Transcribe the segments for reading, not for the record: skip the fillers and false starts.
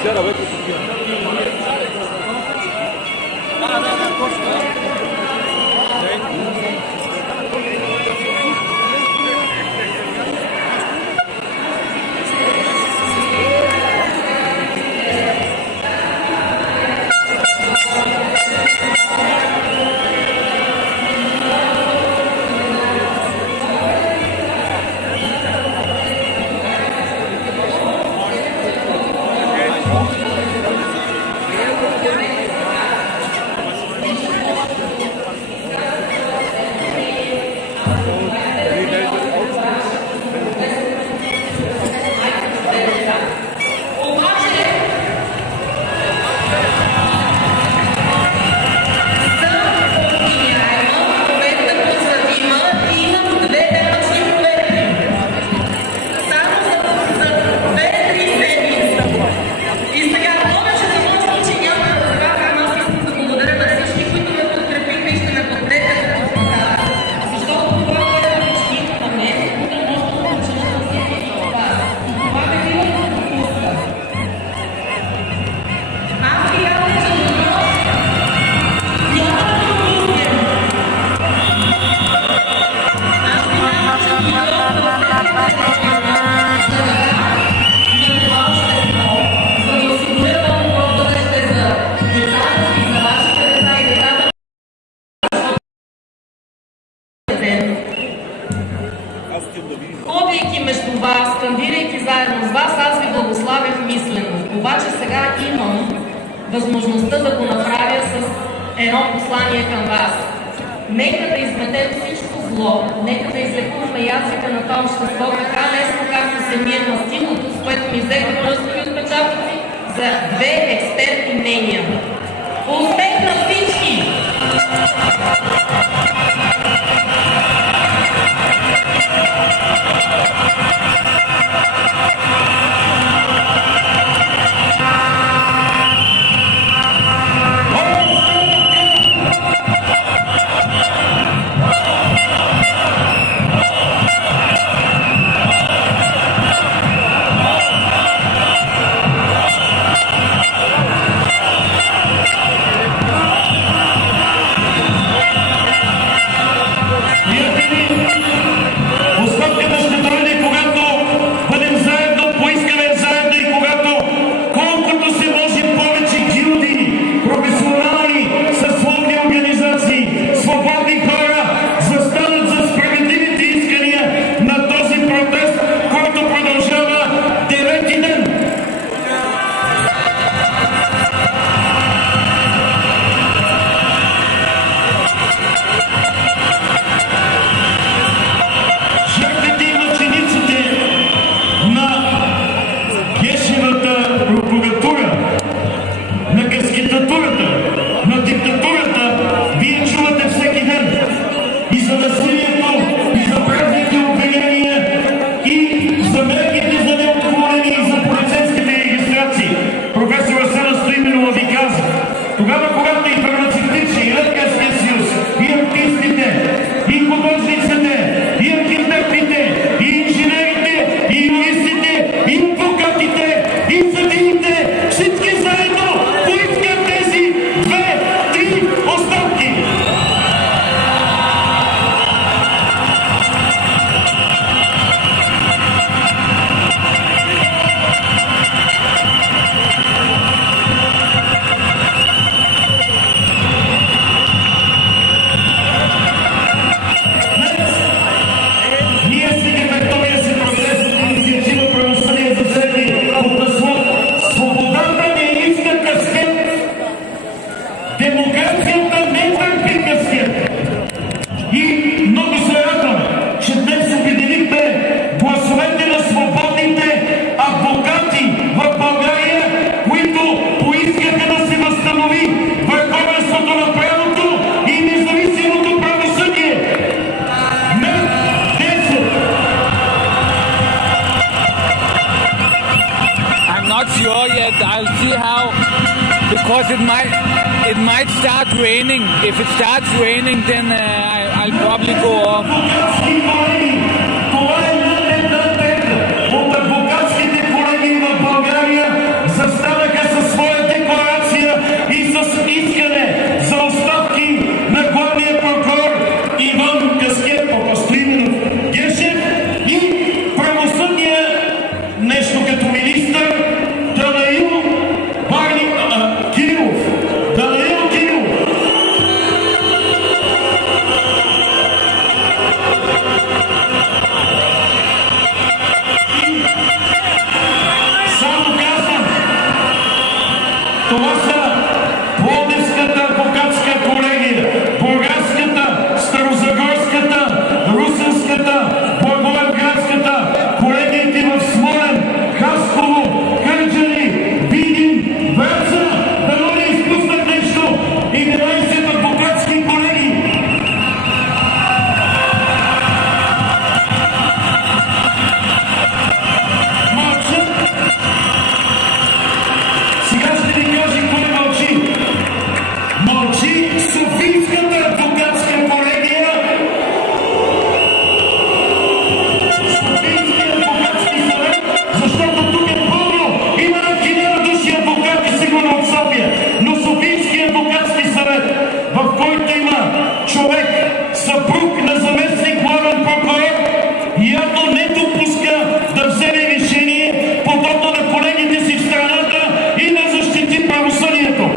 Вчера вече София. Да, точно. Ходейки между вас, скандирайки заедно с вас, аз ви благославях мислено. Обаче сега имам възможността да го направя с едно послание към вас. Нека да изметем всичко зло, нека да излекуваме язика на това общество, така лесно както се ми е мастилото, с което ми взеха пръстови отпечатъци за две експертни мнения. Успех на всички! because it might start raining. If it starts raining, then I'll probably go off. Това е най-едната тема от адвокатските колеги в България. Застанаха Това са Пловдивската адвокатска колегия, Бургаската, Старозагорската, Русенската, Благоевградската, колегиите в Смолян, Хасково, Кърджали, Видин, Враца, дано не изпуснат нещо, 11 адвокатски колеги. Мълчат. Сега ще ви кажа кой мълчи. Мълчи Софийската адвокатска колегия, Софийския адвокатски съвет, защото тук е пълно. Има на 1000 души адвокати сигурно от София, но Софийския адвокатски съвет, в който има човек, съпруг на заместник главен прокурор, явно не допуска да вземе решение подобно на колегите си в страната и да защити правосъдието.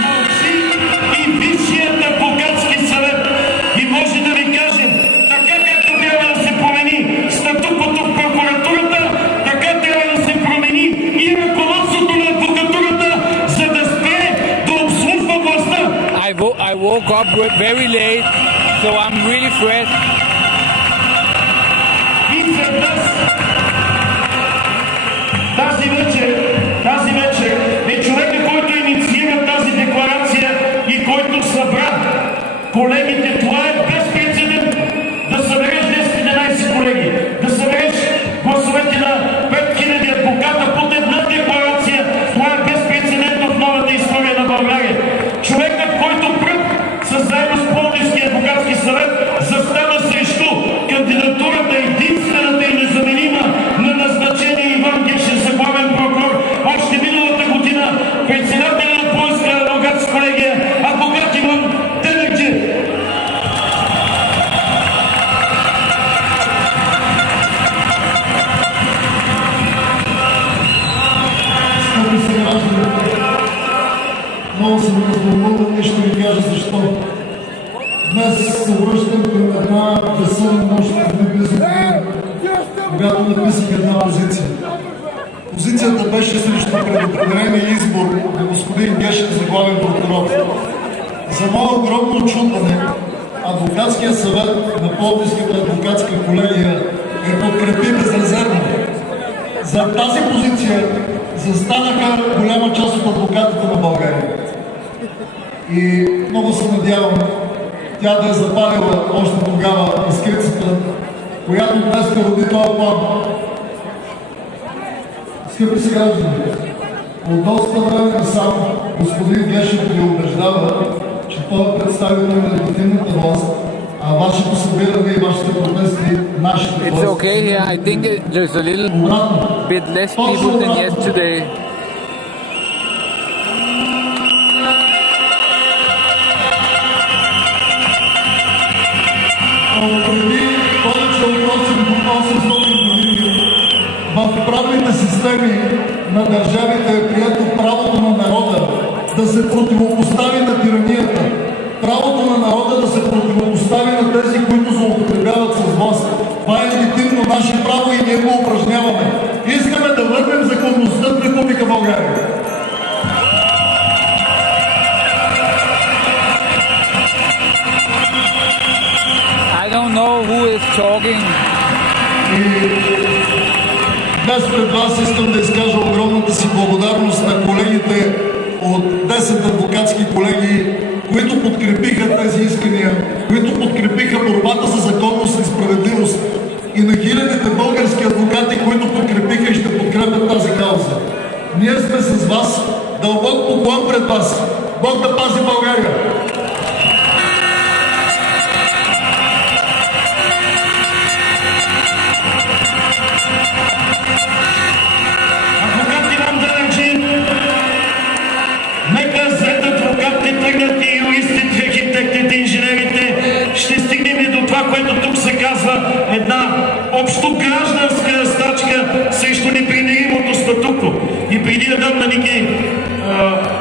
Мълчи и Висшият адвокатски съвет. И може да ви кажем, така както трябва да се промени статуквото в прокуратурата, така трябва да се промени и ръководството на адвокатурата, за да спре да обслужва властта. I woke up very late, so I'm really fresh. И след нас тази вечер е човека, който инициира тази декларация и който събра колегите. Това е безпрецедент. Да събереш 10-11 колеги, да събереш гласовете на 5000 адвоката под една декларация. Това е безпрецедент в новата история на България. Човекът, който пръв заедно с Пловдивския адвокатски съвет застана срещу кандидатурата, единствената и незаменима на назначение Иван Гешев за главен прокурор. Още миналата година председателя на Пловдивска адвокатска колегия, адвокат Иван Телегджиев. Скъпи съграждани, много съм развълнуван и ще ви кажа защо. Днес се връщам към една безсънна нощ преди близо година, когато написах една позиция. Позицията беше срещу предопределения избор на господин Гешев за главен прокурор. За мое огромно очудване, адвокатския съвет на Пловдивската адвокатска колегия е подкрепи безрезервно. За тази позиция застанаха голяма част от адвокатите на България. И много се надявам тя да е запалила още тогава изкрицата, която днес роди този план. Скъпи съграждани, от доста време насам господин Гешев ви убеждава, че той е представител на легитимната власт, а вашето събиране и вашите протести, нашите It's власти. okay here. I think there's a little bit less people than yesterday. Преди повече от 800 години в правните системи на държавите е прието правото на народа да се противопостави на тиранията. Правото на народа да се противопостави на тези, които злоупотребяват с власт. Това е легитимно наше право и ние го упражняваме. Искаме да върнем законността в Република България. I don't know who is talking. И днес пред вас искам да изкажа огромната си благодарност на колегите от 10 адвокатски колеги, които подкрепиха тези искания, които подкрепиха борбата за законност и справедливост, и на хилядите български адвокати, които подкрепиха и ще подкрепят тази кауза. Ние сме с вас, дълбок поклон пред вас. Бог да пази България! Адвокат Иван Телегджиев, нека след адвокатите тръгнат и юристите, архитектите, инженерите. Ще стигнем и до това, което тук се казва една общо гражданска стачка срещу непримиримото статукво. И преди да дам на Ники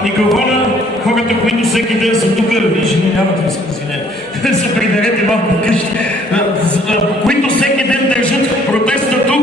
микрофона, хората, които всеки ден са тук, жени нямат да се извинете, се приберете малко къщи, които всеки ден държат протеста тук,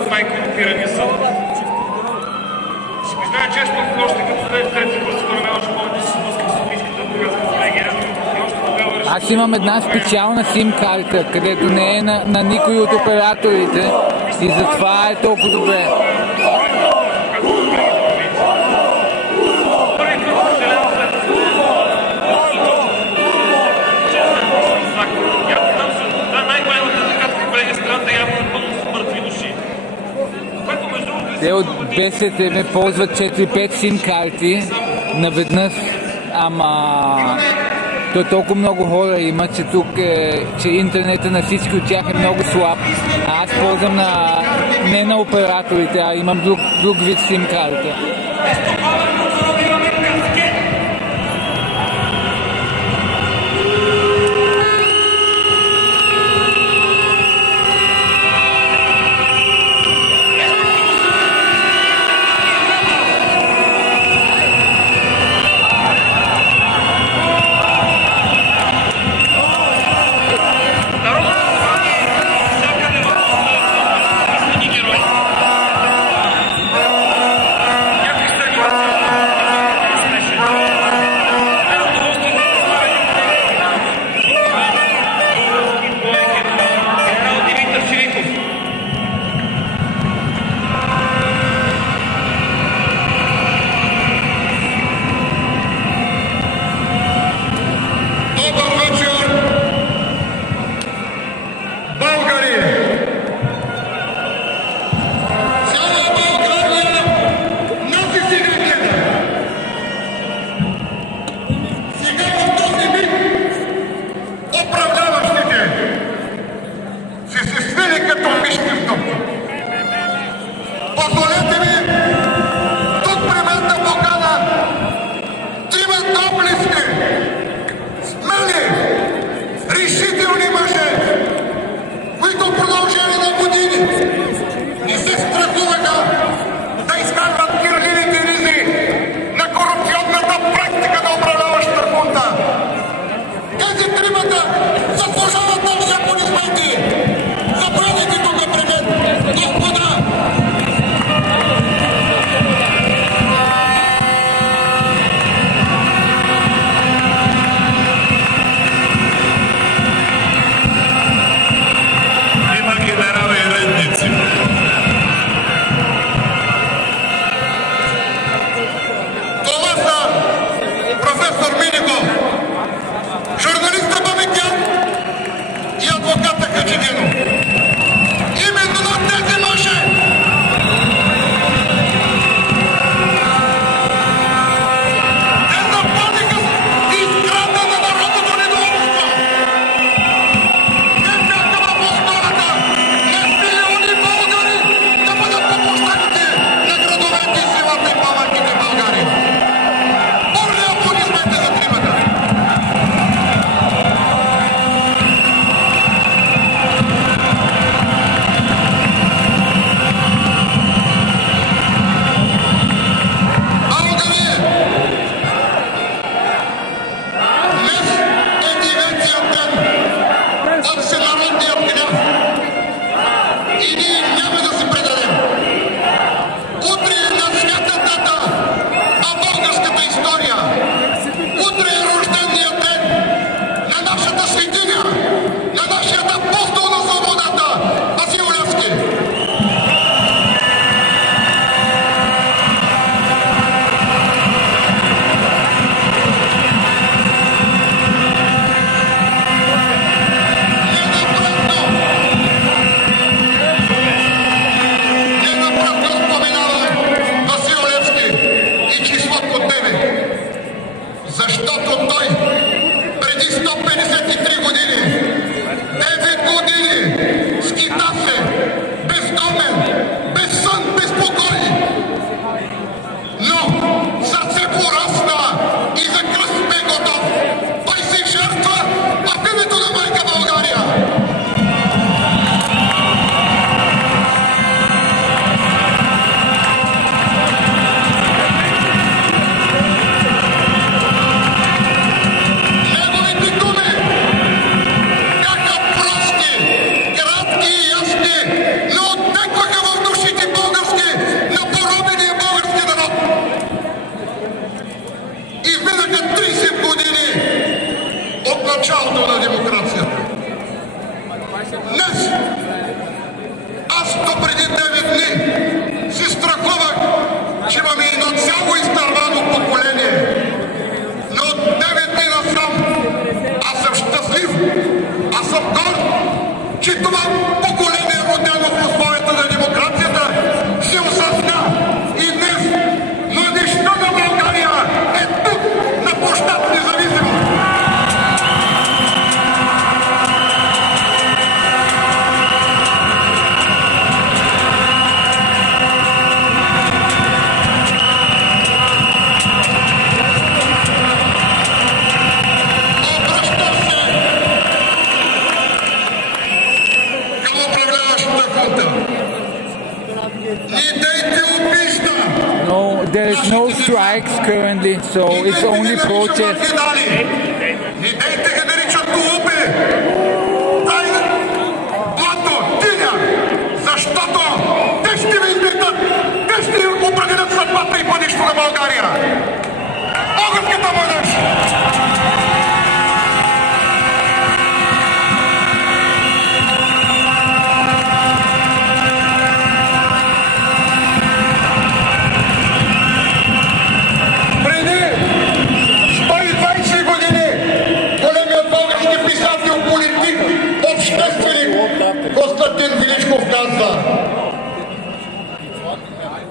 в най-корумпирания съд. Си представя често, още като трети курс, според мен, още повече се спускам с Софийската адвокатска колегия. И още тогава реших... Аз имам една специална сим-карта, където не е на никой от операторите и затова е толкова добре. Те от БСТ ползват 4-5 сим-карти наведнъж, ама то толкова много хора има, че тук че интернета на всички от тях е много слаб. А аз ползвам не на операторите, а имам друг вид сим-карта. Има генерали и редници. Аз до преди 9 дни си страхувах, че имаме едно цяло изтървано поколение. Но от 9 дни насам аз съм щастлив, аз съм горд, че това поколение, родено в условията на демокрацията, се осъзна и днес младежта на България е тук на площад Независимост. No, there is no strikes currently, so it's only protests. Идейте ги наричат глупи! Дай блато, тиня! Защото те ще ви измитат! Те ще определят съдбата и бъдещето на България! Българската младеж!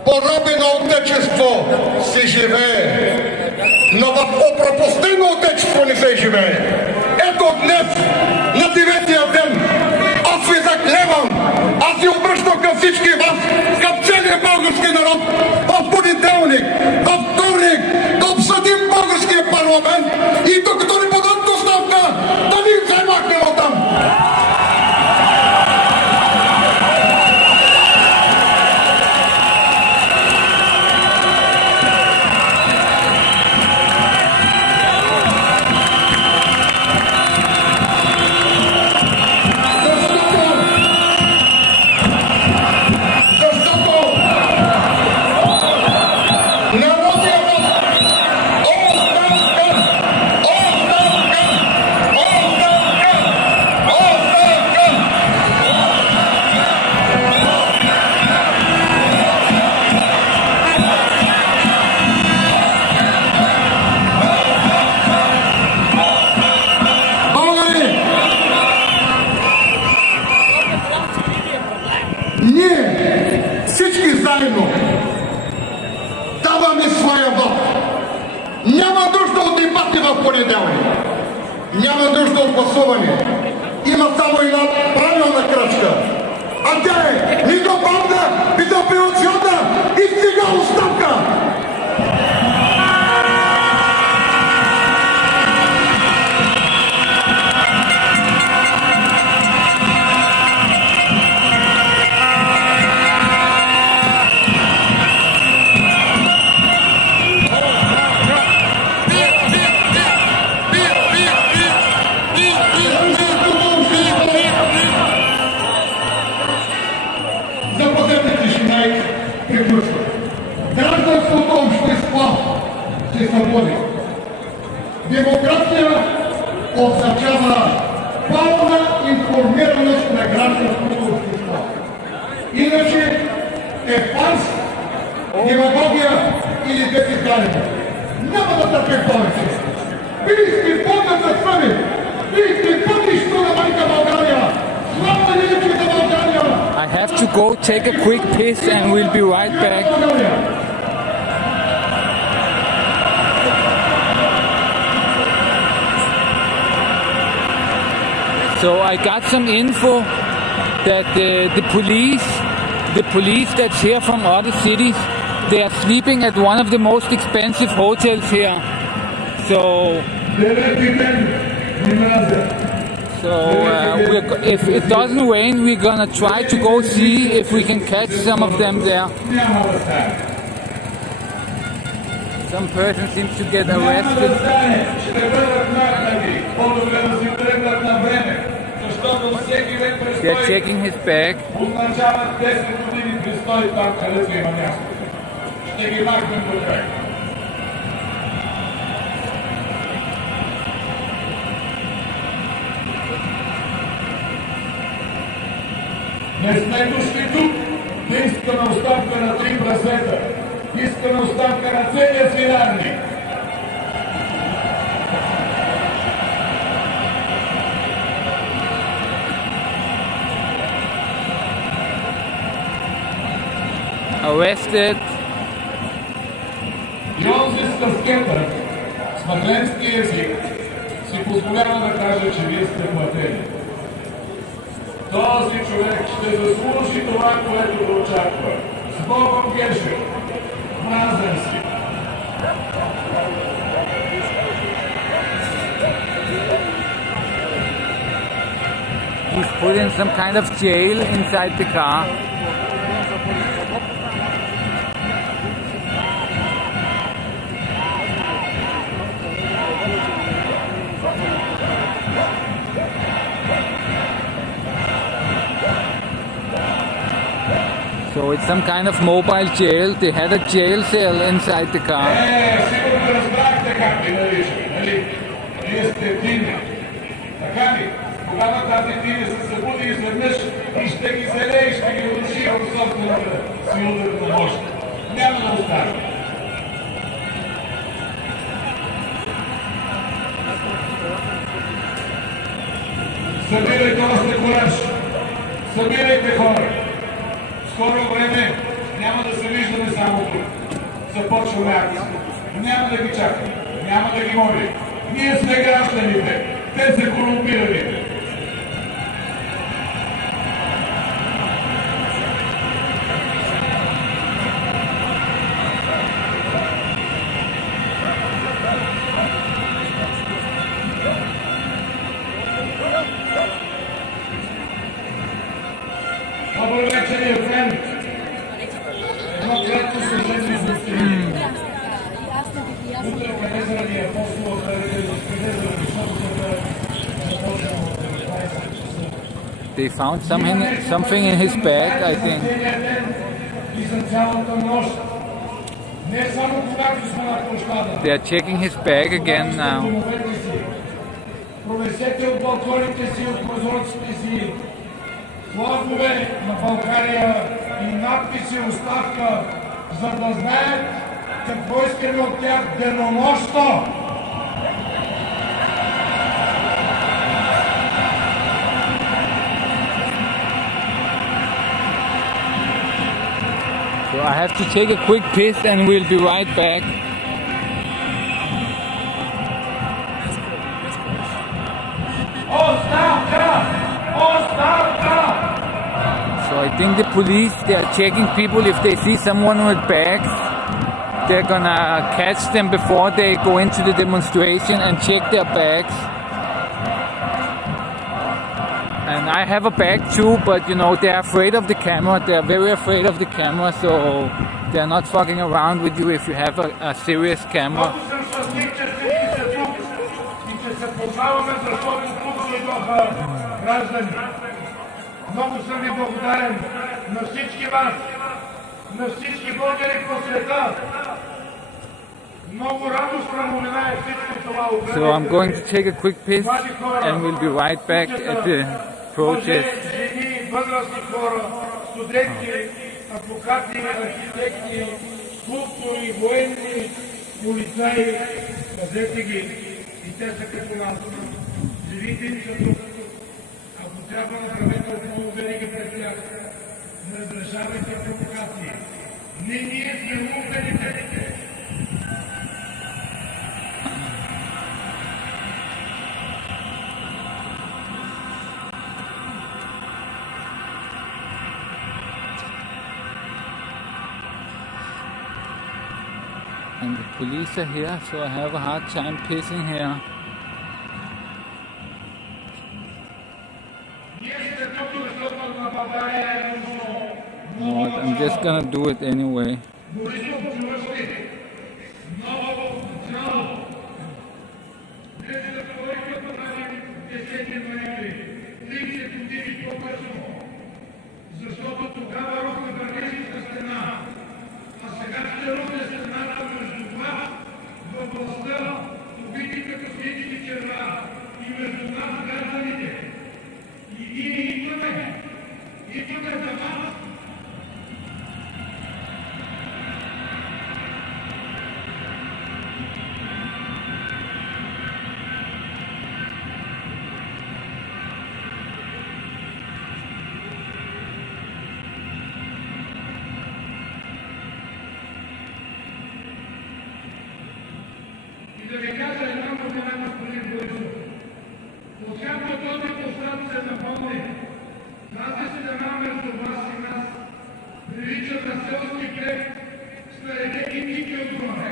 Пороби на отечество се живее, но в опропастено отечество не се живее. Ето днес, на 9-тия ден, аз ви заклевам, аз ви обръщам към всички вас, към целия български народ, в понеделник, във вторник, да обсъдим българския парламент и докато ни подадат оставка, да ни вземахнем оттам. Няма нужда от гласуване. Има само една правилна крачка. А тя е и до банда, и до апелационна, и сега оставка! Гражданското общество се събуди. Демокрация означава пълна информираност на гражданското общество. Иначе е фарс, демагогия или дефикалите. Няма да търпим повече. Вие сте пълната съвест. Вие сте бъдещето на майка България. Слава величие на България! I have to go take a quick piss and we'll be right back. So I got some info that the police that's here from other cities, they are sleeping at one of the most expensive hotels here. So if it doesn't rain, we're gonna try to go see if we can catch some of them there. Some person seems to get arrested. They're checking his bag. Не сме дошли тук да искаме оставка на 3 прасета. Искаме оставка на целия свинарник. Arrested. И онзи с каскета, с махленски език, си позволява да каже, че вие сте платени. Този човек ще заслужи това, което го очаква. С Богом, Гешев! Мразен си! He's put in some kind of jail inside the car. So it's some kind of mobile jail. They had a jail cell inside the car. Сигурно разбрахте как ви нарича, нали? Вие сте Тини. Така ли? Когато тази Тини се събуди изведнъж и ще ги залее и ще ги удуши от собствената си ударна мощ. Няма да остане. Събирайте още кураж. Събирайте хора. Скоро време няма да се виждаме само тук. Започваме акция. Няма да ги чакаме. Няма да ги молим. Ние сме гражданите. Те са корумпираните. Добър вечер, Ефрем. Едно кратко служение за стилите. Утре къде заради апостола, къде заради шопката, започвам от 19 часа. They found something in his bag, I think. И за цялата нощ. Не само когато сме на площада. They are checking his bag again now. Провесете от балконите си, от прозорците си флагове на България и надписи оставка, за да знаят какво искаме от тях денонощно. So I have to take a quick piss and we'll be right back. So I think the police, they are checking people. If they see someone with bags, they're gonna catch them before they go into the demonstration and check their bags. And I have a bag too, but you know, they're afraid of the camera. They're very afraid of the camera, so they're not fucking around with you if you have a serious camera. Много съм ви благодарен на всички вас, на всички българи по света. Много радостна новина е всичко това. So I'm going to take a quick piss and we'll be right back at the protest. Жени, възрастни хора, студенти, адвокати, архитекти, скулптори, военни, полицаи, казете ги, и те са като нас. Живите им са тук. Ако трябва направете отново верига пред тях, не разрешавайте провокации. Не ние сме лумпените. And the police are here, so I have a hard time pissing here. But I'm just gonna do it anyway. Защото тогава рухна Берлинската стена, а сега ще рухне стената между вас във властта, убити като светите черва, и между нас гражданите. И ние идваме да на селски край, снаредени ники от горе.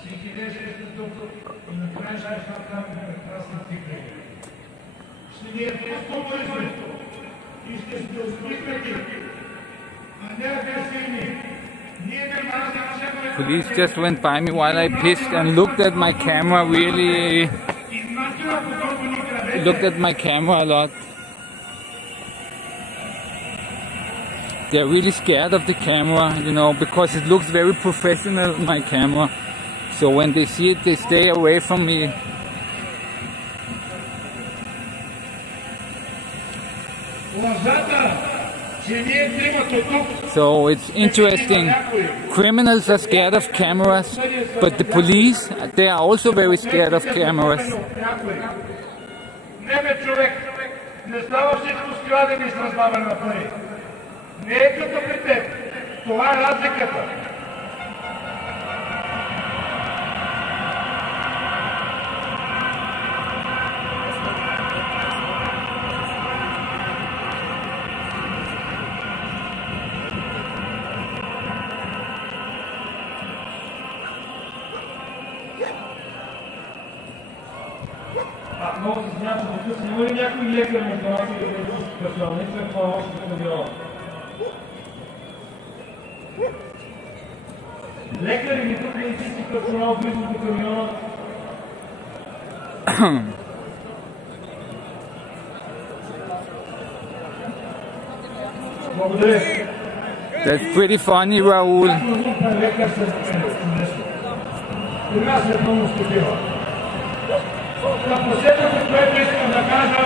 Всеки ден ще сте тук и накрая ще там прекрасна тикля. Ще ни е просто известно и ще сте усмихнати, а не агресивни. Police just went by me while I pissed and looked at my camera a lot. They're really scared of the camera, you know, because it looks very professional, my camera. So when they see it, they stay away from me. So it's interesting. Criminals are scared of cameras, but the police, they are also very scared of cameras. Не е като при теб. Това е разликата. Много се смятам, че тук има ли някой лекар между нас и медицински персонал? Не сме това още стадиона. Лекари ми тук медицински персонал близо до камиона. Благодаря. That's pretty funny, Raul. При нас е много студива. Последното, което искам да кажа,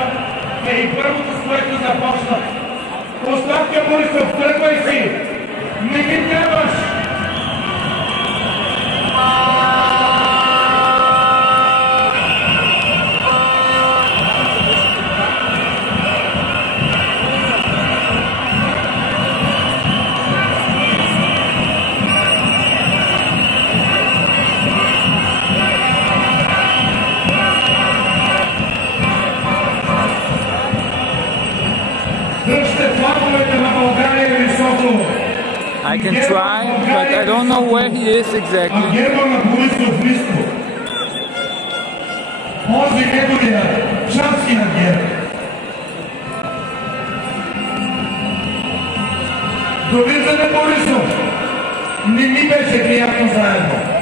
е и първото, с което започнах. Оставка, Борисов, тръгвай си! Не ми трябваш! I can try, but I don't know where he is exactly. Довиждане, Борисов! Не ми беше приятно заедно.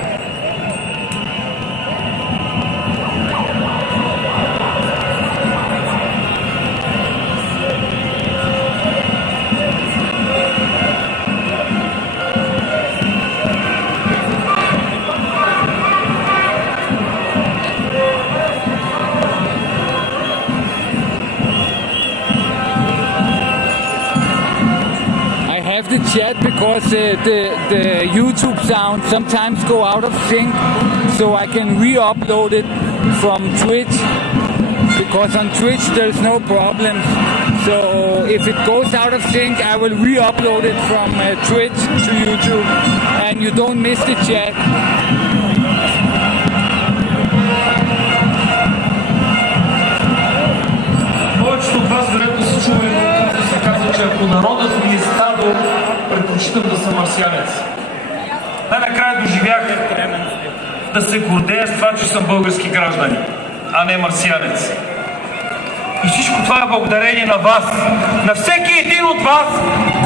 The chat because the YouTube sound sometimes go out of sync, so I can re-upload it from Twitch, because on Twitch there's no problem. So if it goes out of sync, I will re-upload it from Twitch to YouTube, and you don't miss the chat. Повечето от вас вероятно са чували, както се казва, че ако народът ми е стадо, предпочитам да съм марсианец. Най-накрая доживях да се гордея с това, че съм български гражданин, а не марсианец. И всичко това е благодарение на вас, на всеки един от вас,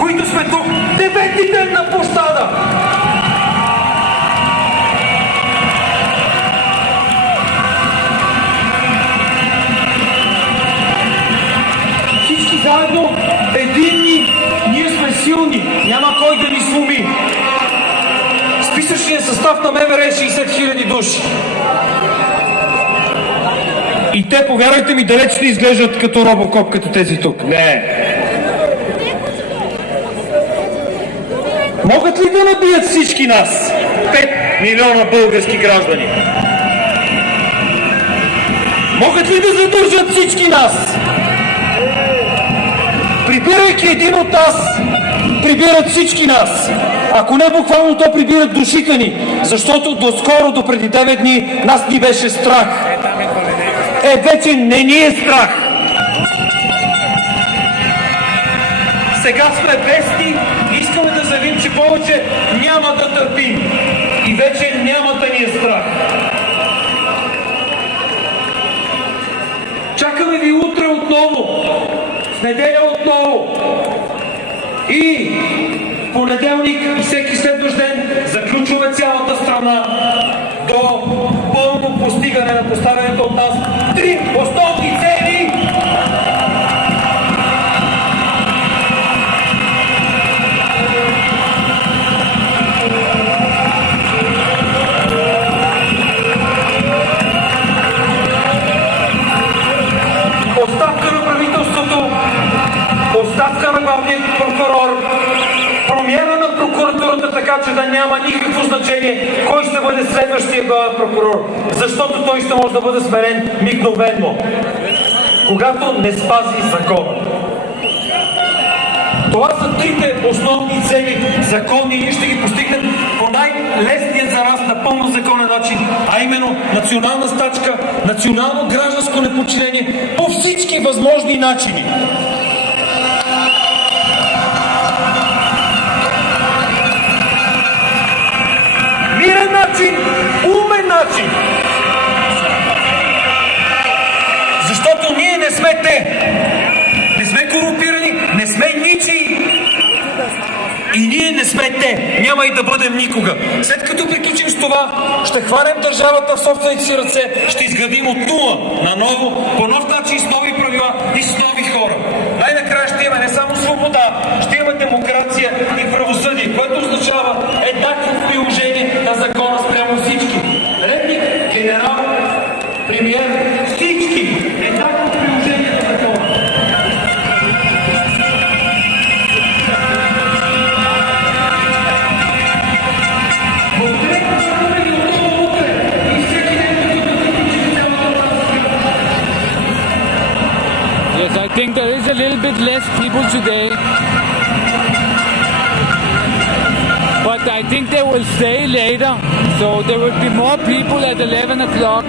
които сме тук девети ден на площада. Всички заедно, единни, ние сме силни, няма кой да ни сломи. Списъчният състав на МВР е 60 000 души. И те, повярвайте ми, далеч не изглеждат като робокоп, като тези тук. Не. Могат ли да набият всички нас? 5 милиона български граждани. Могат ли да задържат всички нас? Прибирайки един от нас, прибират всички нас. Ако не буквално, то прибират душите ни, защото доскоро, до преди 9 дни, нас ни беше страх. Вече не ни е страх. Сега сме бести, искаме да заявим, че повече няма да търпим. И вече няма да ни е страх. Чакаме ви утре отново, в неделя отново. И в понеделник и всеки следващ ден заключваме цялата страна до пълно постигане на поставянето от нас 3 основни цели. Оставка на правителството, оставка на главния прокурор, промяна на прокуратурата, така че да няма никакво значение кой ще бъде следващия главен прокурор, защото той ще може да бъде сменен мигновено, когато не спази закона. Това са трите основни цели законни и ние ще ги постигнем по най-лесния за нас напълно законен начин, а именно национална стачка, национално гражданско неподчинение по всички възможни начини. Мирен начин, умен начин. Защото ние не сме те. Не сме корумпирани, не сме ничии. И ние не сме те. Няма и да бъдем никога. След като приключим с това, ще хванем държавата в собствените си ръце, ще изградим от нула на ново, по нов начин, с нови правила и с нови хора. Най-накрая ще имаме не само свобода, ще имаме демокрация и правосъдие, което означава еднакво приложение на закона спрямо всички. Редник, генерал, премиер, всички. Еднакво приложение на закона. Yes, I think there is a little bit less people today. But I think they will stay later. So there will be more people at 11 o'clock.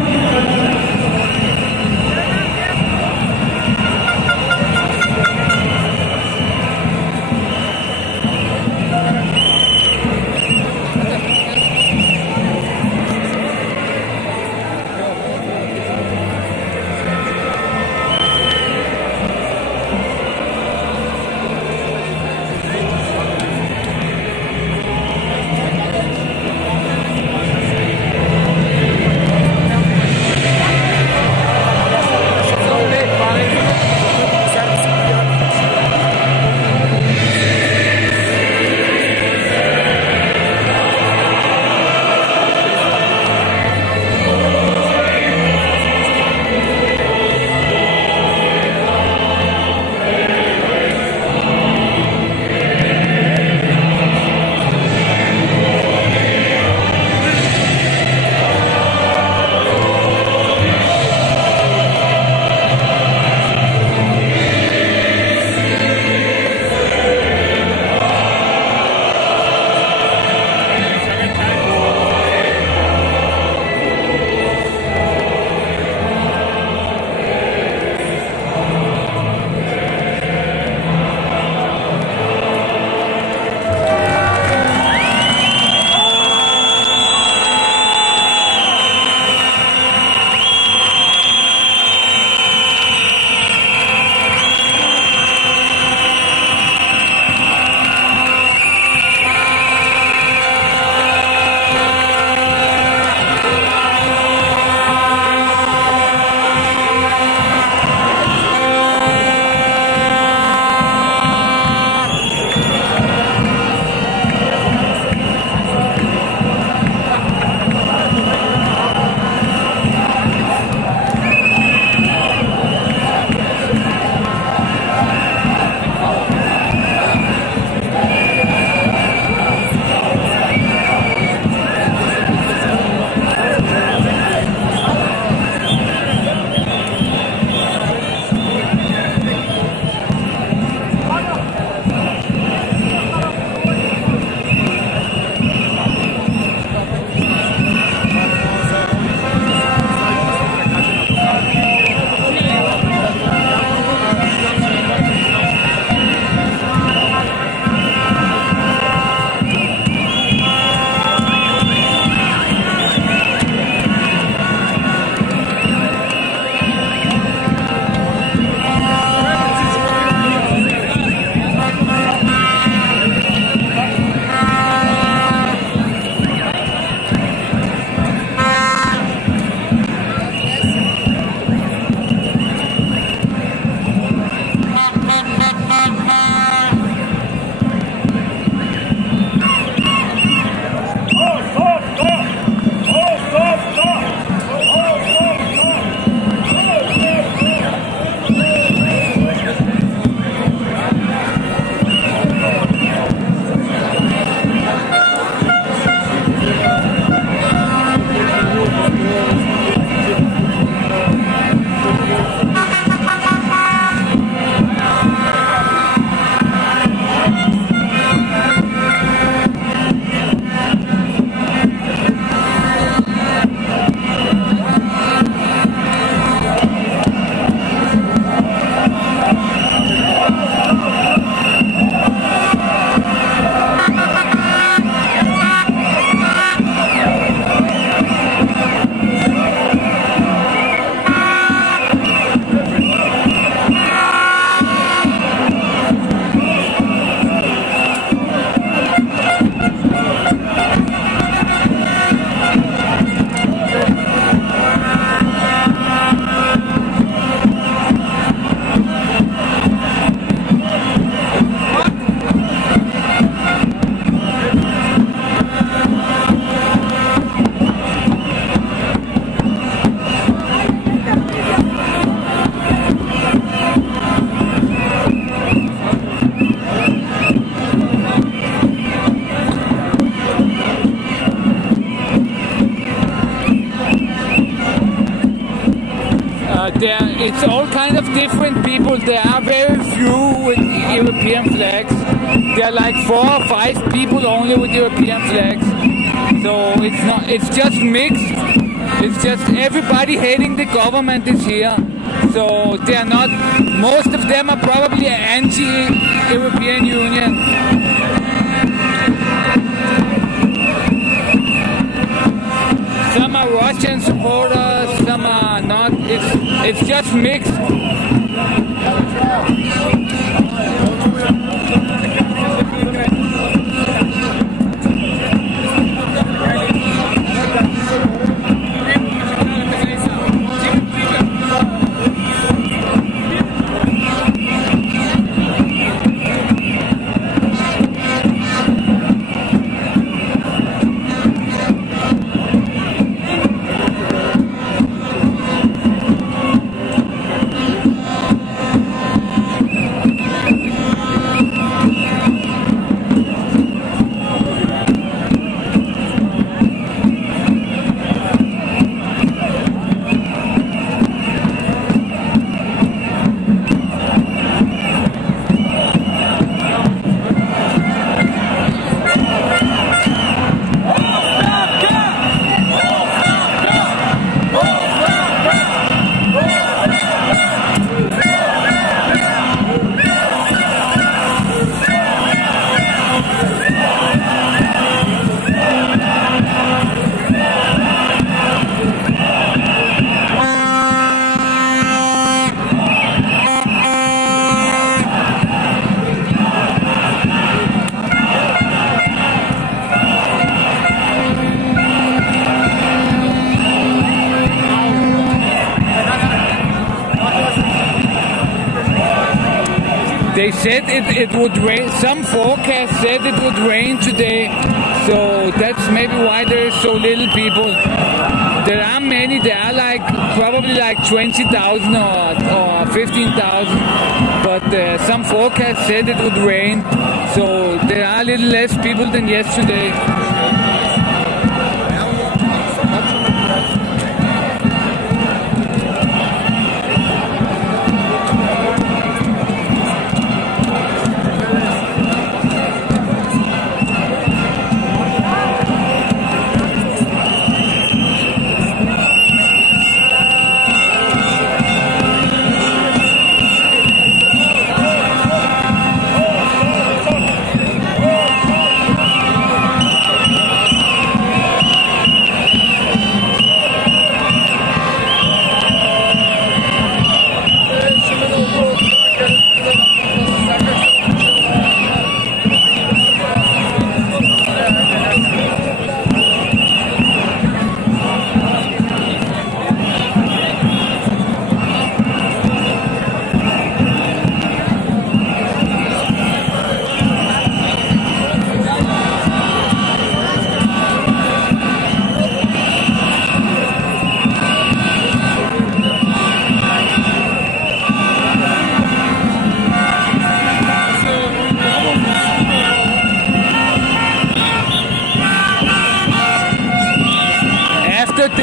it's all kind of different people. There are very few with European flags. There are like 4 or 5 people only with European flags. So it's just mixed. It's just everybody hating the government is here. So they are not, most of them are probably anti-European Union. Some are Russian supporters, some are not. It's just mixed. They said it would rain. Some forecasts said it would rain today, so that's maybe why there is so little people. There are many. There are like probably like 20,000 or 15,000, but some forecasts said it would rain, so there are a little less people than yesterday.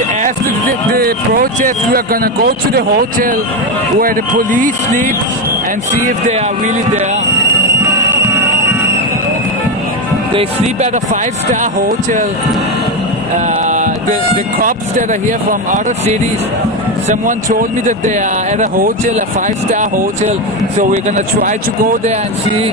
After the protest, we are gonna go to the hotel where the police sleeps and see if they are really there. They sleep at a 5-star hotel. The cops that are here from other cities, someone told me that they are at a hotel, a 5-star hotel. So we're gonna try to go there and see.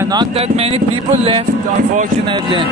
are not that many people left, unfortunately.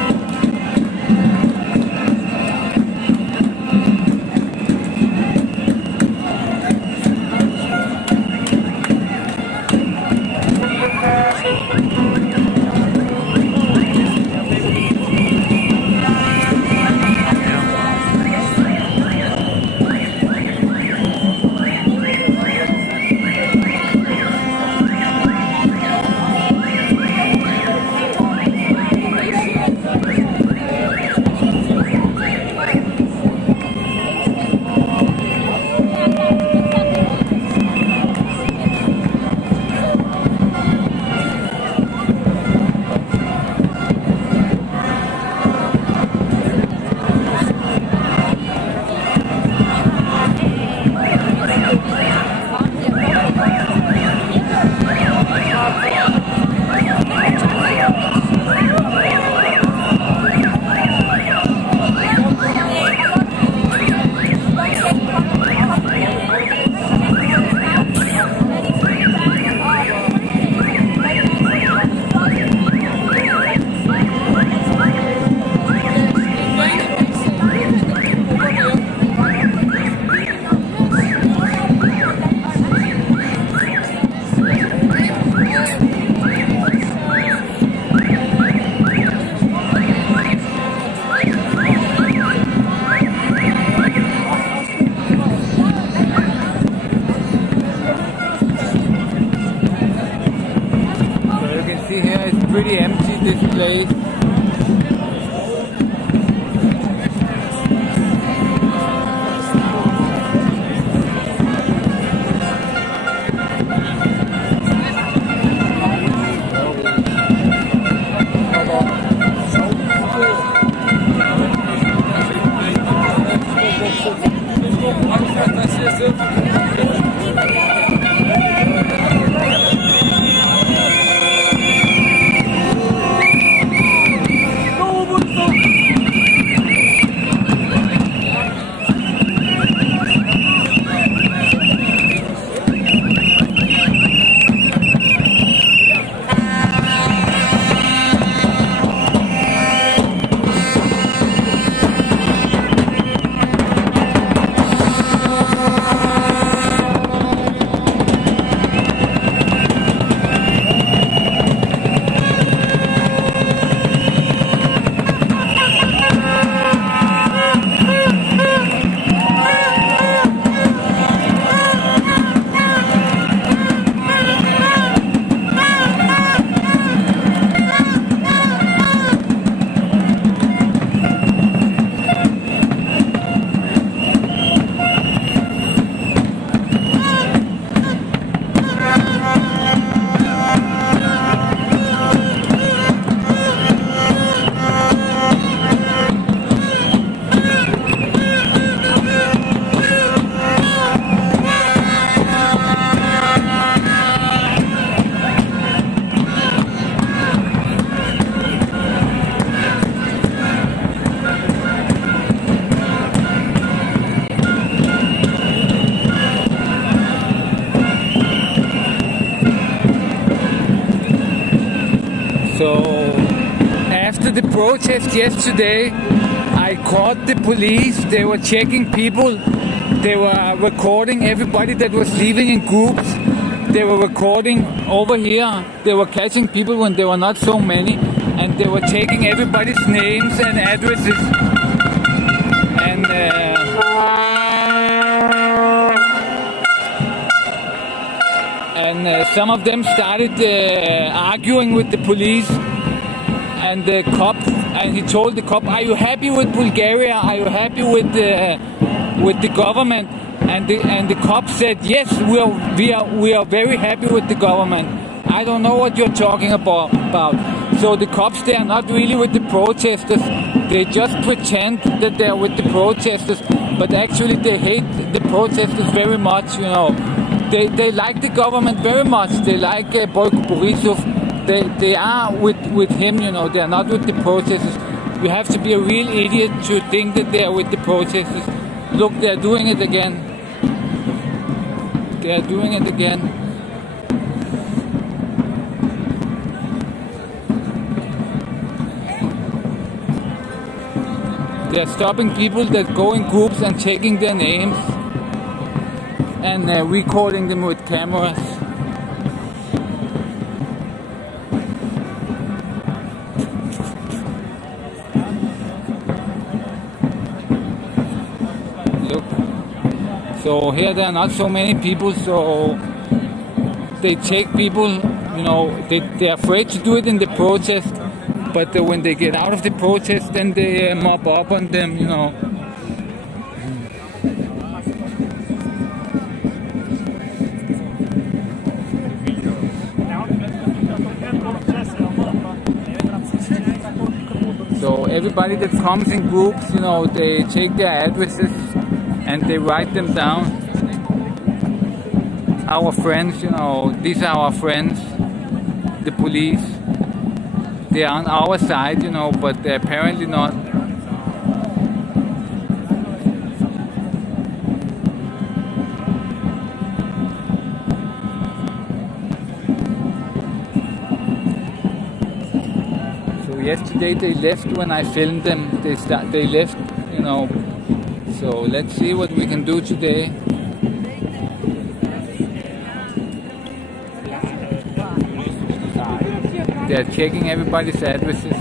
Pretty empty, this place. So after the protest yesterday, I caught the police. They were checking people. They were recording everybody that was leaving in groups. They were recording over here. They were catching people when there were not so many, and they were taking everybody's names and addresses. And some of them started arguing with the police and the cop, and he told the cop, "Are you happy with Bulgaria? Are you happy with the government?" And the cop said, "Yes, we are very happy with the government." I don't know what you're talking about. So the cops, they are not really with the protesters. They just pretend that they are with the protesters, but actually they hate the protesters very much, you know. They like the government very much. They like Borisov. They are with him, you know. They are not with the protesters. You have to be a real idiot to think that they are with the protesters. Look, they are doing it again. They are doing it again. they're stopping people that go in groups and checking their names and recording them with cameras. Look, so here there are not so many people, so they check people, you know, they're afraid to do it in the protest, but when they get out of the protest, then they mob up on them, you know. So everybody that comes in groups, you know, they take their addresses and they write them down. Our friends, you know, these are our friends, the police. They are on our side, you know, but they're apparently not. So yesterday they left when I filmed them. They left, you know. So let's see what we can do today. They're checking everybody's addresses.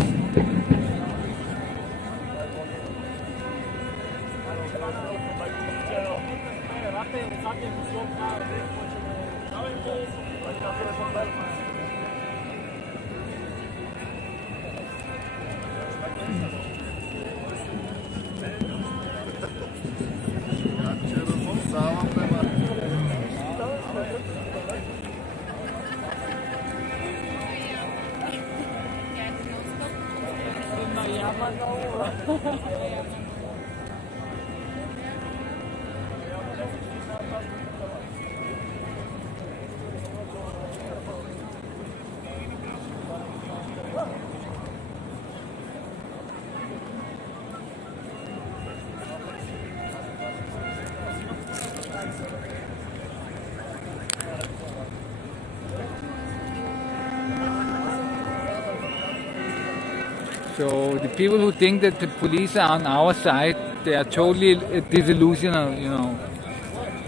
So the people who think that the police are on our side, they are totally disillusional, you know.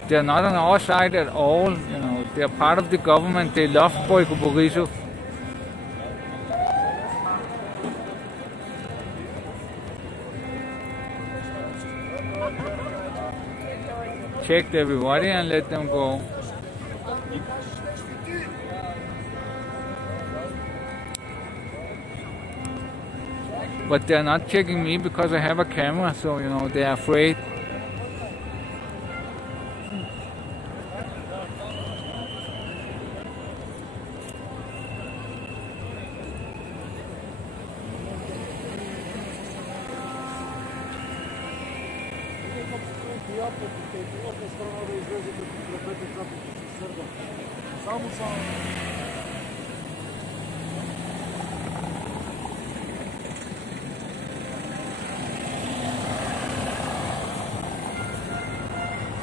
They are not on our side at all, you know. They are part of the government. They love Boyko Borisov. Checked everybody and let them go. But they're not checking me because I have a camera, so you know, they're afraid.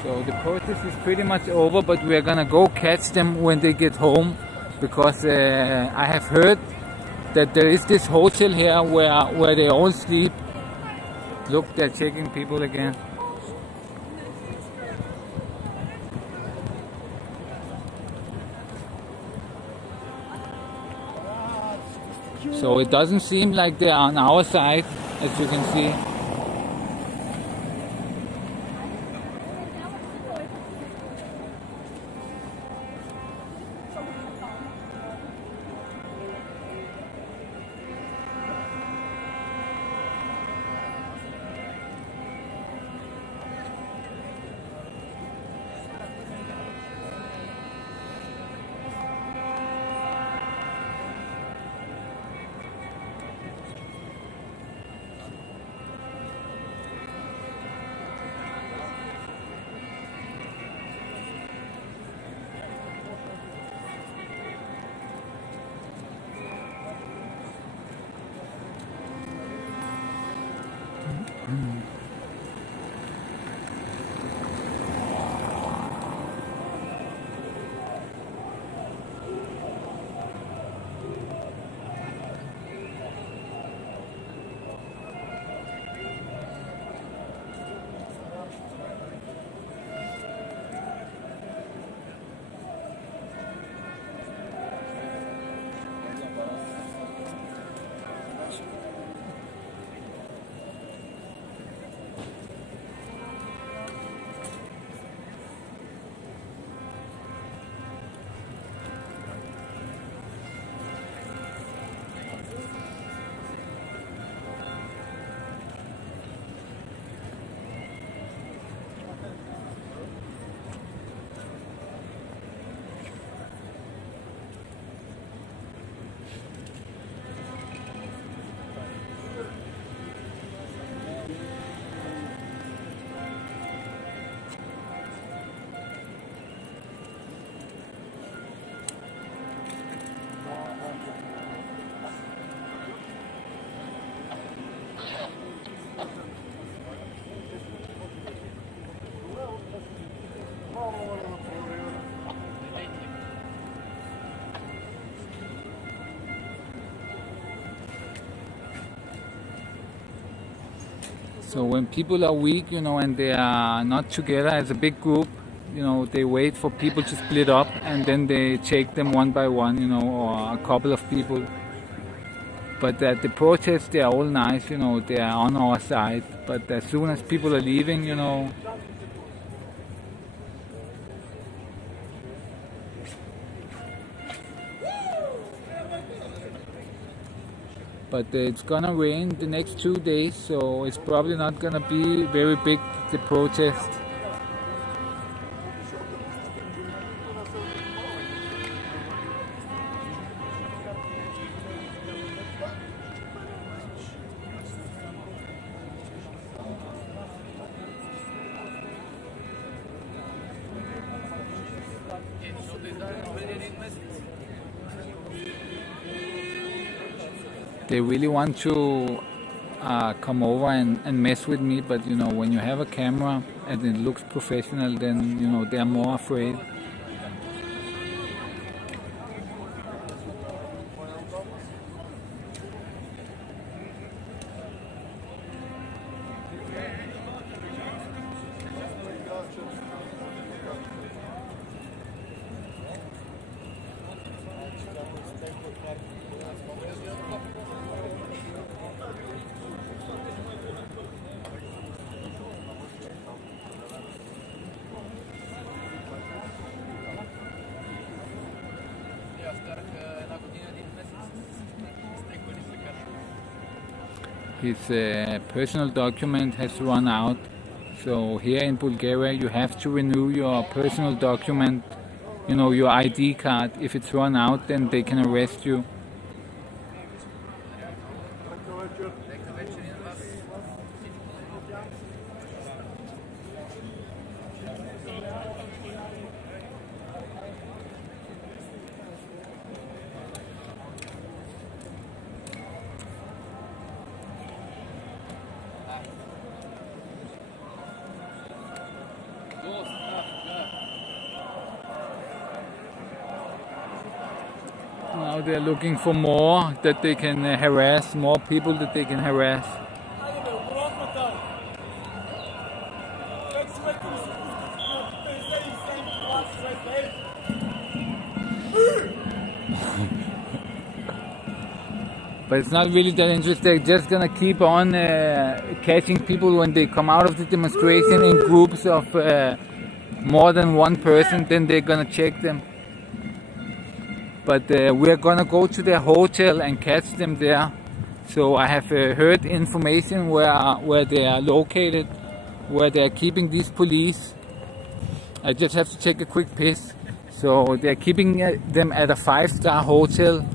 So the protest is pretty much over, but we're gonna go catch them when they get home, because I have heard that there is this hotel here where they all sleep. Look, they're checking people again. So it doesn't seem like they're on our side, as you can see. So when people are weak, and they are not together as a big group, they wait for people to split up and then they take them one by one, or a couple of people. But at the protests, they are all nice, they are on our side. But as soon as people are leaving, but it's gonna rain the next 2 days, so it's probably not gonna be very big, the protest. They really want to come over and mess with me, but when you have a camera and it looks professional, then they are more afraid. His personal document has run out, so here in Bulgaria you have to renew your personal document, your ID card. If it's run out, then they can arrest you. Now they're looking for more that they can harass, more people that they can harass. But it's not really that interesting. They're just gonna keep on catching people when they come out of the demonstration in groups of more than one person. Then they're gonna check them. But we're gonna go to their hotel and catch them there. So I have heard information where they are located, where they are keeping these police. I just have to take a quick piss. So they're keeping them at a 5-star hotel.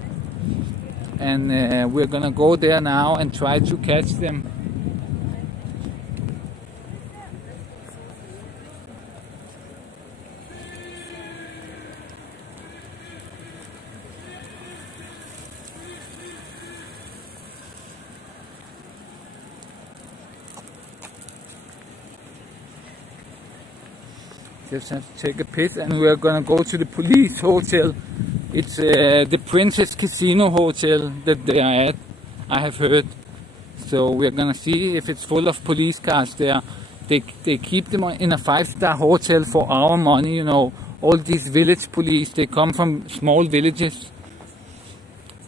And we're gonna go there now and try to catch them. Just have to take a piss and we're gonna go to the police hotel. It's the Princess Casino Hotel that they are at, I have heard. So we're gonna see if it's full of police cars there. They keep them in a 5-star hotel for our money, all these village police, they come from small villages.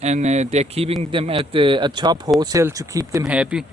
And they're keeping them at a top hotel to keep them happy.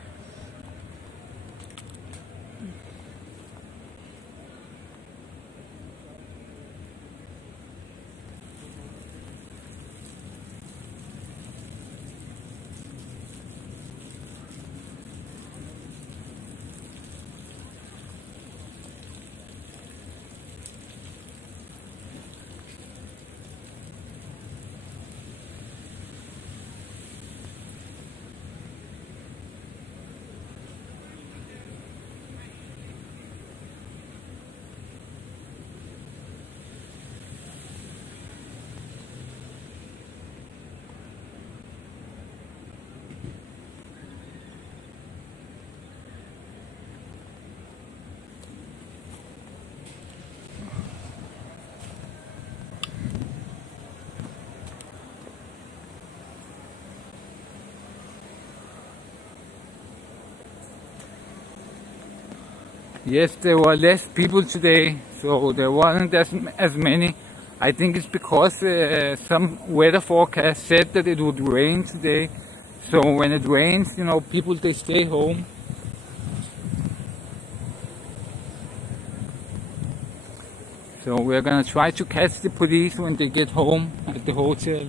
Yes, there were less people today, so there weren't as many. I think it's because some weather forecast said that it would rain today. So when it rains, people, they stay home. So we're gonna try to catch the police when they get home at the hotel.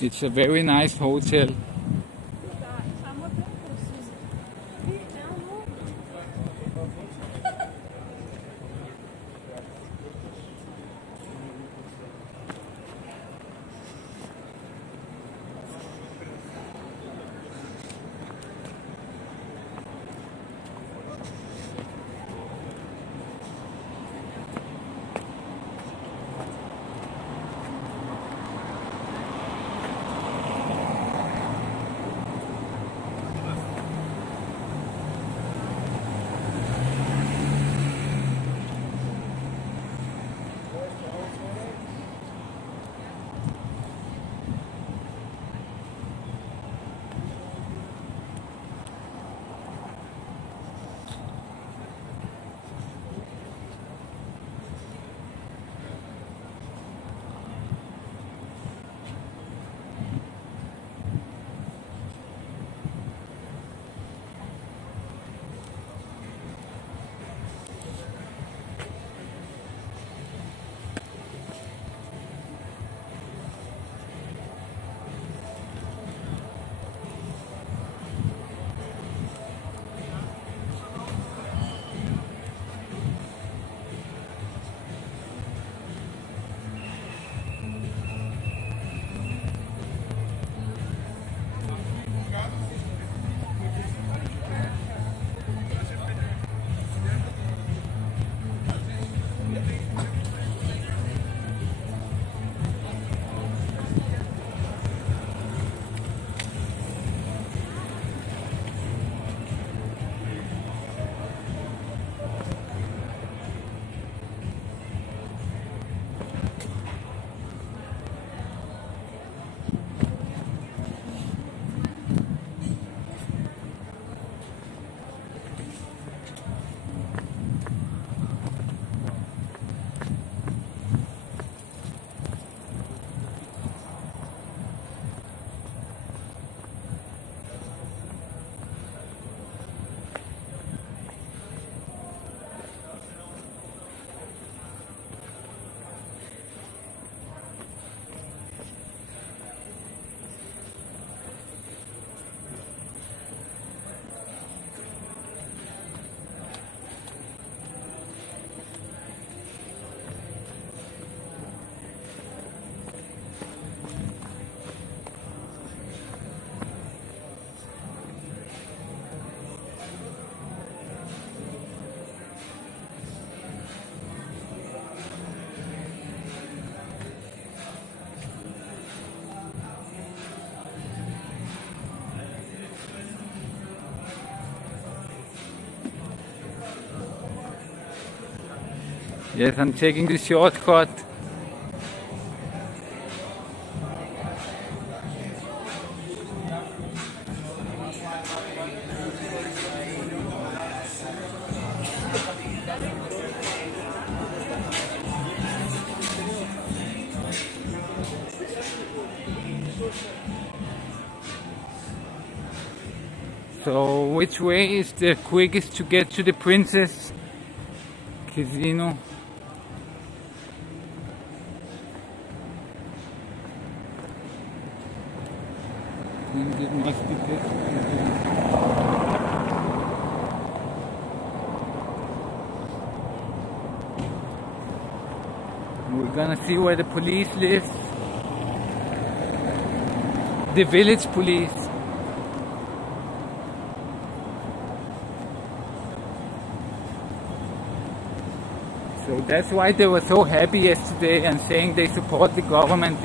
It's a very nice hotel. Yes, I'm taking the shortcut. So, which way is the quickest to get to the Princess Casino? I think it must be this. We're gonna see where the police lives. The village police. So that's why they were so happy yesterday and saying they support the government,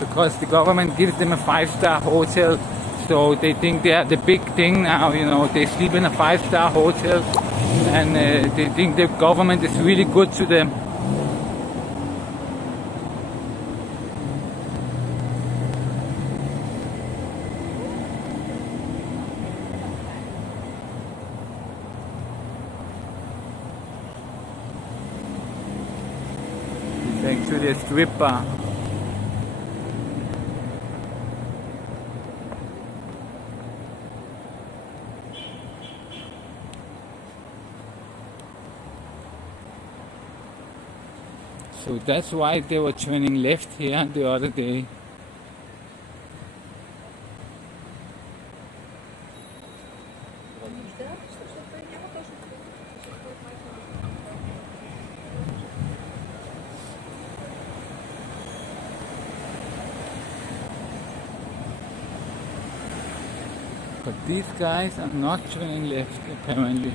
because the government gives them a 5-star hotel. So they think they are the big thing now, they sleep in a 5-star hotel and they think the government is really good to them. actually a strip bar. So that's why they were turning left here the other day. But these guys are not turning left apparently.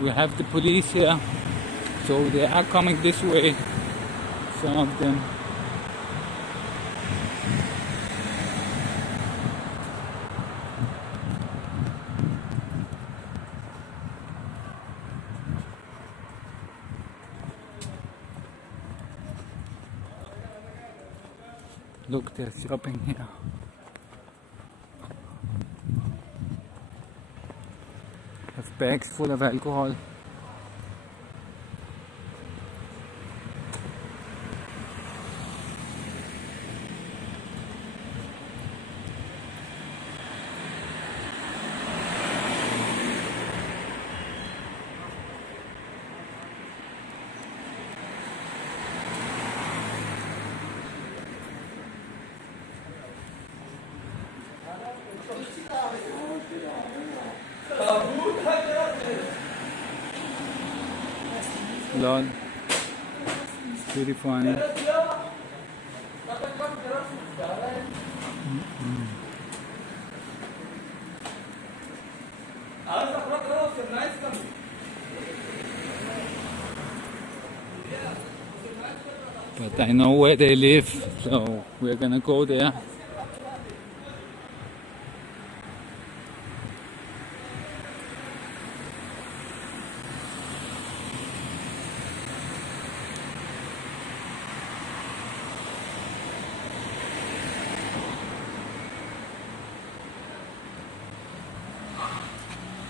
We have the police here, so they are coming this way, some of them. Look, they're shopping here. Have bags full of alcohol. Lol. It's pretty funny. But I know where they live, so we're gonna go there.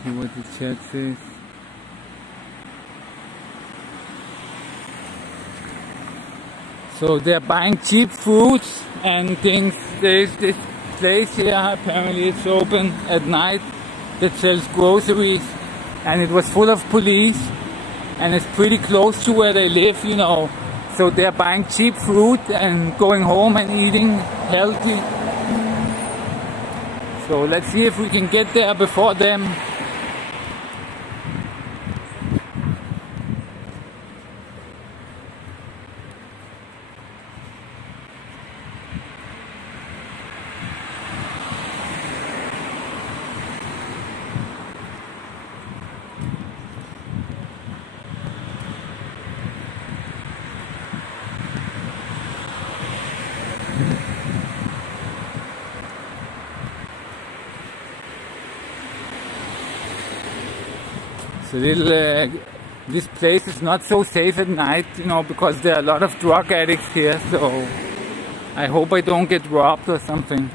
See what the chat says. So they're buying cheap fruits and things. There's this place here, apparently it's open at night, that sells groceries, and it was full of police, and it's pretty close to where they live, you know. So they're buying cheap fruit and going home and eating healthy. So let's see if we can get there before them. So this place is not so safe at night, you know, because there are a lot of drug addicts here, so I hope I don't get robbed or something.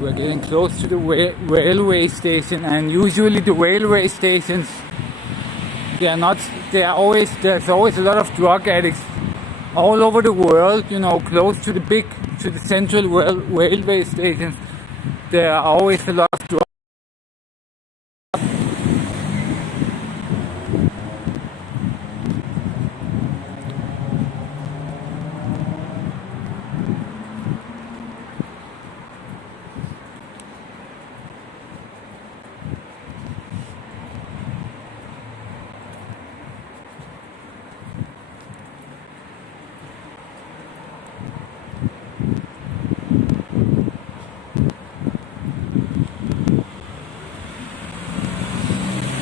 We're getting close to the railway station, and usually the railway stations, there's always a lot of drug addicts all over the world, you know, close to the central railway stations. There are always a lot of drug.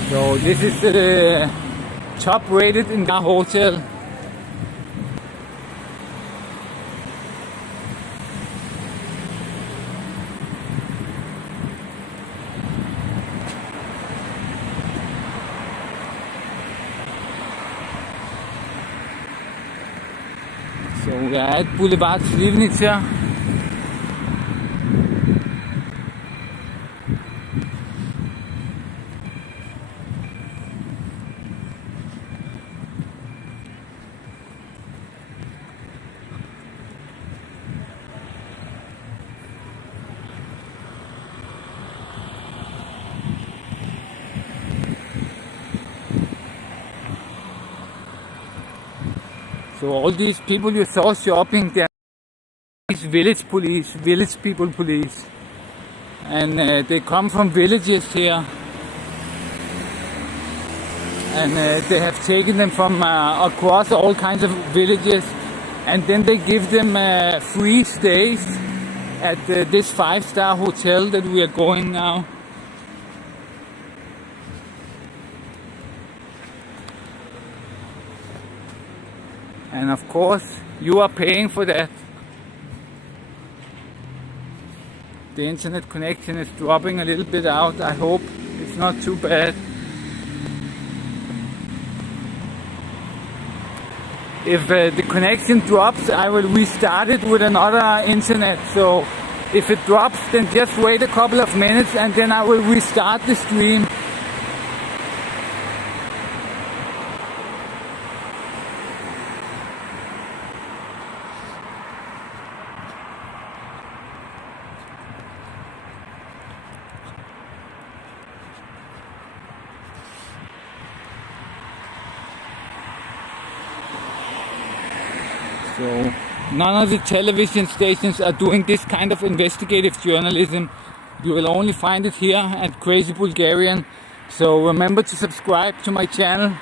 So this is the top rated in the hotel. So we're at Boulevard Slivnica. So all these people you saw shopping, they're village people police, and they come from villages here, and they have taken them from across all kinds of villages, and then they give them free stays at this 5-star hotel that we are going now. And of course, you are paying for that. The internet connection is dropping a little bit out. I hope it's not too bad. If the connection drops, I will restart it with another internet. So if it drops, then just wait a couple of minutes and then I will restart the stream. So none of the television stations are doing this kind of investigative journalism. You will only find it here at Crazy Bulgarian. So remember to subscribe to my channel.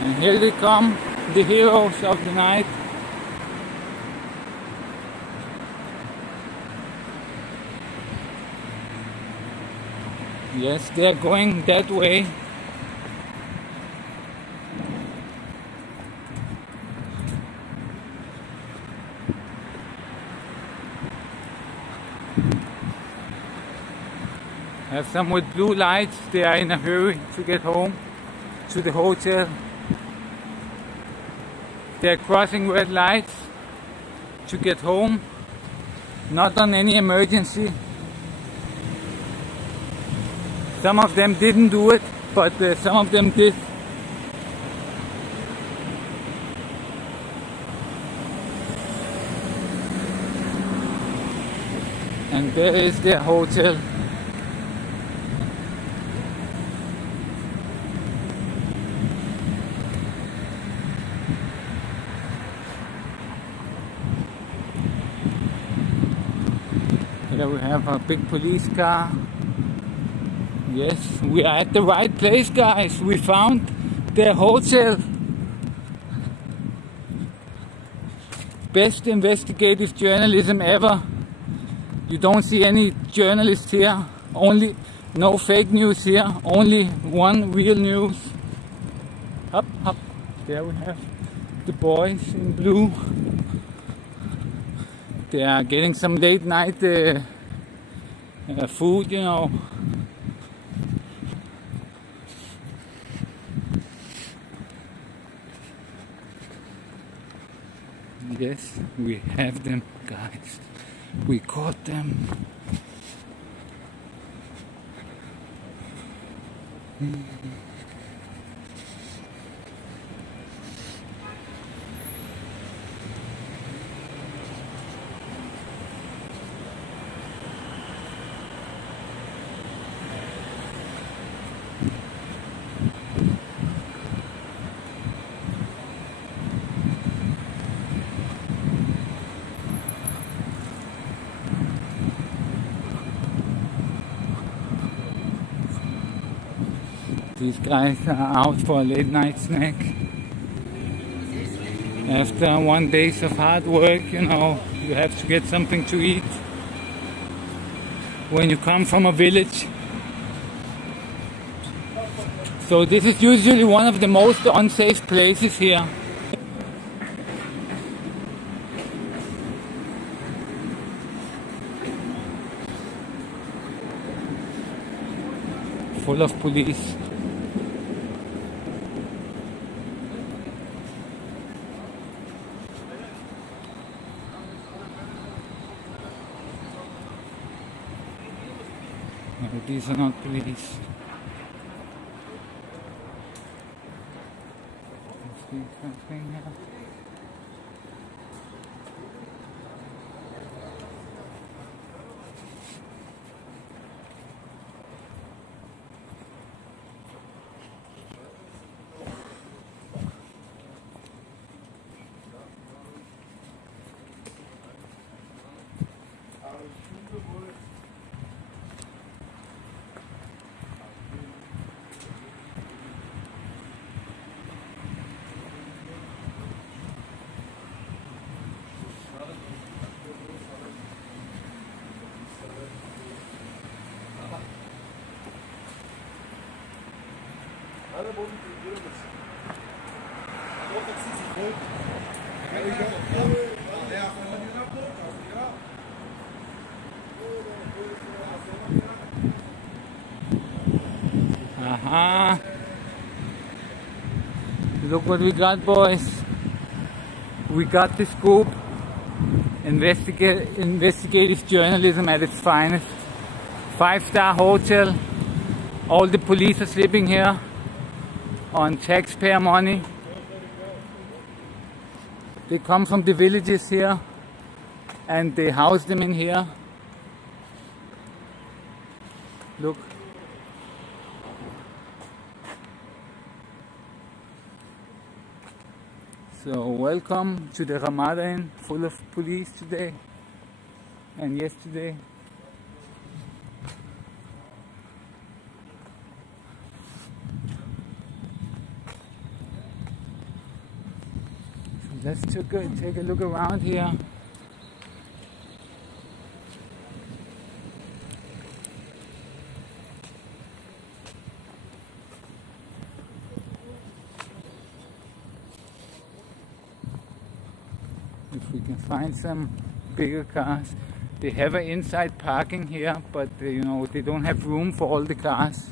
And here they come, the heroes of the night. Yes, they are going that way. Have some with blue lights. They are in a hurry to get home to the hotel. They are crossing red lights to get home. Not on any emergency. Some of them didn't do it, but some of them did. And there is their hotel. Here we have a big police car. Yes, we are at the right place, guys. We found their hotel. Best investigative journalism ever. You don't see any journalists here. Only no fake news here. Only one real news. Up, up. There we have the boys in blue. They are getting some late night food, you know. Yes, we have them, guys. We caught them. These guys are out for a late night snack. After 1 day of hard work, you know, you have to get something to eat. When you come from a village. So this is usually one of the most unsafe places here. Full of police. No, these are not police. See something here. Aha. Look what we got, boys. We got the scoop. Investigative journalism at its finest. 5-star hotel. All the police are sleeping here on taxpayer money. They come from the villages here and they house them in here. Look. So welcome to the Ramadan, full of police today and yesterday. So let's take a look around here. If we can find some bigger cars. They have an inside parking here, but you know, they don't have room for all the cars.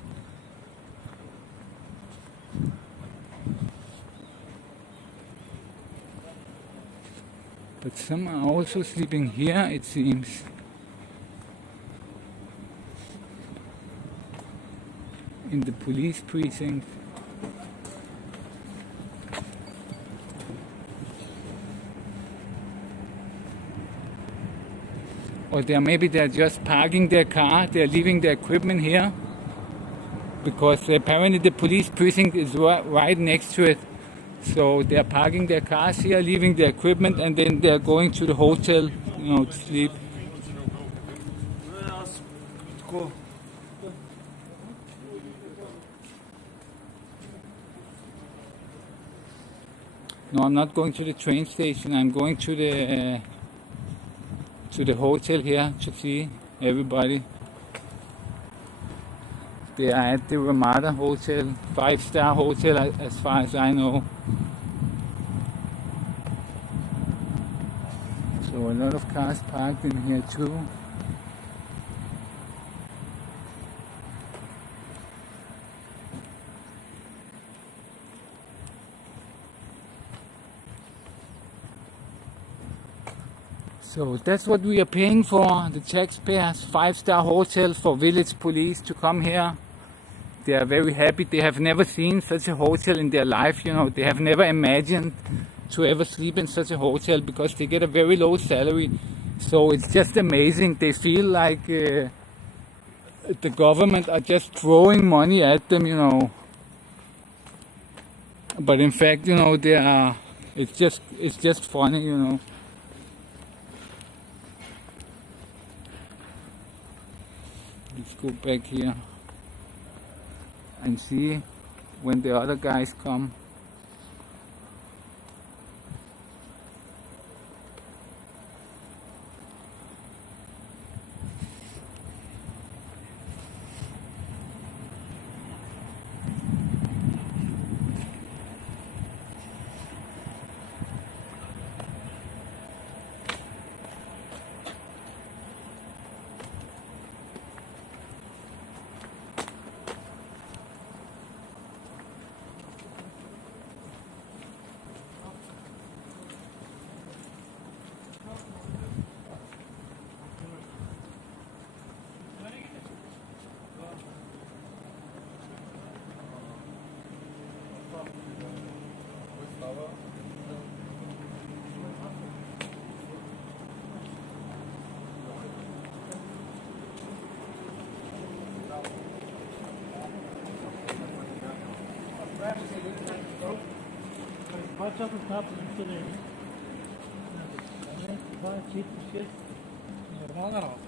But some are also sleeping here, it seems. In the police precinct. Or maybe they're just parking their car, they're leaving their equipment here. Because apparently the police precinct is right next to it. So they're parking their cars here, leaving their equipment, and then they're going to the hotel, you know, to sleep. No, I'm not going to the train station. I'm going to the hotel here to see everybody. They are at the Ramada Hotel, 5-star hotel as far as I know. So a lot of cars parked in here too. So that's what we are paying for, the taxpayers, 5-star hotel for village police to come here. They are very happy. They have never seen such a hotel in their life, you know. They have never imagined to ever sleep in such a hotel because they get a very low salary. So it's just amazing. They feel like the government are just throwing money at them, you know. But in fact, you know, they are. It's just funny, you know. Let's go back here and see when the other guys come. Нормална работа.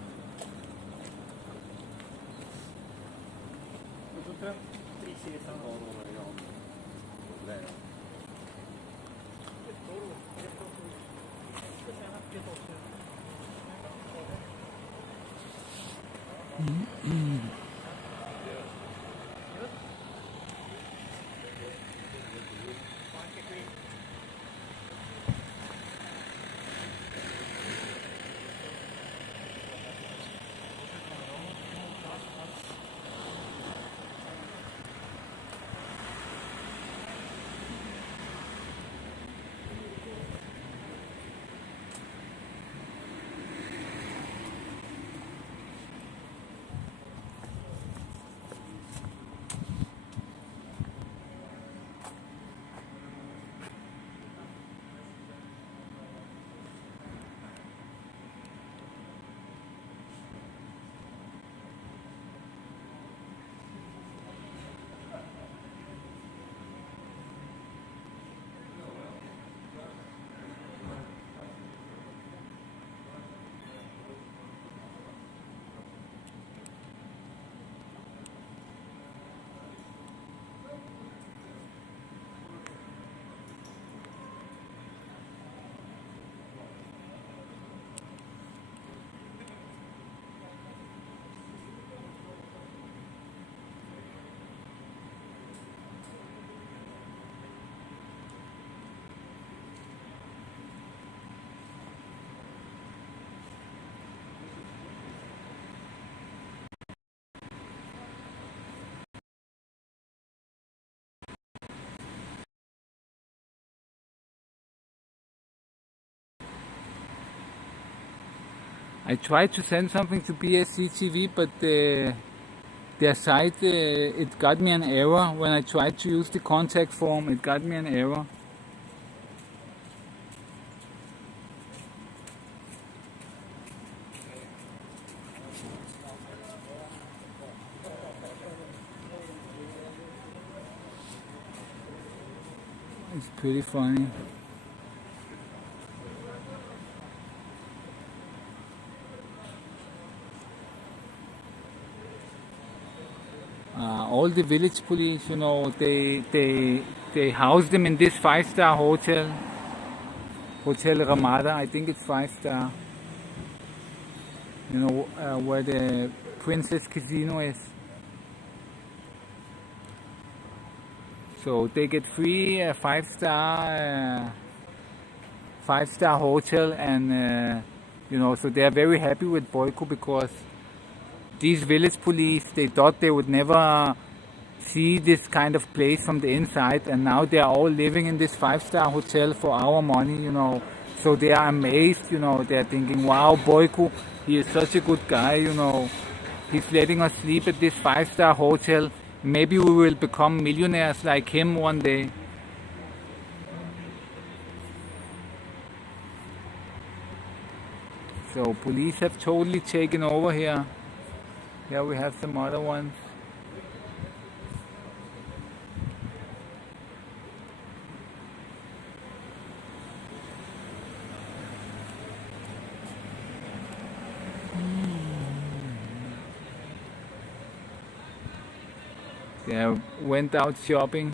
I tried to send something to BSCTV, but their site, it got me an error. When I tried to use the contact form, it got me an error. It's pretty funny. All the village police, you know, they house them in this 5-star hotel, Hotel Ramada. I think it's 5-star. You know, where the Princess Casino is. So they get free 5-star hotel, and you know, so they are very happy with Boyko, because these village police, they thought they would never see this kind of place from the inside, and now they are all living in this 5-star hotel for our money, you know. So they are amazed, you know. They are thinking, wow, Boyko, he is such a good guy, you know. He's letting us sleep at this 5-star hotel. Maybe we will become millionaires like him one day. So police have totally taken over here. Here we have some other ones. They went out shopping.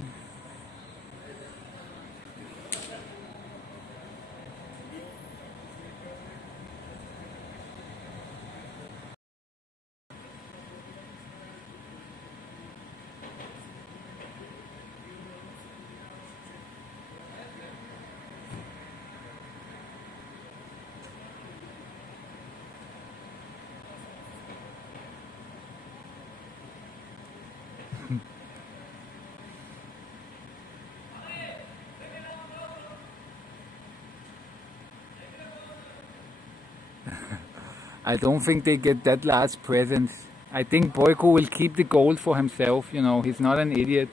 I don't think they get that large presents. I think Boyko will keep the gold for himself, you know. He's not an idiot.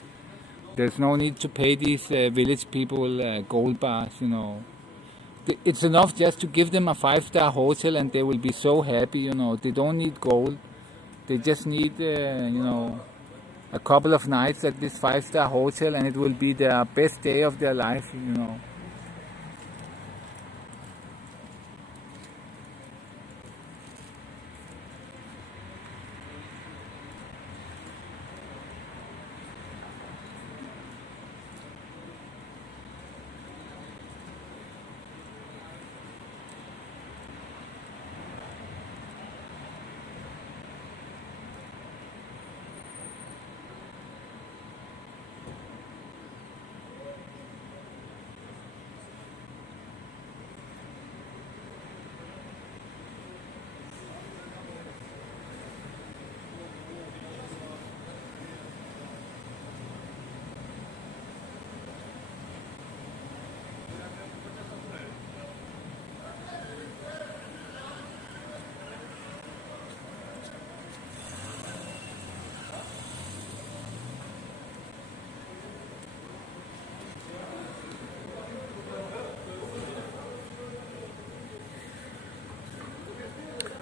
There's no need to pay these village people gold bars, you know. It's enough just to give them a 5-star hotel and they will be so happy, you know. They don't need gold. They just need, you know, a couple of nights at this 5-star hotel, and it will be their best day of their life, you know.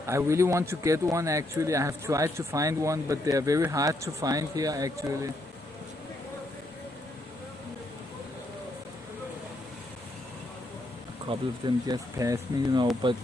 I really want to get one actually. I have tried to find one, but they are very hard to find here actually. A couple of them just passed me, you know, but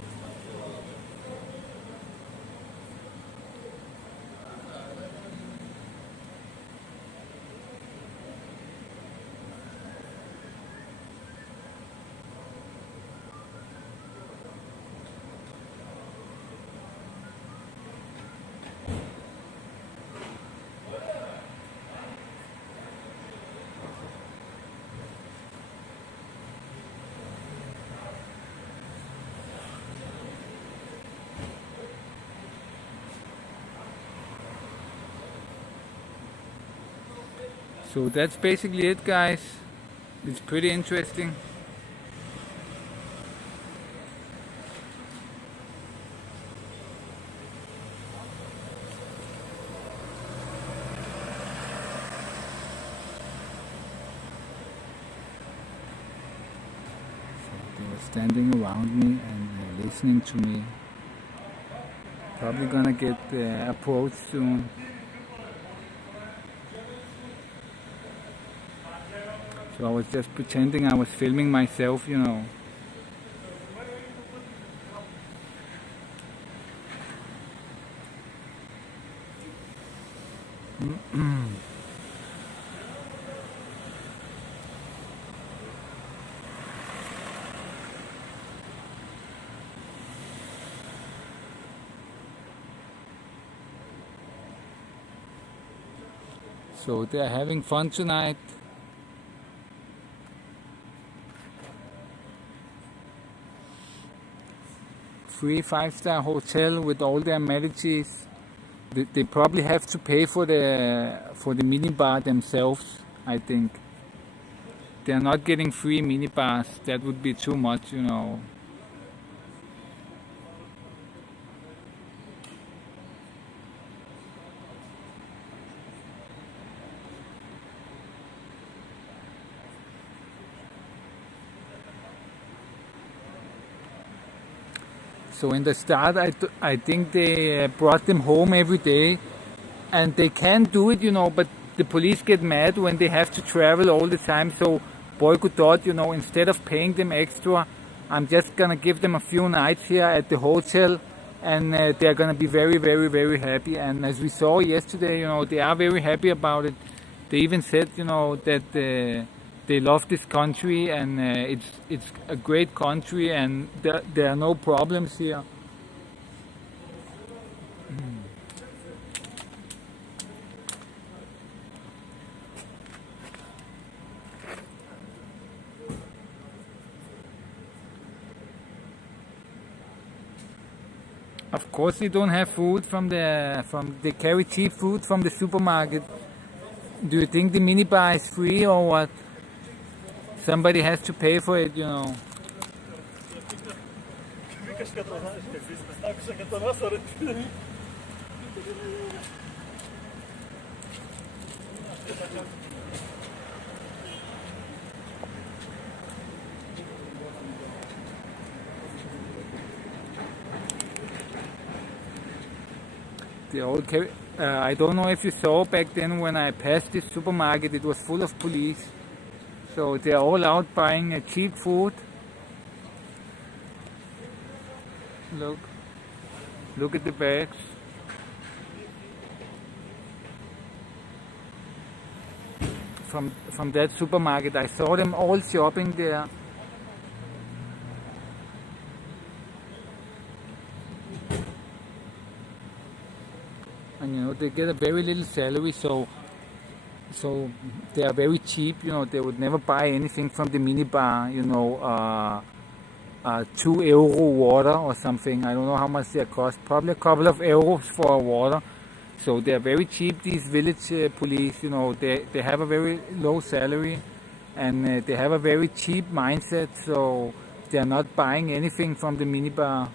so that's basically it, guys. It's pretty interesting. standing around me and listening to me. Probably gonna get approached soon. So I was just pretending I was filming myself, you know. So they're having fun tonight. Free 5-star hotel with all the amenities. They probably have to pay for the minibar themselves, I think. They're not getting free minibars. That would be too much, you know. So in the start, I think they brought them home every day, and they can do it, you know, but the police get mad when they have to travel all the time. So Boyko thought, you know, instead of paying them extra, I'm just gonna give them a few nights here at the hotel, and they're gonna be very, very, very happy. And as we saw yesterday, you know, they are very happy about it. They even said, you know, that they love this country, and it's a great country, and there are no problems here. Of course, they don't have food they carry cheap food from the supermarket. Do you think the minibar is free or what? Somebody has to pay for it, you know. They all carry, I don't know if you saw back then when I passed this supermarket, it was full of police. So they're all out buying cheap food. Look at the bags. From that supermarket, I saw them all shopping there. And you know, they get a very little salary, so they are very cheap, you know. They would never buy anything from the minibar, you know, €2 water or something. I don't know how much they cost, probably a couple of euros for water. So they are very cheap, these village police, you know. They have a very low salary, and they have a very cheap mindset, so they are not buying anything from the minibar.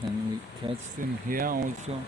Can we catch them here also?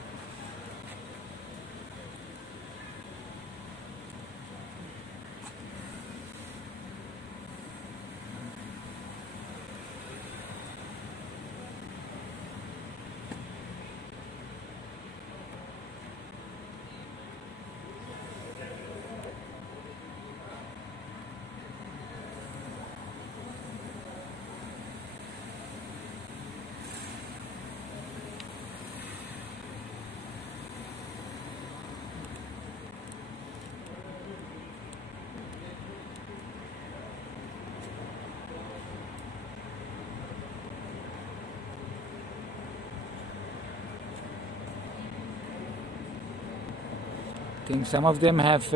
I think some of them have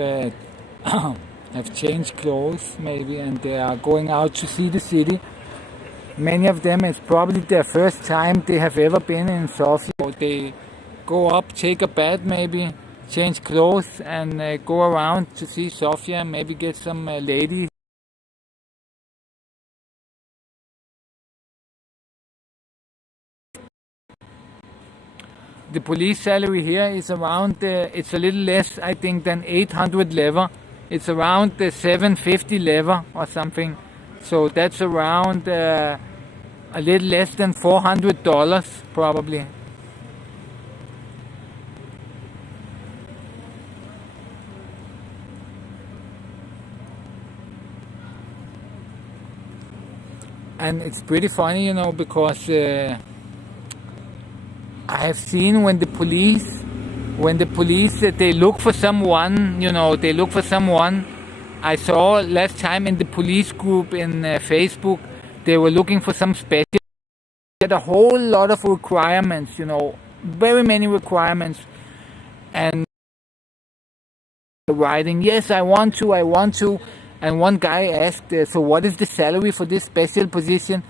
have changed clothes maybe, and they are going out to see the city. Many of them, it's probably their first time they have ever been in Sofia. They go up, take a bath maybe, change clothes and go around to see Sofia, maybe get some lady. The police salary here is around, it's a little less, I think, than 800 lever. It's around 750 lever or something. So that's around a little less than $400 probably. And it's pretty funny, you know, because I have seen when the police they look for someone, you know, they look for someone. I saw last time in the police group in Facebook, they were looking for some special. They had a whole lot of requirements, you know, very many requirements, and writing, yes, I want to. And one guy asked, so what is the salary for this special position?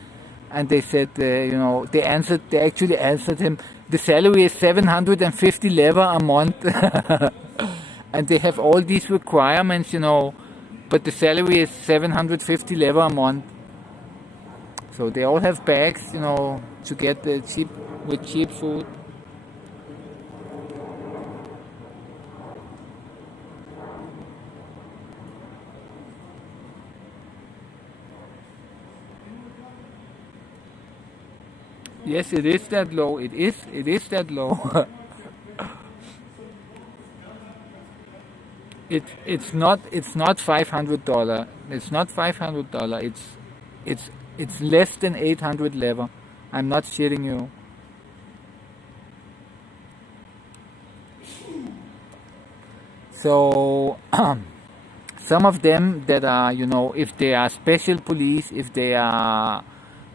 And they said, you know, they actually answered him, the salary is 750 lever a month. And they have all these requirements, you know, but the salary is 750 lever a month. So they all have bags, you know, to get cheap food. Yes, it is that low. It is that low. It's not $500. It's not $500. It's less than 800 lever. I'm not shitting you. So some of them that are, you know, if they are special police, if they are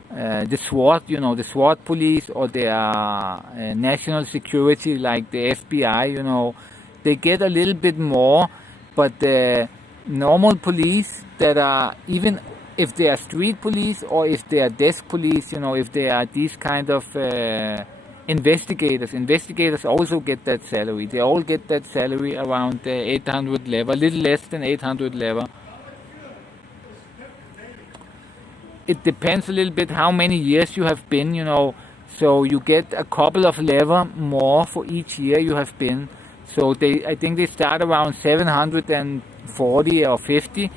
the SWAT, you know, the SWAT police, or they are national security like the FBI, you know, they get a little bit more. But the normal police that are, even if they are street police or if they are desk police, you know, if they are these kind of investigators also get that salary. They all get that salary around 800 lever, a little less than 800 lever. It depends a little bit how many years you have been, you know, so you get a couple of lever more for each year you have been. So I think they start around 740 or 50,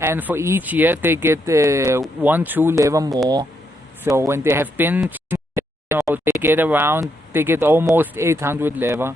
and for each year they get 1-2 lever more. So when they have been, you know, they get almost 800 lever.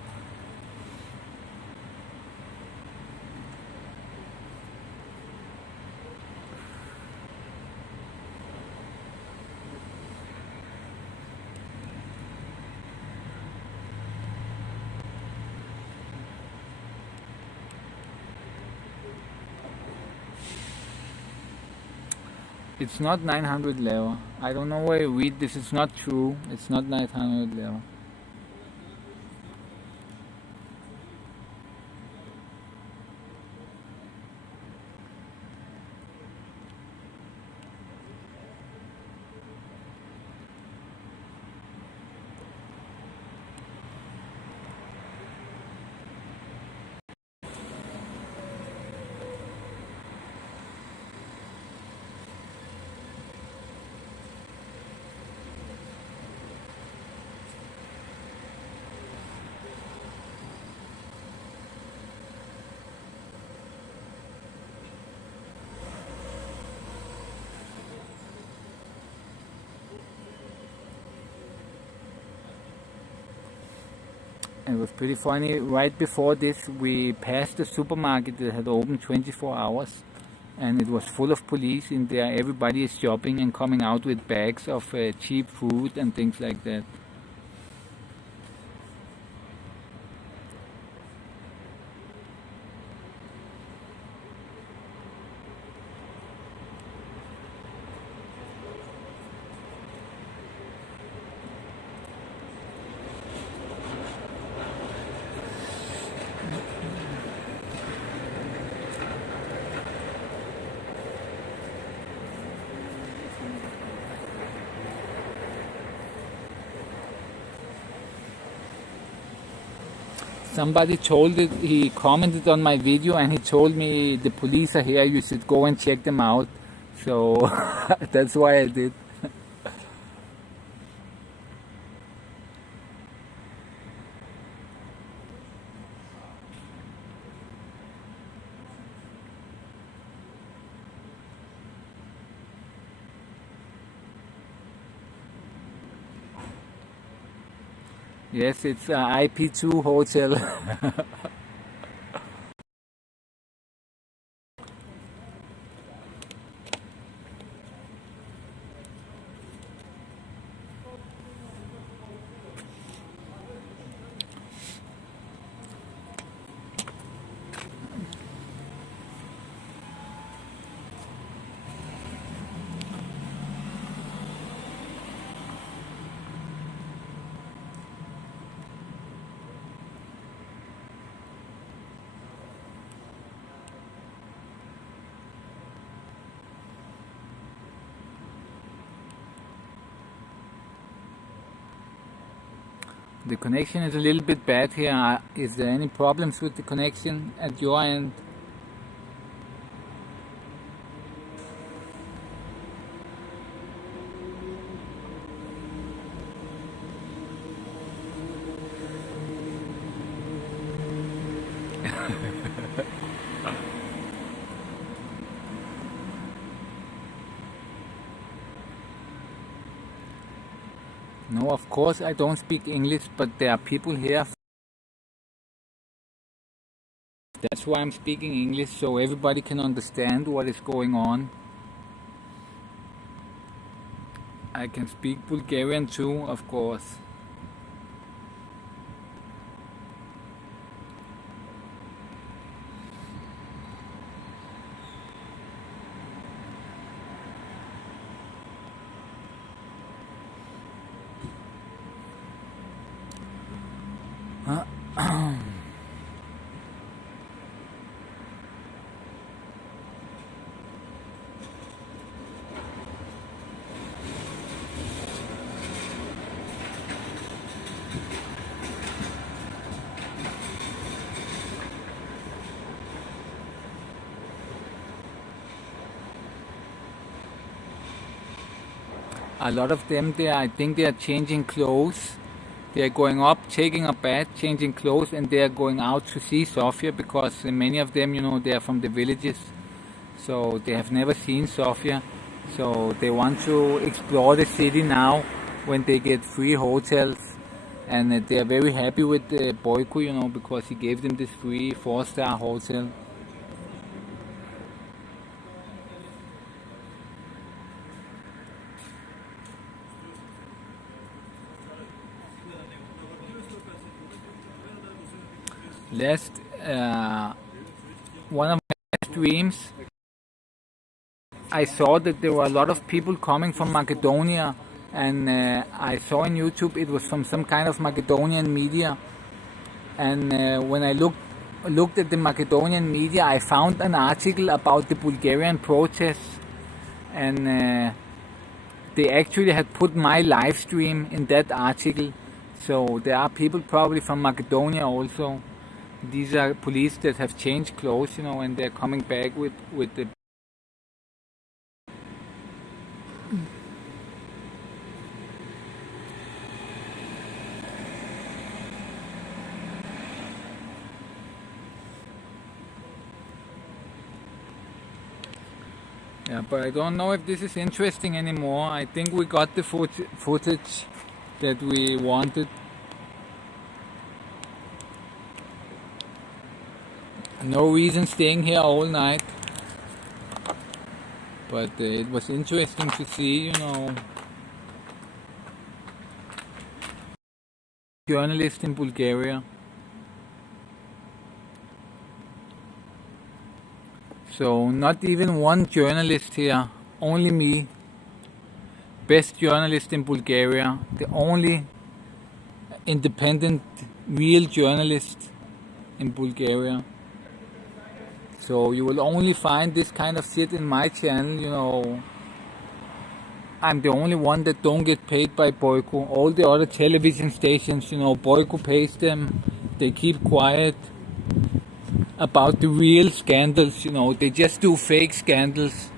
It's not 900 level. I don't know where you read this. It's not true. It's not 900 level. It was pretty funny. Right before this, we passed the supermarket that had opened 24 hours, and it was full of police in there. Everybody is shopping and coming out with bags of cheap food and things like that. somebody told it, he commented on my video and he told me the police are here, you should go and check them out. So that's why I did. Yes, it's IP2 hotel. The connection is a little bit bad here. Is there any problems with the connection at your end? No, of course I don't speak English, but there are people here. That's why I'm speaking English, so everybody can understand what is going on. I can speak Bulgarian too, of course. A lot of them there, I think they are changing clothes. They are going up, taking a bath, changing clothes, and they are going out to see Sofia, because many of them, you know, they are from the villages, so they have never seen Sofia. So they want to explore the city now when they get free hotels, and they are very happy with Boyko, you know, because he gave them this free 4-star hotel. Last one of my streams, I saw that there were a lot of people coming from Macedonia, and I saw on YouTube it was from some kind of Macedonian media. And when I looked at the Macedonian media, I found an article about the Bulgarian protests, and they actually had put my live stream in that article. So there are people probably from Macedonia also. These are police that have changed clothes, you know, and they're coming back with the... Yeah, but I don't know if this is interesting anymore. I think we got the footage that we wanted. No reason staying here all night, but it was interesting to see, you know, journalists in Bulgaria. So not even one journalist here, only me, best journalist in Bulgaria, the only independent real journalist in Bulgaria. So you will only find this kind of shit in my channel, you know. I'm the only one that don't get paid by Boyko. All the other television stations, you know, Boyko pays them, they keep quiet about the real scandals, you know, they just do fake scandals.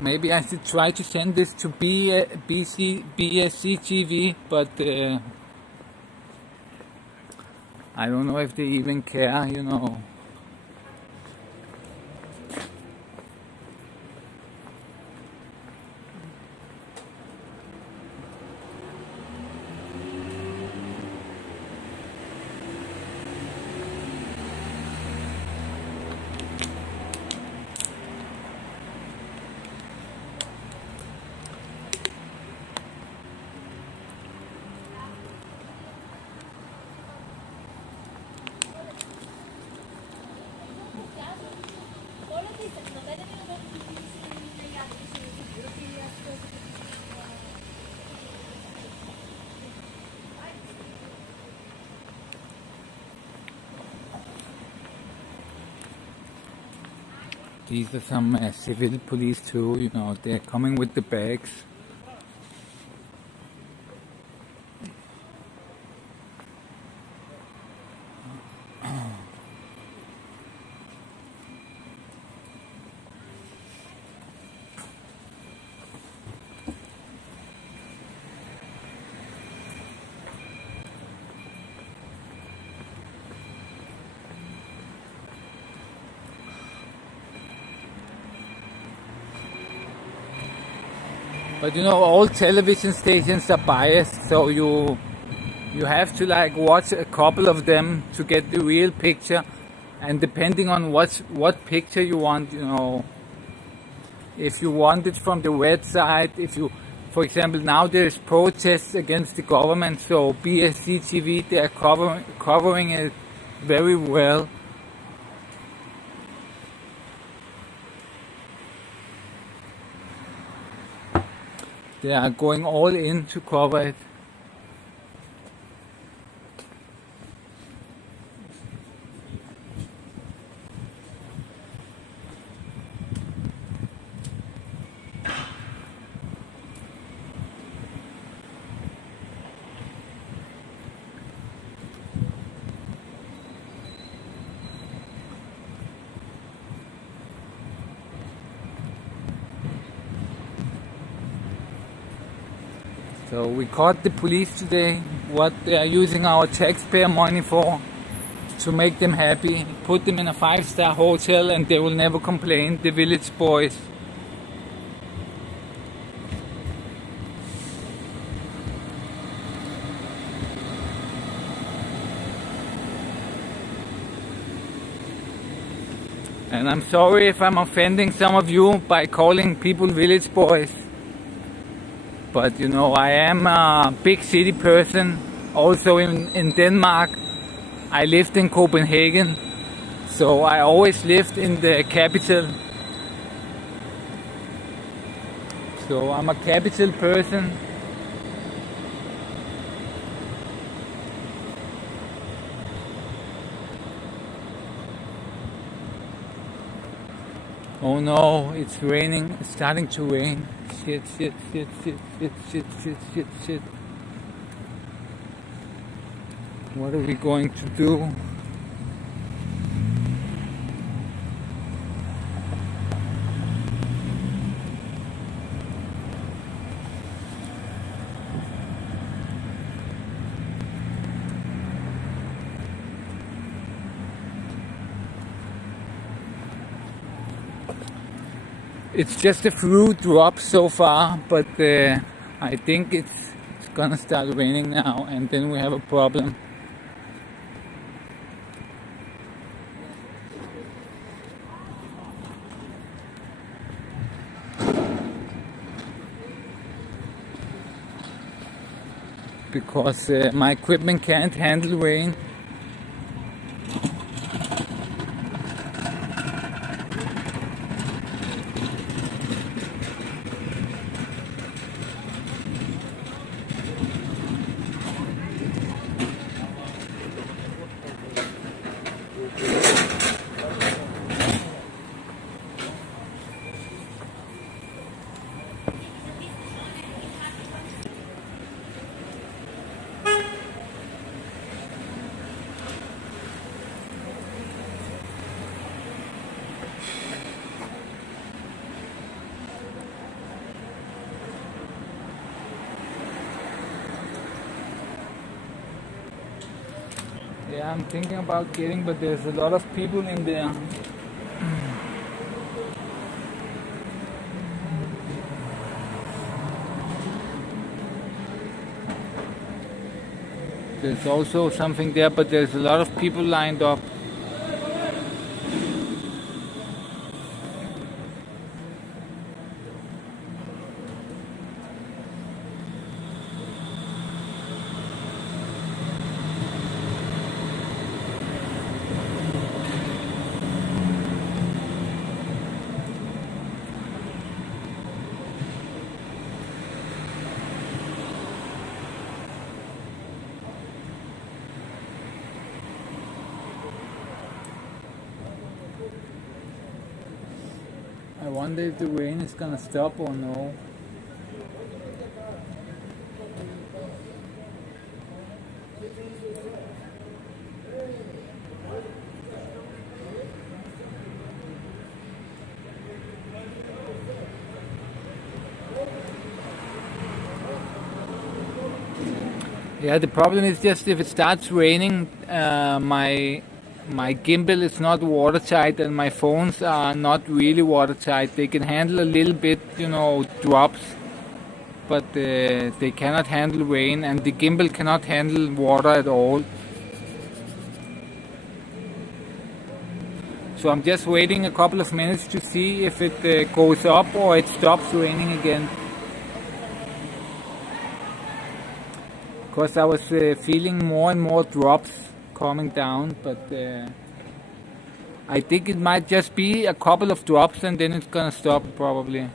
Maybe I should try to send this to BSC TV, but I don't know if they even care, you know. These are some civil police too, you know, they're coming with the bags. But you know, all television stations are biased, so you have to like watch a couple of them to get the real picture, and depending on what picture you want, you know, if you want it from the website, if you, for example, now there's protests against the government, so BSC TV, they are covering it very well. They are going all in to cover it. So we caught the police today, what they are using our taxpayer money for, to make them happy, put them in a 5-star hotel and they will never complain, the village boys. And I'm sorry if I'm offending some of you by calling people village boys. But you know, I am a big city person, also in Denmark. I lived in Copenhagen, so I always lived in the capital. So I'm a capital person. Oh no, it's raining, it's starting to rain. Shit. What are we going to do? It's just a few drops so far, but I think it's gonna start raining now, and then we have a problem. because my equipment can't handle rain. Yeah, I'm thinking about getting, but there's a lot of people in there. There's also something there, but there's a lot of people lined up. I wonder if the rain is gonna stop or no. Yeah, the problem is just if it starts raining, my gimbal is not watertight and my phones are not really watertight. They can handle a little bit, drops, but they cannot handle rain, and the gimbal cannot handle water at all. So I'm just waiting a couple of minutes to see if it goes up or it stops raining again. Because I was feeling more and more drops coming down, but I think it might just be a couple of drops and then it's gonna stop probably.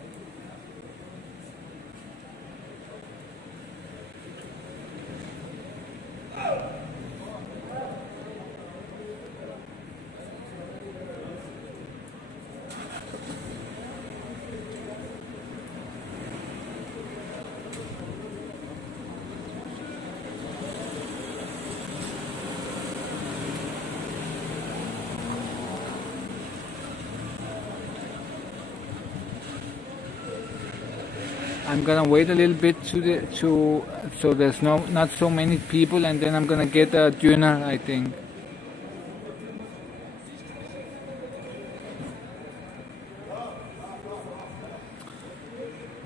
I'm gonna wait a little bit so there's not so many people, and then I'm gonna get a dinner, I think.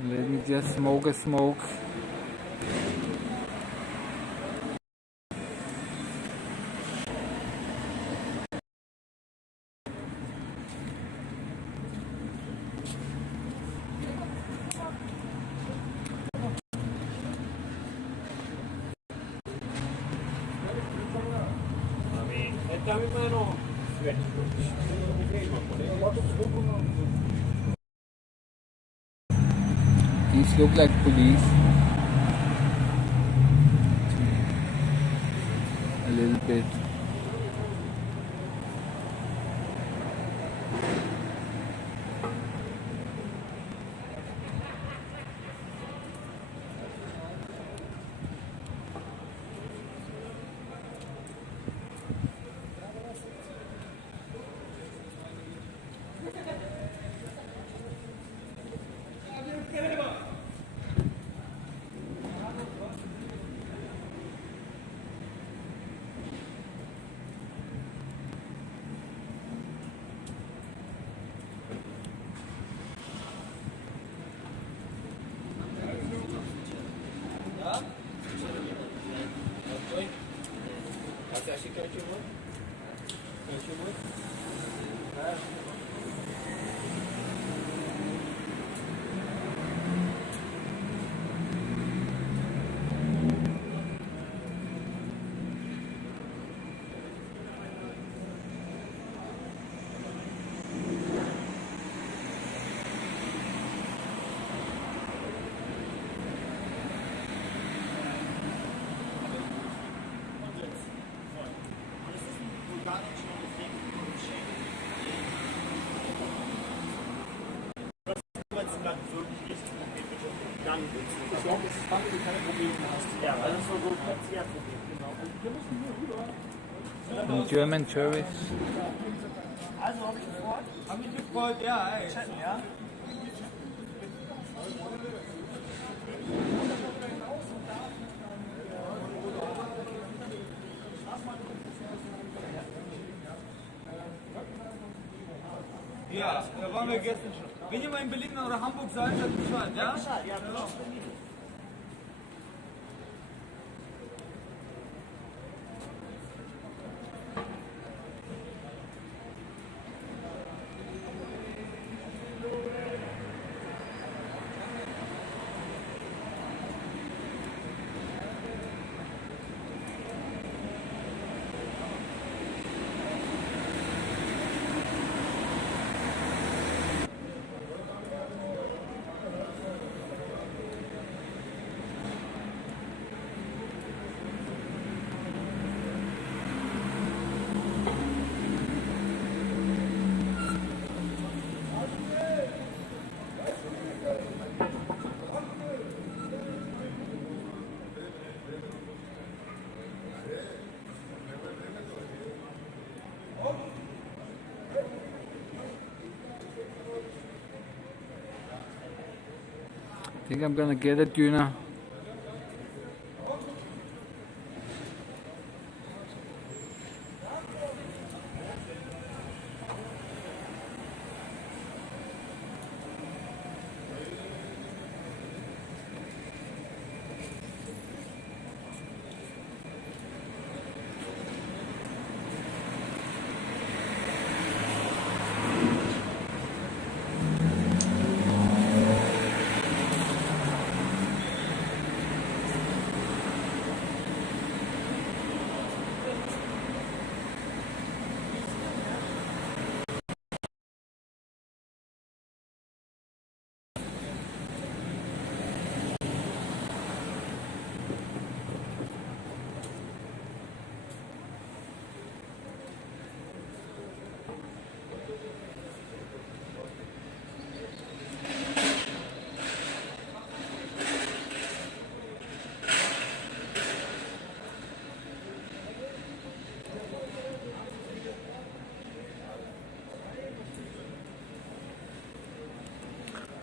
Let me just smoke a smoke. These look like police. A little bit. Und German Cherries. Hab mich gefreut, ja, ey. Chatten, ja? Ja, da waren wir gestern schon. Wenn ihr mal in Berlin oder Hamburg seid, sagt Bescheid, ja? Ja, genau. I think I'm gonna get a tuna.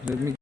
Let me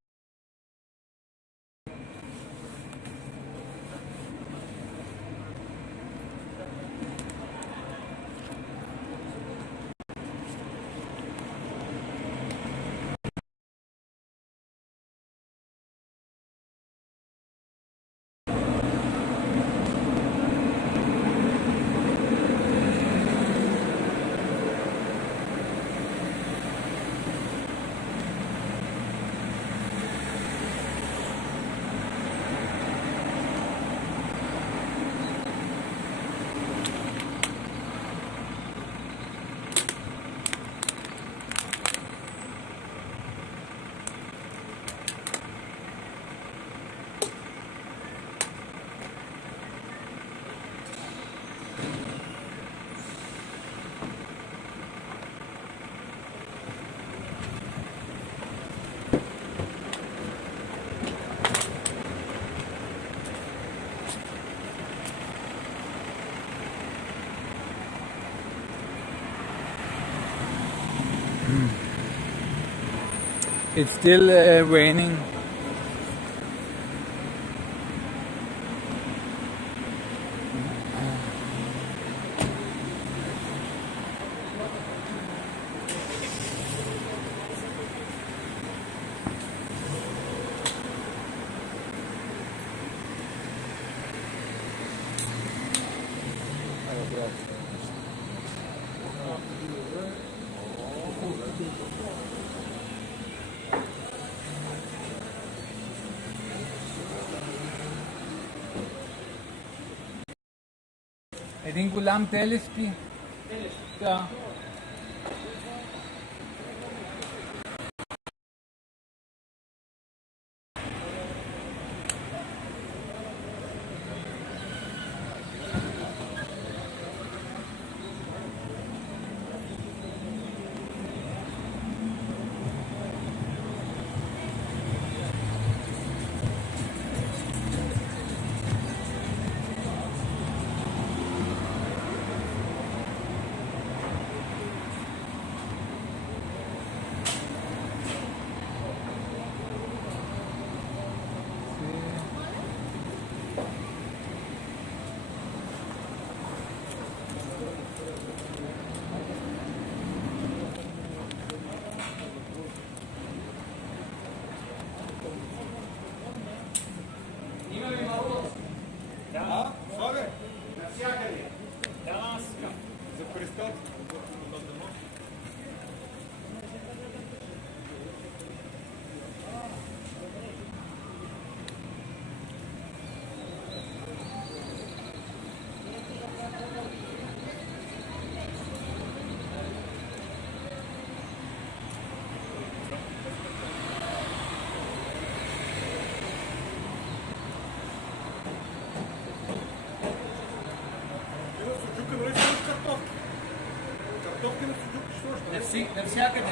It's still raining. Един голям телески. Да. навсякъде.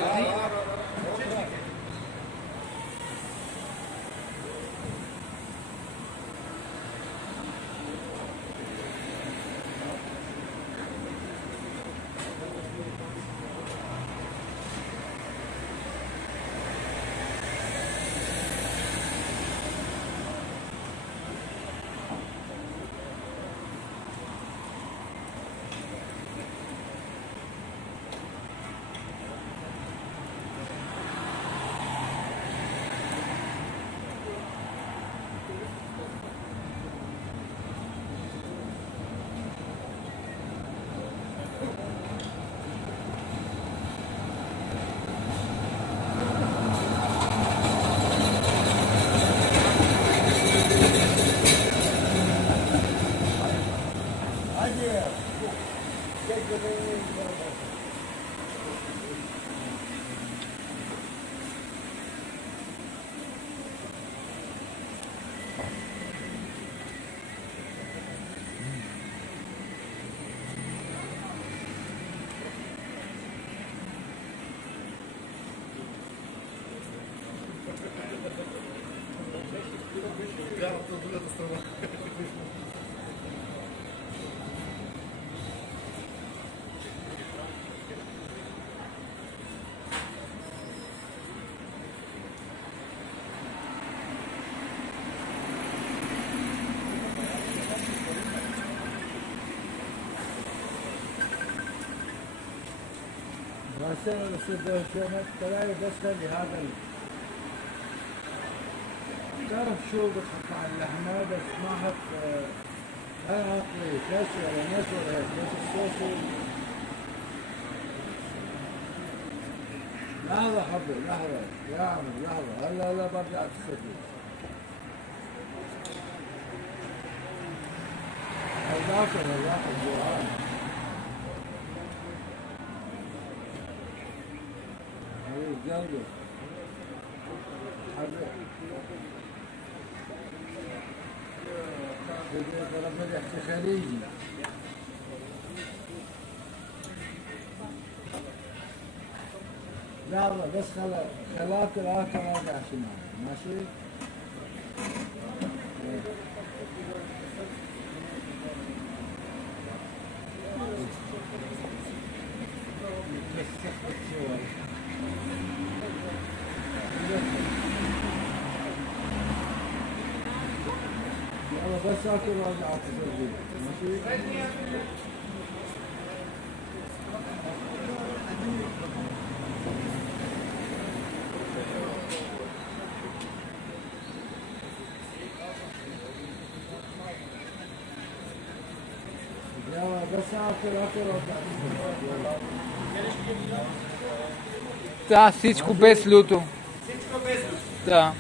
تلاقي بس لهذا تعرف شو بتحط على اللحمة بس ما حط هاي عقلي كاس ولا ناس ولا هيك بس الصوص لحظة حبي لحظة يا عمي لحظة هلا برجع تستفيد هذاك جوعان جنبه حرق بدي احكي خليجي لا بس خلاط الاخر راجع شمال ماشي بس اكل راجع تسوي ماشي يلا بس اكل راجع Да, всичко без люто. Да.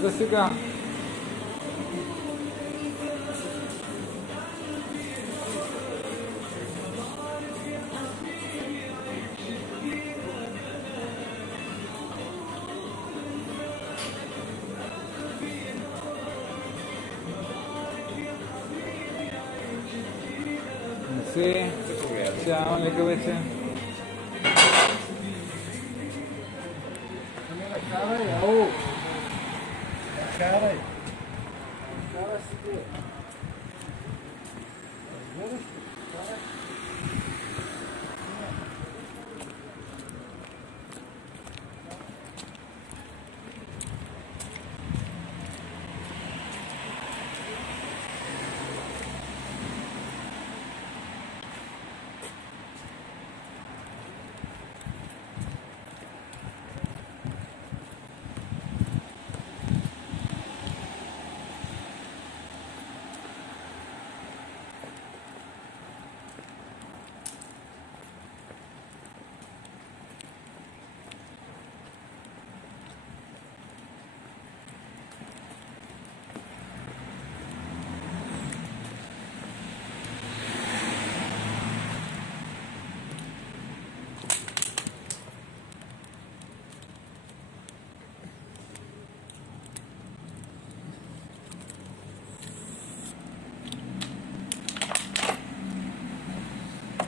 За сега. Sì, ciao, lека вечер. Карай, ау! Карай! Карай себе! Разбираш ли? Карай!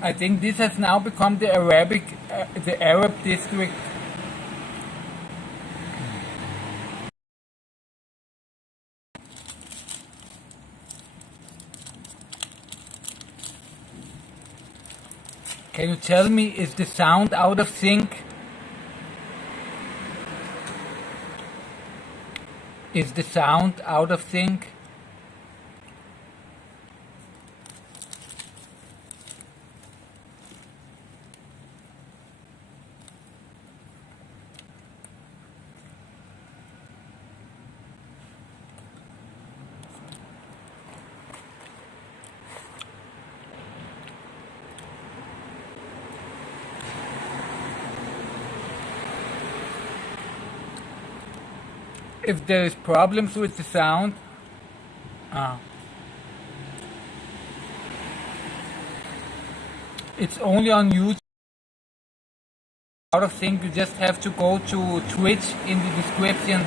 I think this has now become the Arab district. Can you tell me, is the sound out of sync? Is the sound out of sync? If there is problems with the sound, it's only on YouTube. Out of sync, you just have to go to Twitch in the description,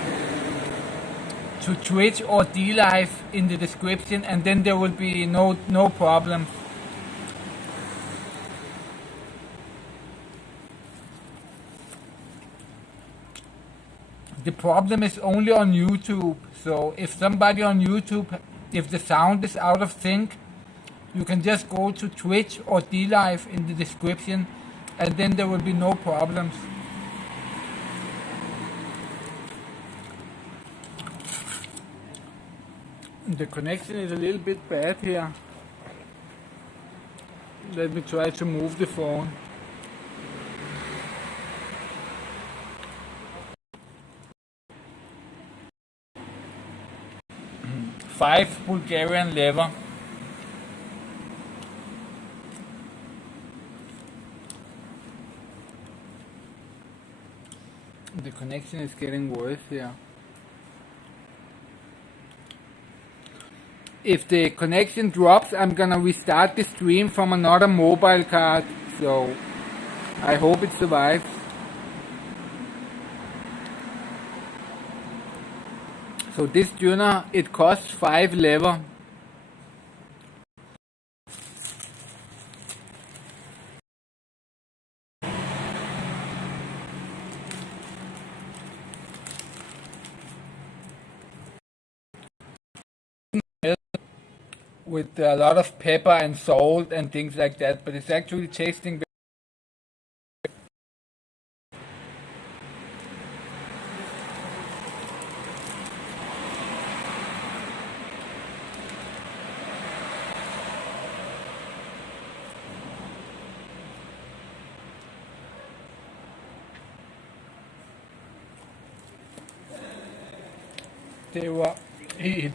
to Twitch or DLive in the description, and then there will be no problems. The problem is only on YouTube, so if somebody on YouTube, if the sound is out of sync, you can just go to Twitch or DLive in the description, and then there will be no problems. The connection is a little bit bad here. Let me try to move the phone. Five Bulgarian lever. The connection is getting worse here. If the connection drops, I'm gonna restart the stream from another mobile card, so I hope it survives. So this tuner, it costs 5 lever. With a lot of pepper and salt and things like that, but it's actually tasting. He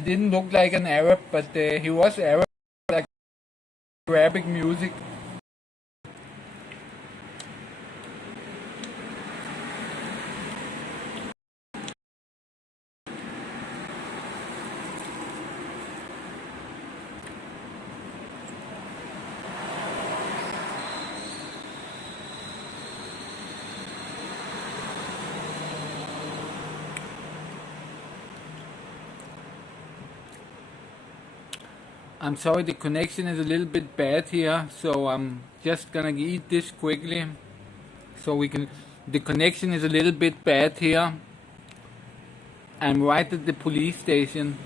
didn't look like an Arab, but he was Arab, like Arabic music. I'm sorry, the connection is a little bit bad here, so I'm just gonna eat this quickly. So we can. The connection is a little bit bad here. I'm right at the police station.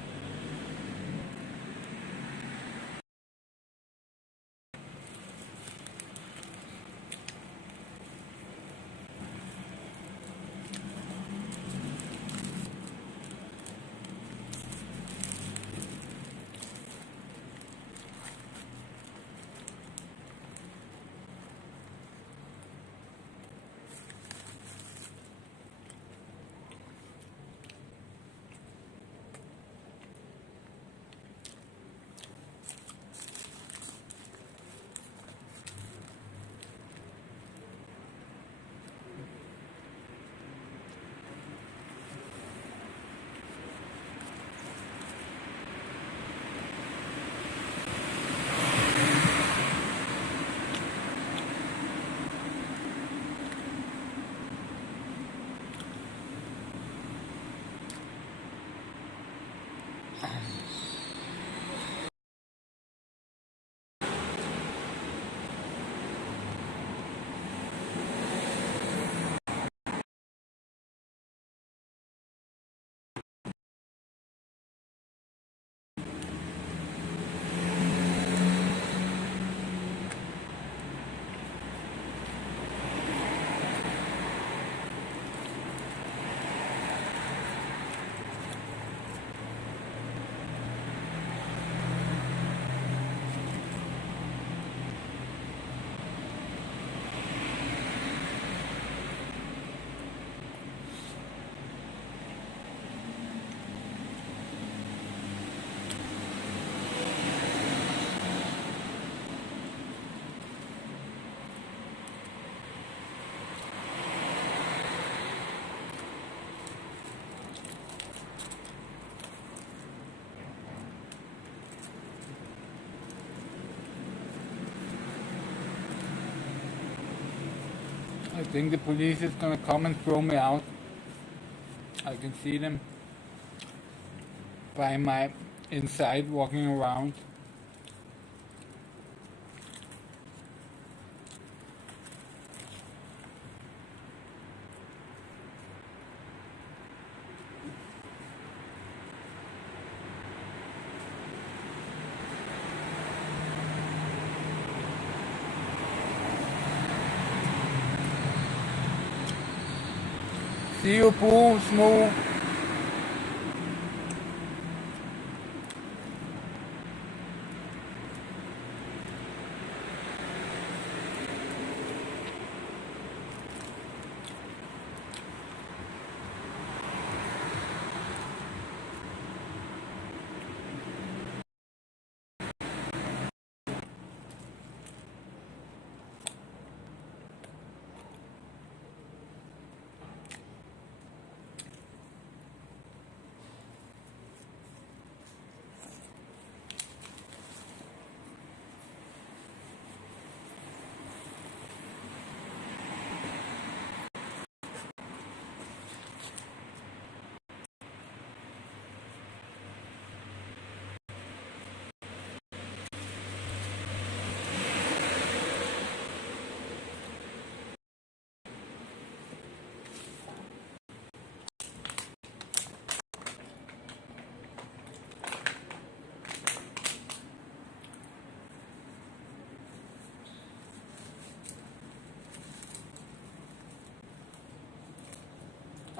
I think the police is gonna come and throw me out. I can see them by my inside walking around. See you, Pooh, Smoo.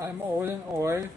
I'm all in oil.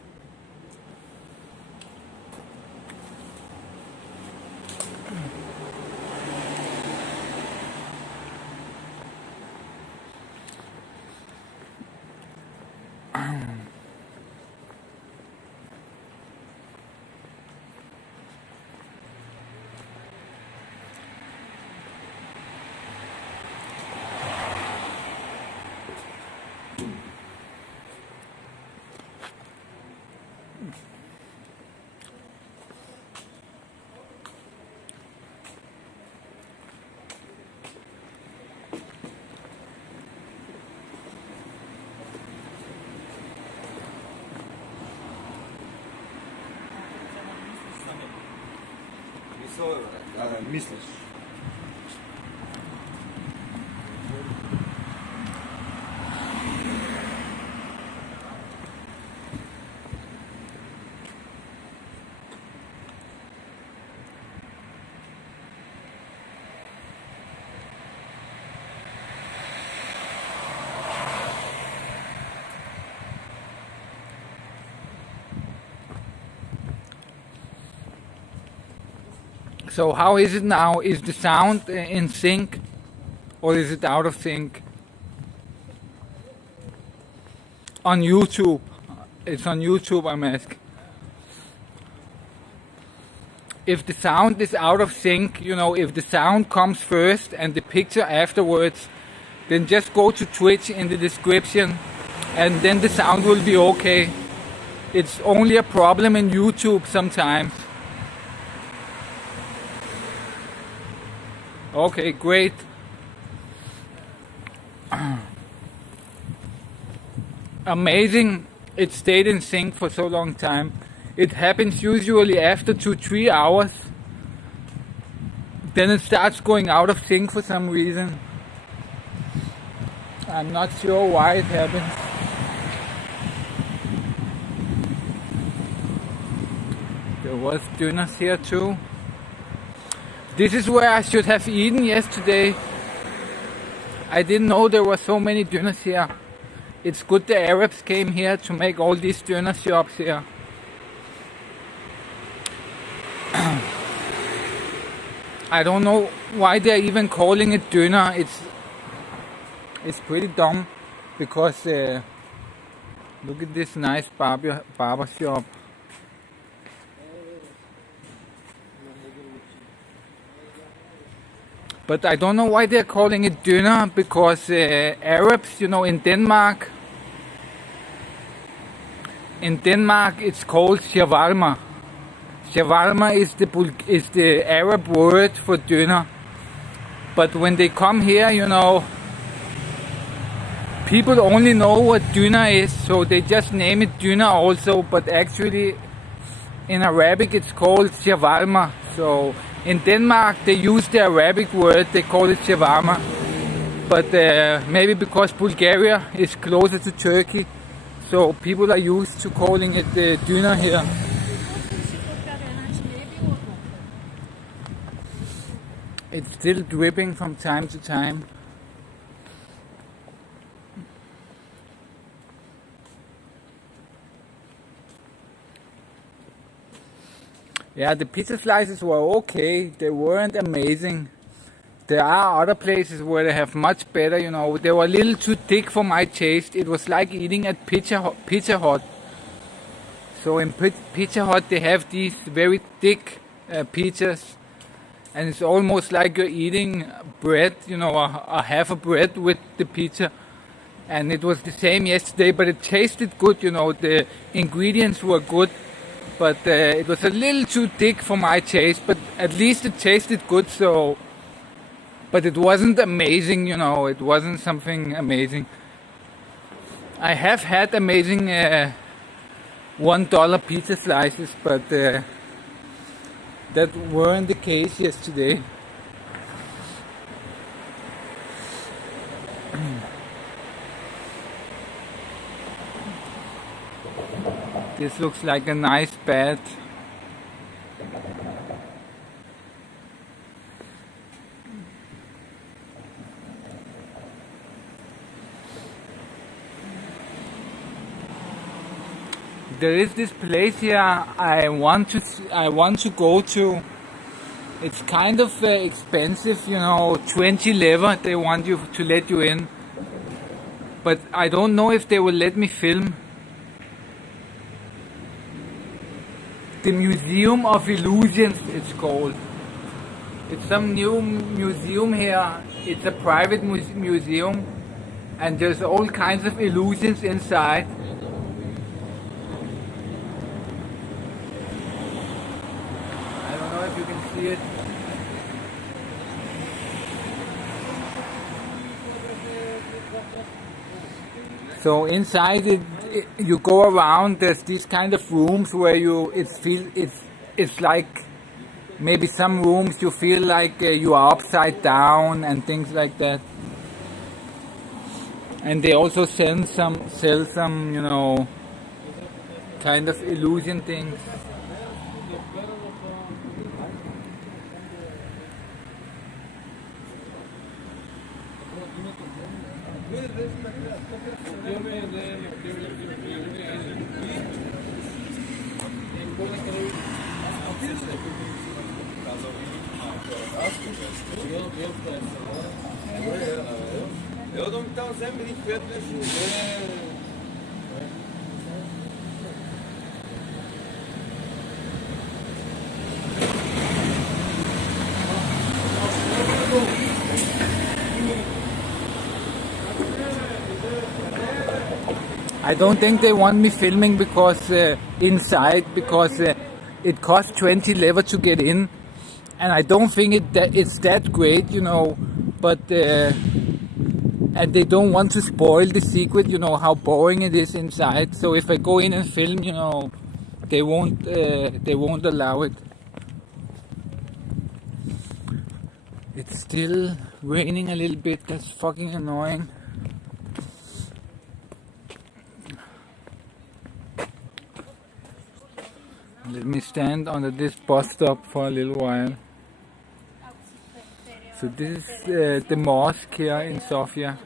Soil. Мислиш. So how is it now? Is the sound in sync or is it out of sync? On YouTube. It's on YouTube, I'm asking. If the sound is out of sync, you know, if the sound comes first and the picture afterwards, then just go to Twitch in the description and then the sound will be okay. It's only a problem in YouTube sometimes. Okay, great. Amazing. It stayed in sync for so long time. It happens usually after 2-3 hours. Then it starts going out of sync for some reason. I'm not sure why it happens. There was dinners here too. This is where I should have eaten yesterday. I didn't know there were so many dinners here. It's good the Arabs came here to make all these dinner shops here. I don't know why they're even calling it dinner. It's pretty dumb because look at this nice barber shop. But I don't know why they're calling it dinner, because Arabs, you know, in Denmark it's called shawarma. Shawarma is the Arab word for dinner. But when they come here, you know, people only know what dinner is, so they just name it dinner also. But actually, in Arabic, it's called shawarma. So in Denmark, they use the Arabic word, they call it shawarma. But maybe because Bulgaria is closer to Turkey, so people are used to calling it dinner here. It's still dripping from time to time. Yeah, the pizza slices were okay. They weren't amazing. There are other places where they have much better, you know. They were a little too thick for my taste. It was like eating at Pizza Hut. So in Pizza Hut they have these very thick pizzas. And it's almost like you're eating bread, you know, a half a bread with the pizza. And it was the same yesterday, but it tasted good, you know. The ingredients were good. But it was a little too thick for my taste, but at least it tasted good, so... But it wasn't amazing, you know, it wasn't something amazing. I have had amazing $1 pizza slices, but that weren't the case yesterday. This looks like a nice bed. There is this place here I want to go to. It's kind of expensive, you know, 20 lever they want you to let you in. But I don't know if they will let me film. The Museum of Illusions, it's called. It's some new museum here. It's a private museum, and there's all kinds of illusions inside. I don't know if you can see it. So inside it, you go around. There's these kind of rooms where it's like maybe some rooms you feel like you are upside down and things like that. And they also sell some, you know, kind of illusion things. I don't think they want me filming because inside, because it costs 20 lever to get in, and I don't think it's that great, you know. But and they don't want to spoil the secret, you know, how boring it is inside. So if I go in and film, you know, they won't allow it. It's still raining a little bit. That's fucking annoying. Let me stand under this bus stop for a little while. So this is the mosque here in Sofia.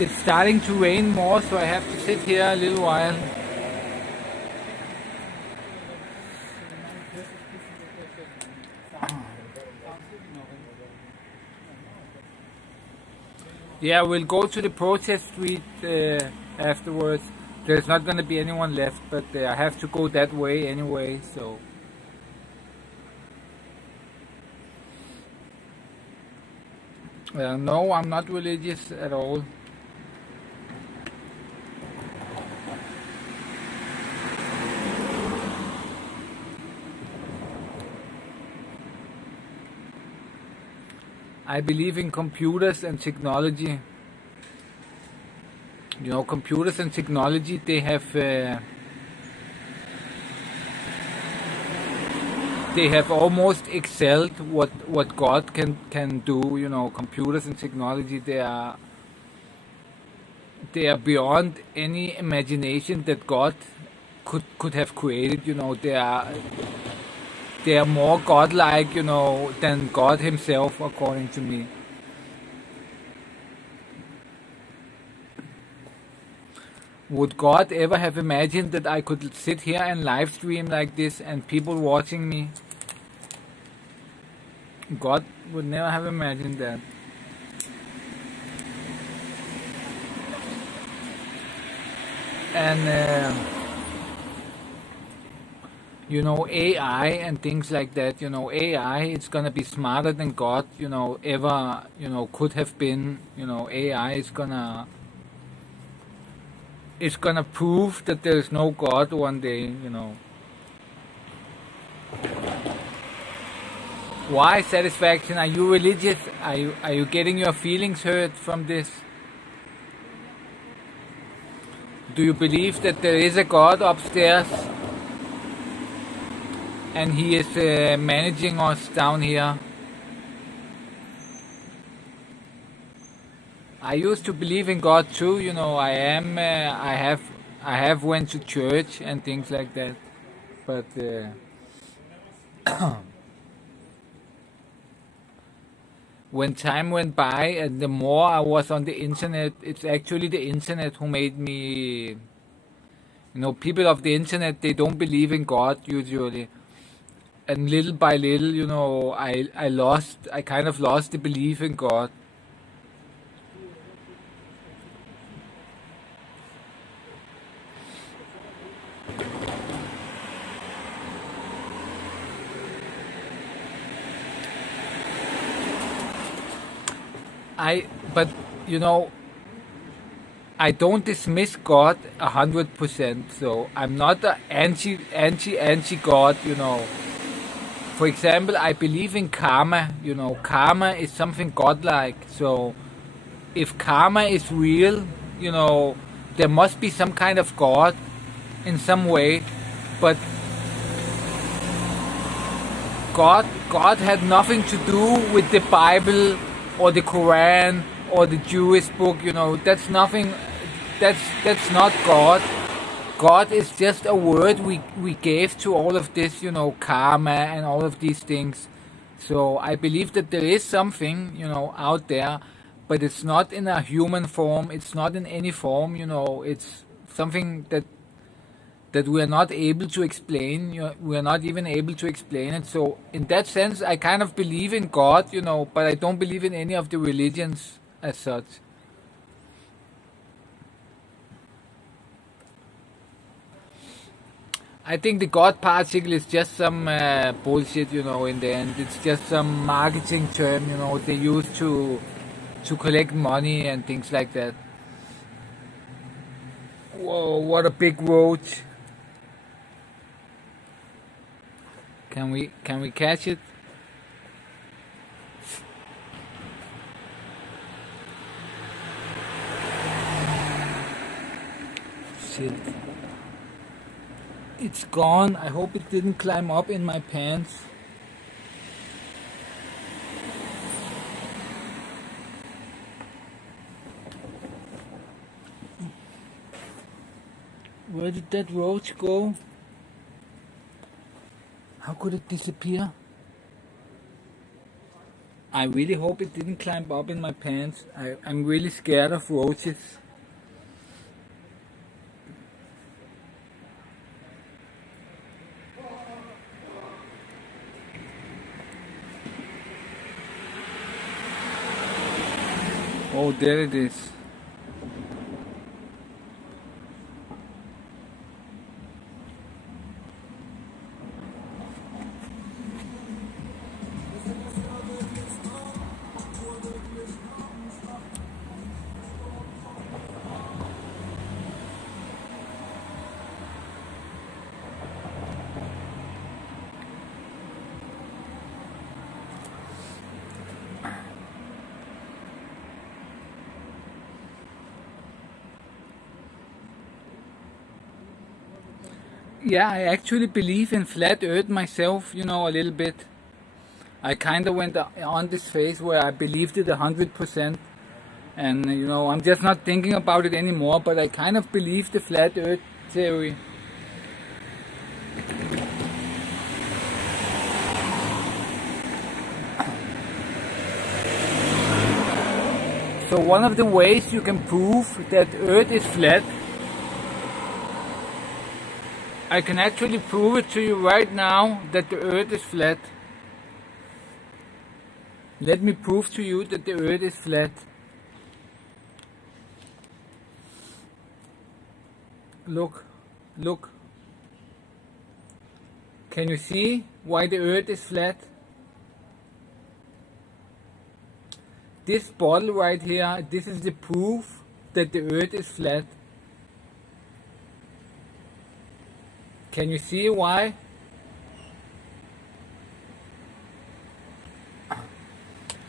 It's starting to rain more, so I have to sit here a little while. Yeah, we'll go to the protest street afterwards. There's not going to be anyone left, but I have to go that way anyway, so... no, I'm not religious at all. I believe in computers and technology. You know, computers and technology, they have almost excelled what God can do. You know, computers and technology, they are beyond any imagination that God could have created. You know, they are more godlike, you know, than God himself, according to me. Would God ever have imagined that I could sit here and live stream like this and people watching me? God would never have imagined that. And you know, AI and things like that, you know, AI, it's gonna be smarter than God, you know, ever, you know, could have been. You know, AI is gonna prove that there is no God one day, you know. Why satisfaction? Are you religious? Are you getting your feelings hurt from this? Do you believe that there is a God upstairs and he is managing us down here? I used to believe in God too, you know. I have went to church and things like that, but when time went by and the more I was on the internet, it's actually the internet who made me, you know, people of the internet, they don't believe in God usually. and little by little, you know, I kind of lost the belief in God. But you know, I don't dismiss God 100%. So I'm not an anti God. You know, for example, I believe in karma. You know, karma is something godlike. So if karma is real, you know, there must be some kind of God in some way. But God had nothing to do with the Bible or the Quran or the Jewish book, you know. That's nothing. That's not God. God is just a word we gave to all of this, you know, karma and all of these things. So I believe that there is something, you know, out there, but it's not in a human form. It's not in any form, you know. It's something that we are not able to explain. You know, we are not even able to explain it. So in that sense, I kind of believe in God, you know, but I don't believe in any of the religions as such. I think the God particle is just some bullshit, you know, in the end. It's just some marketing term, you know, they use to collect money and things like that. Whoa, what a big roach. Can we catch it? Shit. It's gone. I hope it didn't climb up in my pants. Where did that roach go? How could it disappear? I really hope it didn't climb up in my pants. I'm really scared of roaches. Oh, there it is. Yeah, I actually believe in flat earth myself, you know, a little bit. I kind of went on this phase where I believed it 100%. And, you know, I'm just not thinking about it anymore, but I kind of believe the flat earth theory. So one of the ways you can prove that earth is flat, I can actually prove it to you right now that the earth is flat. Let me prove to you that the earth is flat. Look, look. Can you see why the earth is flat? This bottle right here, this is the proof that the earth is flat. Can you see why?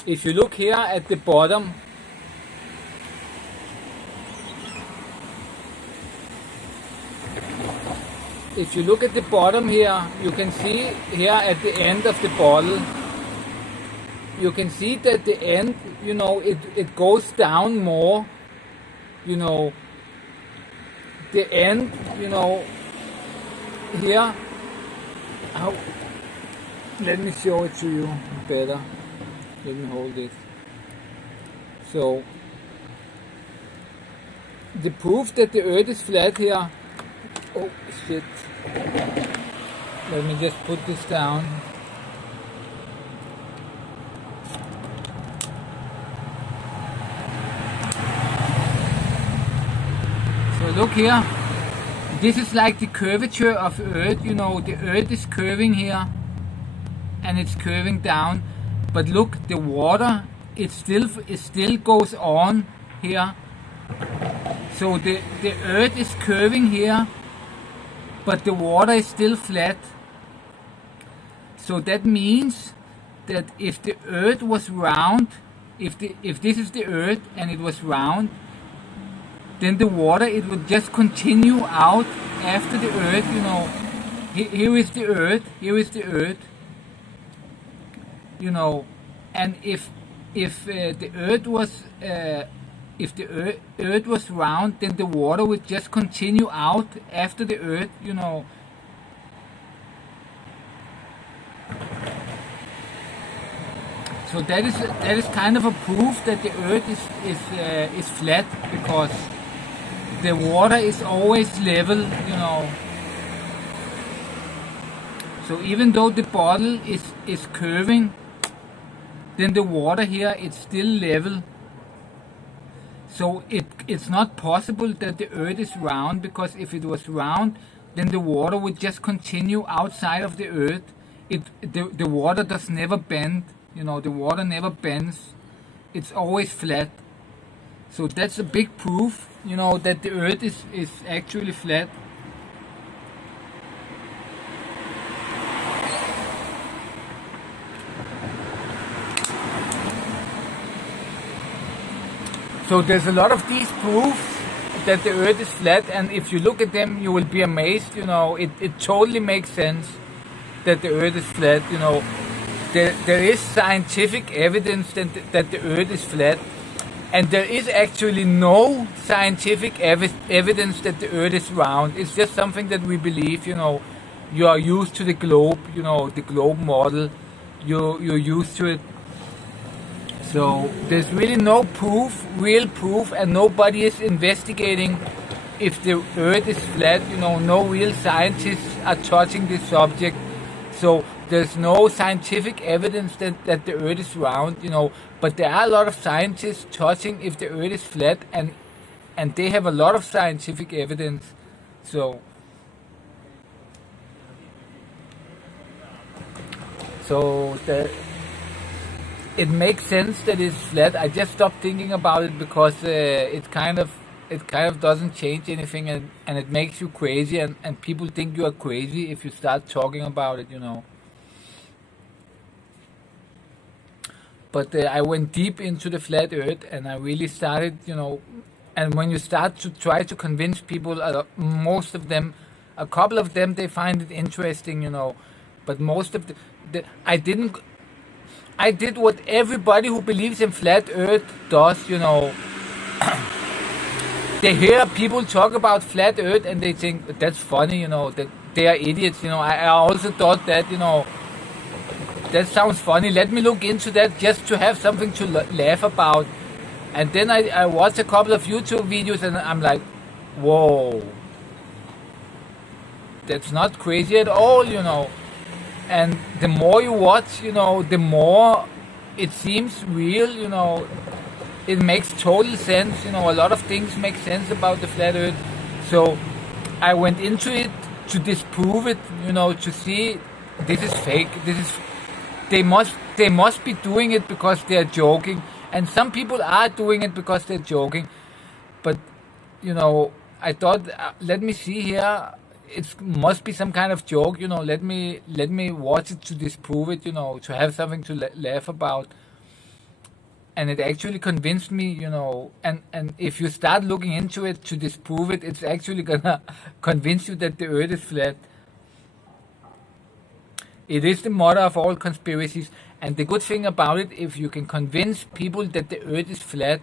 If you look here at the bottom, if you look at the bottom here, you can see here at the end of the bottle, you can see that the end, you know, it goes down more, you know, the end, you know, here. Oh, let me show it to you better. Let me hold it. So the proof that the earth is flat here. Oh shit. Let me just put this down. So look here. This is like the curvature of Earth. You know, the Earth is curving here and it's curving down. But look, the water, it still goes on here. So the Earth is curving here, but the water is still flat. So that means that if the Earth was round, if this is the Earth and it was round, then the water, it would just continue out after the Earth. You know, here is the Earth, here is the Earth. You know, and if the Earth was Earth was round, then the water would just continue out after the Earth. You know. So that is kind of a proof that the Earth is flat, because the water is always level, you know. So even though the bottle is curving, then the water here is still level. So it's not possible that the Earth is round, because if it was round, then the water would just continue outside of the Earth. The water does never bend. You know, the water never bends. It's always flat. So that's a big proof, you know, that the Earth is actually flat. So there's a lot of these proofs that the Earth is flat, and if you look at them, you will be amazed. You know, it totally makes sense that the Earth is flat. You know, there is scientific evidence that the Earth is flat, and there is actually no scientific evidence that the Earth is round. It's just something that we believe. You know, you are used to the globe. You know, the globe model. You're used to it. So there's really no proof, real proof, and nobody is investigating if the Earth is flat. You know, no real scientists are touching this subject. So there's no scientific evidence that the Earth is round, you know, but there are a lot of scientists touching if the Earth is flat, and they have a lot of scientific evidence. So it makes sense that it's flat. I just stopped thinking about it because it kind of doesn't change anything, and it makes you crazy, and people think you are crazy if you start talking about it, you know. But I went deep into the flat Earth, and I really started, you know, and when you start to try to convince people, most of them, a couple of them, they find it interesting, you know, but most of I did what everybody who believes in flat Earth does, you know. They hear people talk about flat Earth and they think that's funny, you know, that they are idiots, you know. I also thought that, you know, that sounds funny. Let me look into that just to have something to laugh about. And then I watched a couple of YouTube videos and I'm like, whoa, that's not crazy at all, you know. And the more you watch, you know, the more it seems real, you know. It makes total sense, you know. A lot of things make sense about the flat Earth. So I went into it to disprove it, you know, to see this is fake. They must be doing it because they are joking, and some people are doing it because they're joking. But you know, I thought, let me see here. It must be some kind of joke, you know. Let me watch it to disprove it, you know, to have something to laugh about. And it actually convinced me, you know. And if you start looking into it to disprove it, it's actually gonna convince you that the Earth is flat. It is the mother of all conspiracies. And the good thing about it, if you can convince people that the Earth is flat,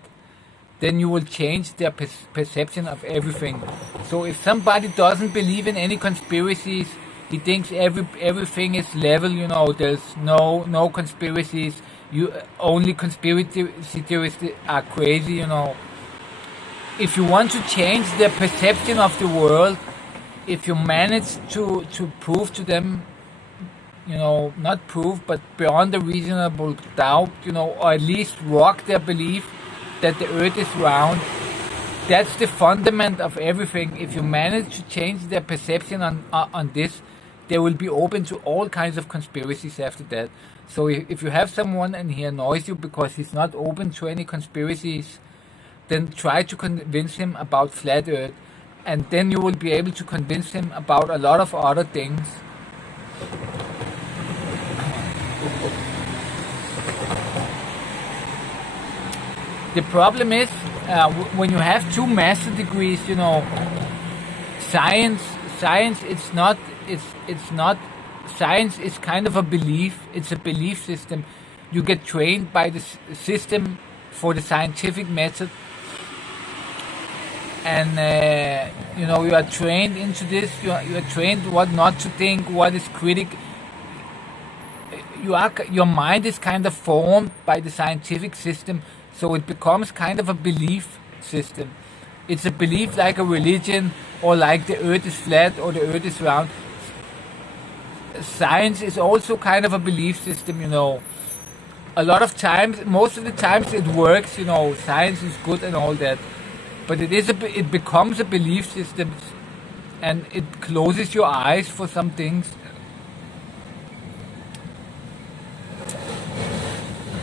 then you will change their perception of everything. So if somebody doesn't believe in any conspiracies, he thinks everything is level, you know, there's no conspiracies, only conspiracy theorists are crazy, you know. If you want to change their perception of the world, if you manage to prove to them not proof, but beyond a reasonable doubt, or at least rock their belief that the earth is round. That's the fundament of everything. If you manage to change their perception on this, they will be open to all kinds of conspiracies after that. So if you have someone and he annoys you because he's not open to any conspiracies, then try to convince him about flat earth, and then you will be able to convince him about a lot of other things. The problem is when you have two master degrees, science it's not science is kind of a belief. It's a belief system. You get trained by the system for the scientific method, and you are trained into this. You are trained what not to think, what is critic. Your mind is kind of formed by the scientific system, so it becomes kind of a belief system. It's a belief like a religion, or like the earth is flat or the earth is round. Science is also kind of a belief system, A lot of times, most of the times it works, science is good and all that. But it becomes a belief system, and it closes your eyes for some things.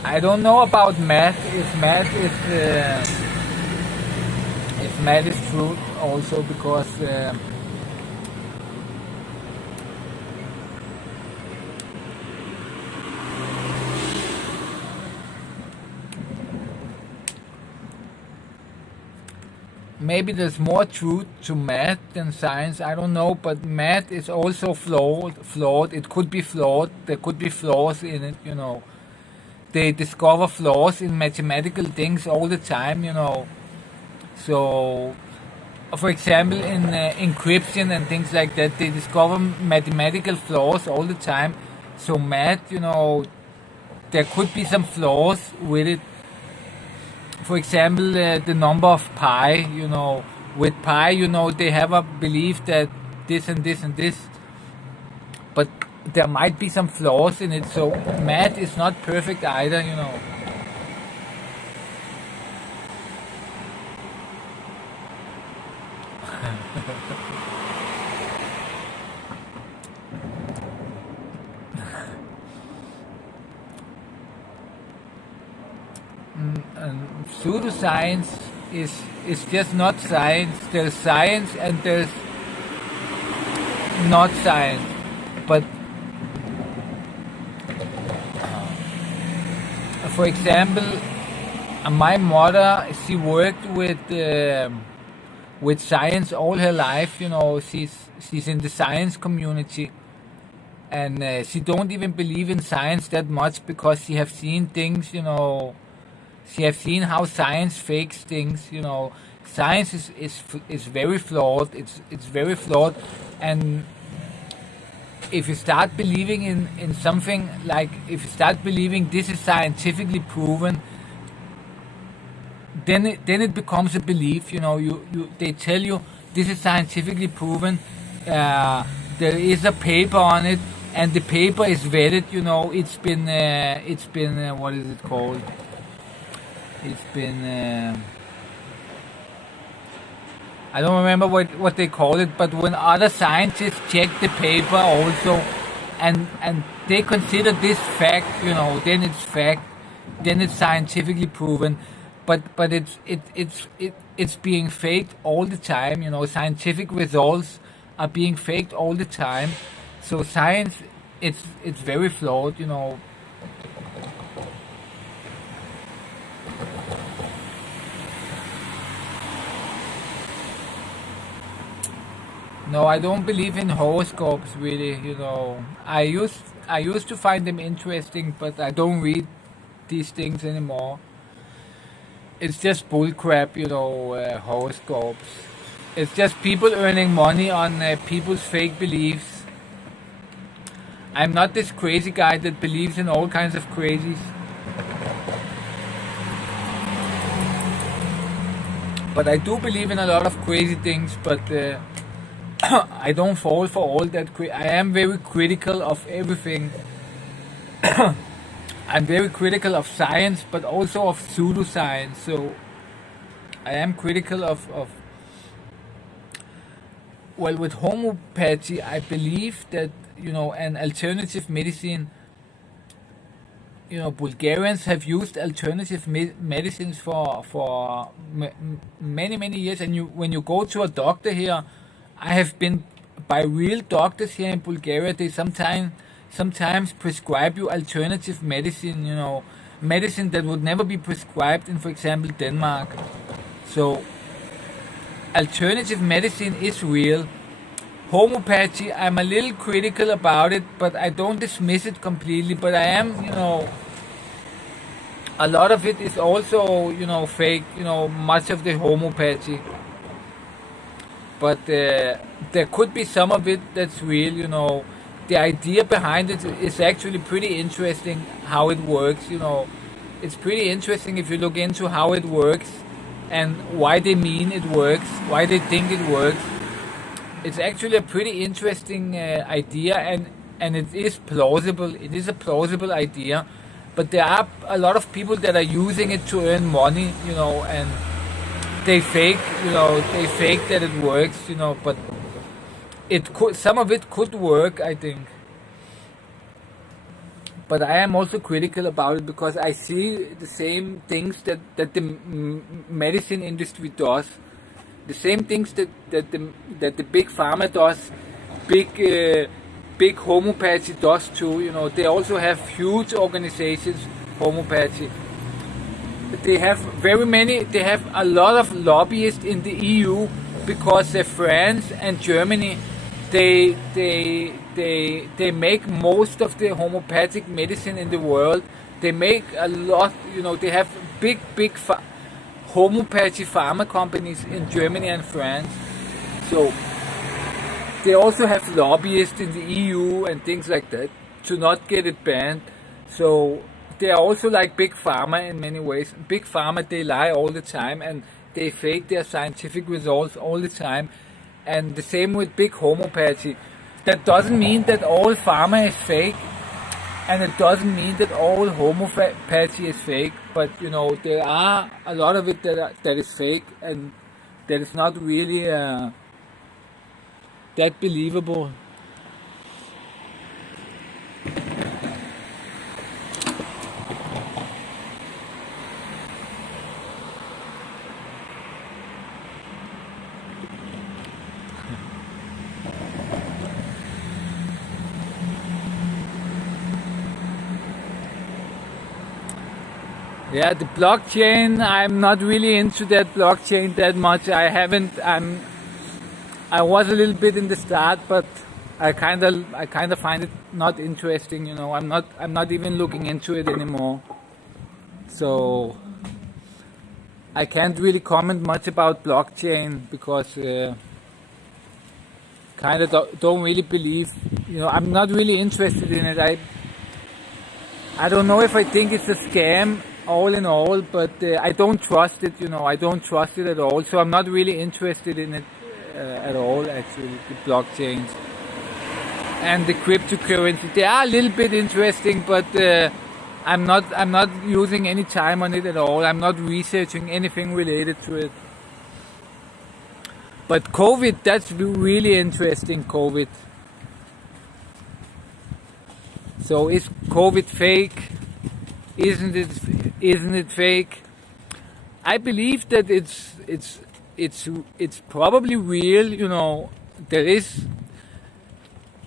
I don't know about math, if math is true also, because maybe there's more truth to math than science, I don't know, but math is also flawed. It could be flawed, there could be flaws in it, They discover flaws in mathematical things all the time, So, for example, in encryption and things like that, they discover mathematical flaws all the time. So math, there could be some flaws with it. For example, the number of pi, with pi, they have a belief that this and this and this, but there might be some flaws in it, so math is not perfect either, And pseudoscience is just not science. There's science and there's not science. But for example, my mother, she worked with science all her life. She's in the science community, and she don't even believe in science that much because she have seen things. She have seen how science fakes things. Science is very flawed. It's very flawed, and if you start believing in something, like if you start believing this is scientifically proven, then it becomes a belief. They tell you this is scientifically proven. There is a paper on it, and the paper is vetted. It's been what is it called? It's been I don't remember what they call it, but when other scientists check the paper also, and they consider this fact, then it's fact, then it's scientifically proven, but it's being faked all the time. Scientific results are being faked all the time, so science it's very flawed. No, I don't believe in horoscopes really. I used to find them interesting, but I don't read these things anymore. It's just bullcrap, horoscopes. It's just people earning money on people's fake beliefs. I'm not this crazy guy that believes in all kinds of crazies. But I do believe in a lot of crazy things, but I don't fall for all that. I am very critical of everything. I'm very critical of science, but also of pseudoscience. So I am critical of well, with homeopathy, I believe that, an alternative medicine, Bulgarians have used alternative medicines for many years. And when you go to a doctor here, I have been by real doctors here in Bulgaria. They sometimes prescribe you alternative medicine, medicine that would never be prescribed in, for example, Denmark. So alternative medicine is real. Homeopathy, I'm a little critical about it, but I don't dismiss it completely. But I am, a lot of it is also, fake, much of the homeopathy. But there could be some of it that's real, The idea behind it is actually pretty interesting, how it works, It's pretty interesting if you look into how it works and why they mean it works, why they think it works. It's actually a pretty interesting idea, and it is plausible. It is a plausible idea, but there are a lot of people that are using it to earn money, and they fake that it works, but some of it could work, I think. But I am also critical about it because I see the same things that the medicine industry does, the same things that the big pharma does, big homeopathy does too. They also have huge organizations, homeopathy. They have a lot of lobbyists in the EU because France and Germany, they make most of the homeopathic medicine in the world. They make a lot, they have big homeopathy pharma companies in Germany and France. So they also have lobbyists in the EU and things like that to not get it banned. So they are also like big pharma in many ways. Big pharma, they lie all the time and they fake their scientific results all the time. And the same with big homeopathy. That doesn't mean that all pharma is fake, and it doesn't mean that all homeopathy is fake, but there are a lot of it that is fake, and that is not really that believable. Yeah, the blockchain, I'm not really into that blockchain that much. I was a little bit in the start, but I kind of find it not interesting, I'm not even looking into it anymore. So I can't really comment much about blockchain because kind of don't really believe, I'm not really interested in it. I don't know if I think it's a scam all in all, but I don't trust it, I don't trust it at all. So I'm not really interested in it at all, actually, the blockchains and the cryptocurrency. They are a little bit interesting, but I'm not using any time on it at all. I'm not researching anything related to it. But COVID, that's really interesting, COVID. So is COVID fake? Isn't it fake? I believe that it's probably real. There is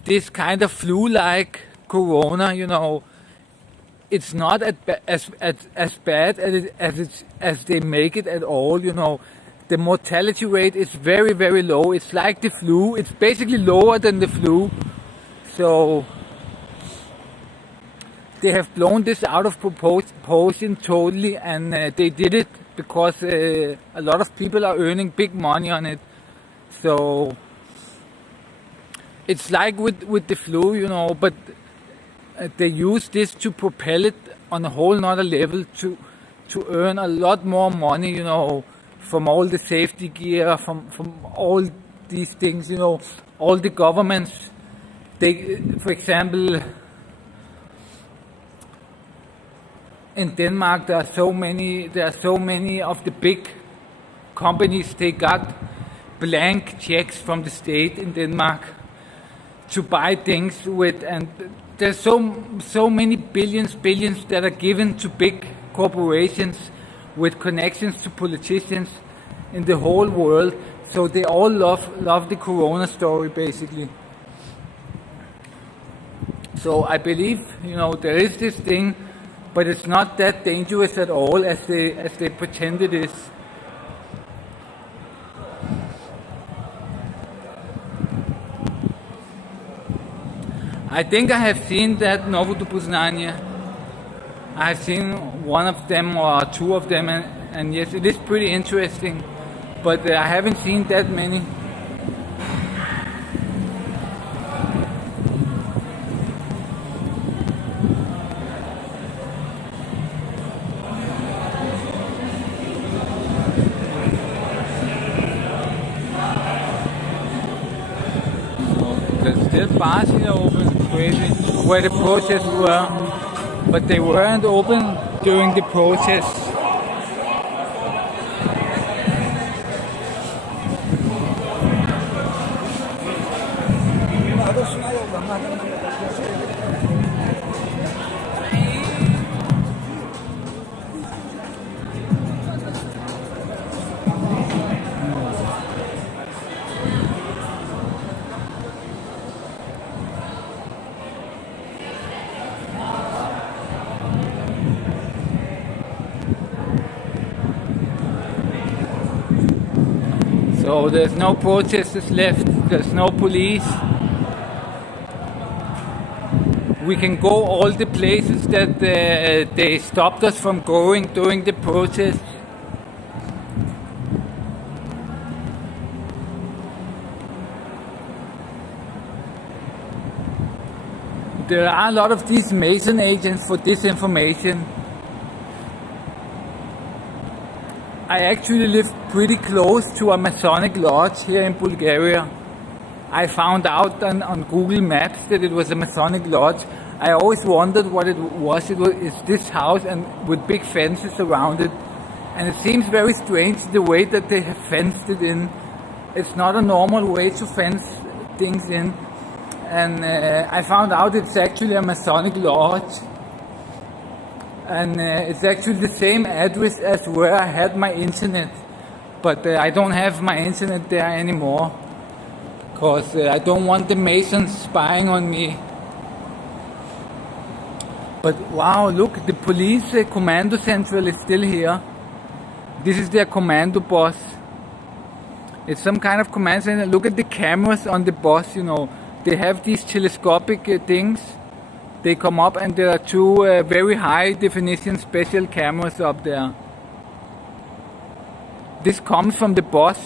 this kind of flu-like corona. It's not as bad as they make it at all. The mortality rate is very, very low. It's like the flu. It's basically lower than the flu. So they have blown this out of proportion totally, and they did it because a lot of people are earning big money on it. So it's like with the flu, but they use this to propel it on a whole nother level to earn a lot more money, from all the safety gear, from all these things. You know, all the governments, they, for example, in Denmark, there are so many of the big companies. They got blank checks from the state in Denmark to buy things with, and there's so many billions that are given to big corporations with connections to politicians in the whole world. So they all love the Corona story, basically. So I believe, you know, there is this thing, but it's not that dangerous at all as they pretend it is. I think I have seen that Novodopoznanie. I have seen one of them or two of them, and yes, it is pretty interesting, but I haven't seen that many. There's still bars here open, crazy, where the protests were, but they weren't open during the protests. So there's no protesters left, there's no police. We can go all the places that they stopped us from going during the protests. There are a lot of these Mason agents for disinformation. I actually live pretty close to a Masonic lodge here in Bulgaria. I found out on Google Maps that it was a Masonic lodge. I always wondered what it was. It's this house and with big fences around it. And it seems very strange the way that they have fenced it in. It's not a normal way to fence things in. And I found out it's actually a Masonic lodge. And it's actually the same address as where I had my internet, but I don't have my internet there anymore because I don't want the Masons spying on me. But wow, look, the police commando central is still here. This is their commando boss. It's some kind of command center. Look at the cameras on the bus, you know. They have these telescopic things. They come up and there are two very high definition special cameras up there. This comes from the boss.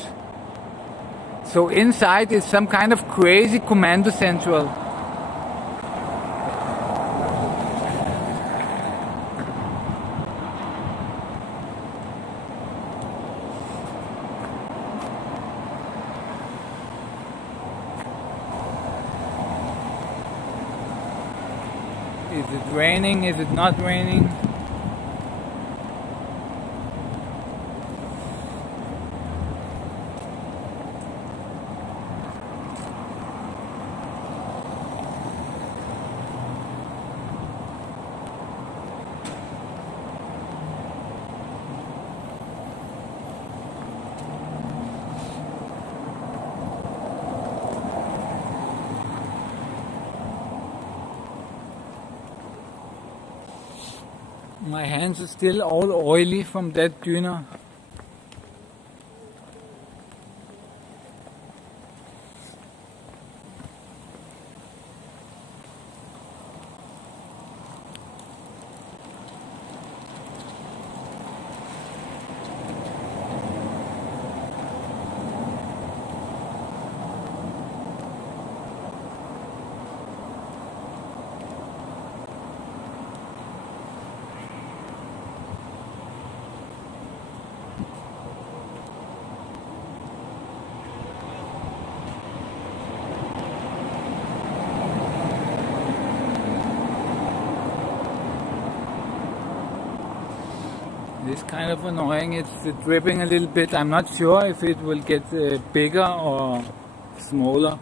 So inside is some kind of crazy commando central. Is it raining? Is it not raining? My hands are still all oily from that tuna. It's kind of annoying. It's dripping a little bit. I'm not sure if it will get bigger or smaller.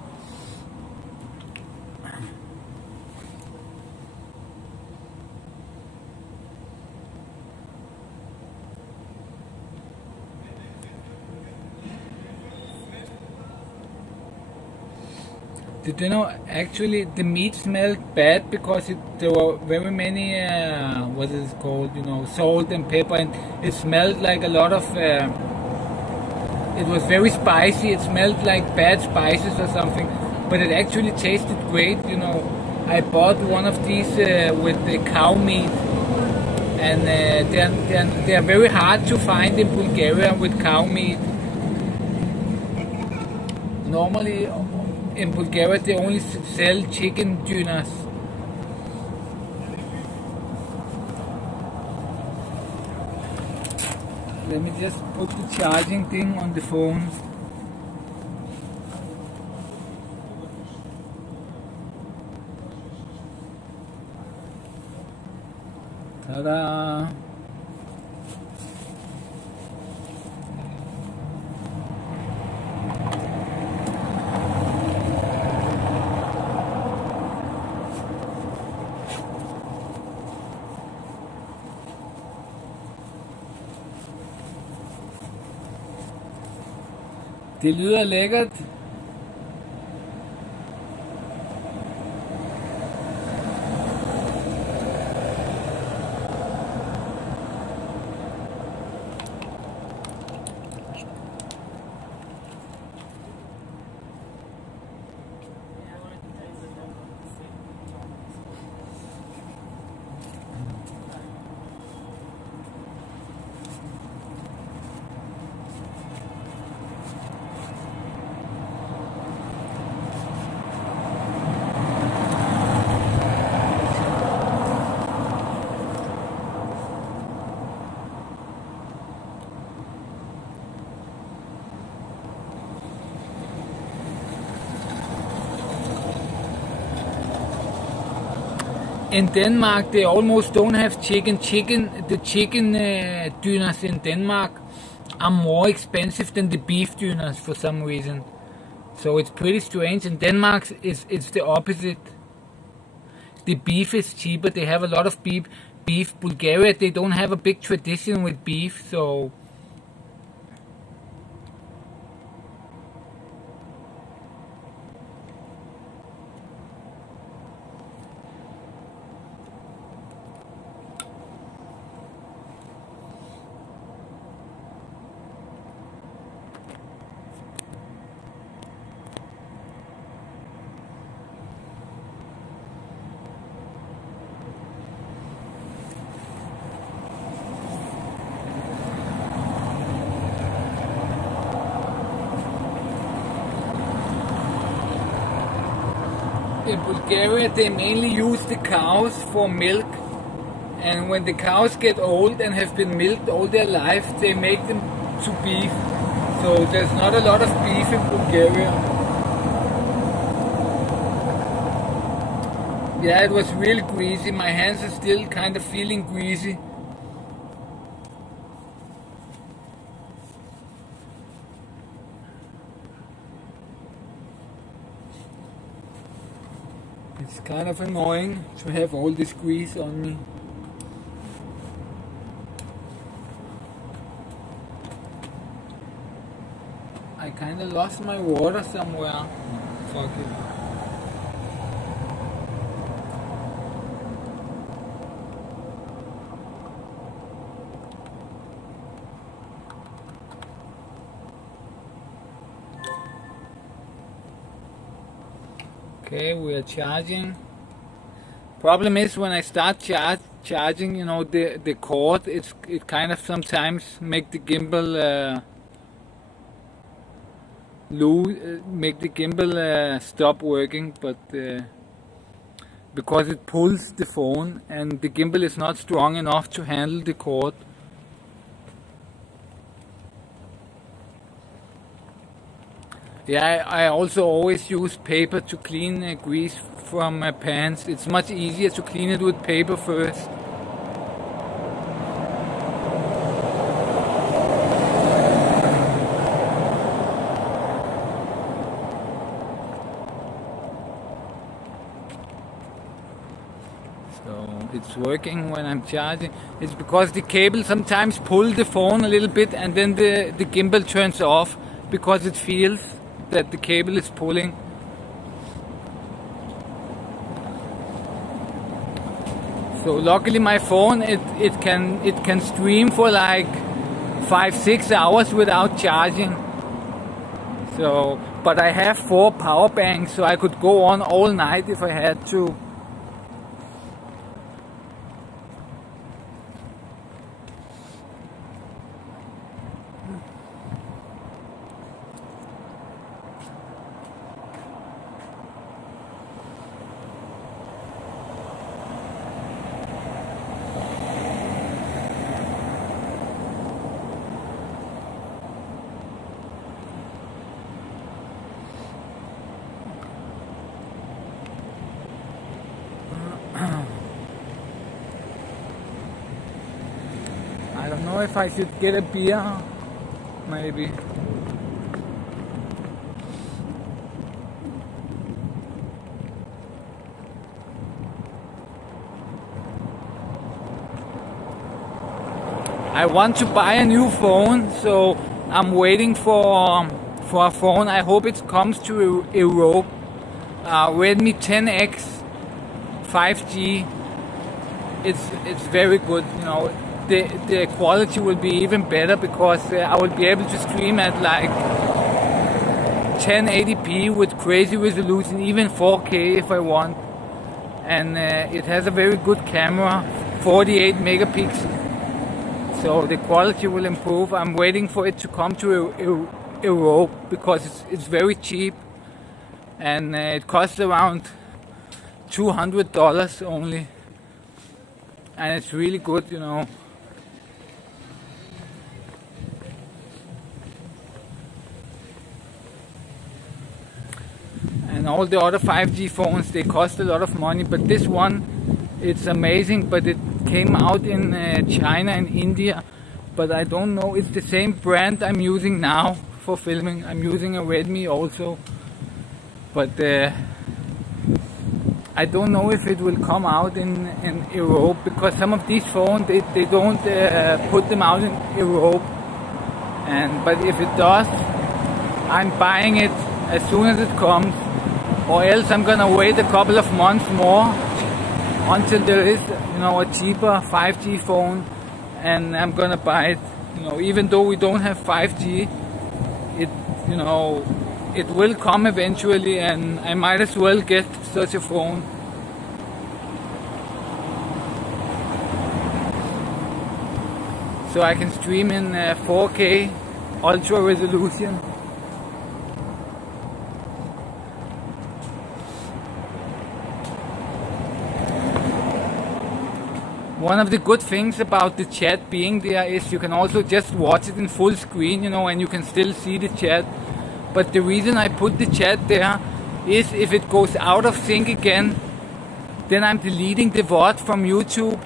Did you know actually the meat smelled bad because there were very many what is it called, salt and pepper, and it smelled like a lot of it was very spicy. It smelled like bad spices or something, but it actually tasted great. I bought one of these with the cow meat, and they're very hard to find in Bulgaria with cow meat. Normally in Bulgaria they only sell chicken dinners. Let me just put the charging thing on the phone. Ta-da! Det lyder lækkert. In Denmark, they almost don't have chicken. The chicken dinners in Denmark are more expensive than the beef dinners for some reason. So it's pretty strange. In Denmark, it's the opposite. The beef is cheaper. They have a lot of beef. Bulgaria, they don't have a big tradition with beef, so in Bulgaria, they mainly use the cows for milk, and when the cows get old and have been milked all their life, they make them to beef. So there's not a lot of beef in Bulgaria. Yeah, it was really greasy. My hands are still kind of feeling greasy. It's kind of annoying to have all this grease on me. I kind of lost my water somewhere. Fuck it. Okay, we are charging. Problem is when I start charging, the cord, it kind of sometimes make the gimbal stop working, but because it pulls the phone and the gimbal is not strong enough to handle the cord. Yeah, I also always use paper to clean grease from pans. It's much easier to clean it with paper first. So it's working when I'm charging. It's because the cable sometimes pulls the phone a little bit and then the gimbal turns off because it feels that the cable is pulling. So luckily my phone it can stream for like 5-6 hours without charging. So but I have 4 power banks, so I could go on all night if I had to. I don't know if I should get a beer, maybe. I want to buy a new phone, so I'm waiting for a phone. I hope it comes to Europe. Redmi 10X 5G. It's very good, you know. The quality will be even better because I will be able to stream at like 1080p with crazy resolution, even 4K if I want. And it has a very good camera, 48 megapixels. So the quality will improve. I'm waiting for it to come to Europe because it's very cheap. And it costs around $200 only. And it's really good, you know. And all the other 5G phones, they cost a lot of money, but this one, it's amazing. But it came out in China and India, but I don't know, it's the same brand I'm using now for filming. I'm using a Redmi also, but I don't know if it will come out in Europe, because some of these phones, they don't put them out in Europe. But if it does, I'm buying it as soon as it comes, or else I'm gonna wait a couple of months more until there is, you know, a cheaper 5G phone, and I'm gonna buy it. You know, even though we don't have 5G, you know, it will come eventually, and I might as well get such a phone. So I can stream in 4K ultra resolution. One of the good things about the chat being there is you can also just watch it in full screen, you know, and you can still see the chat. But the reason I put the chat there is if it goes out of sync again, then I'm deleting the VOD from YouTube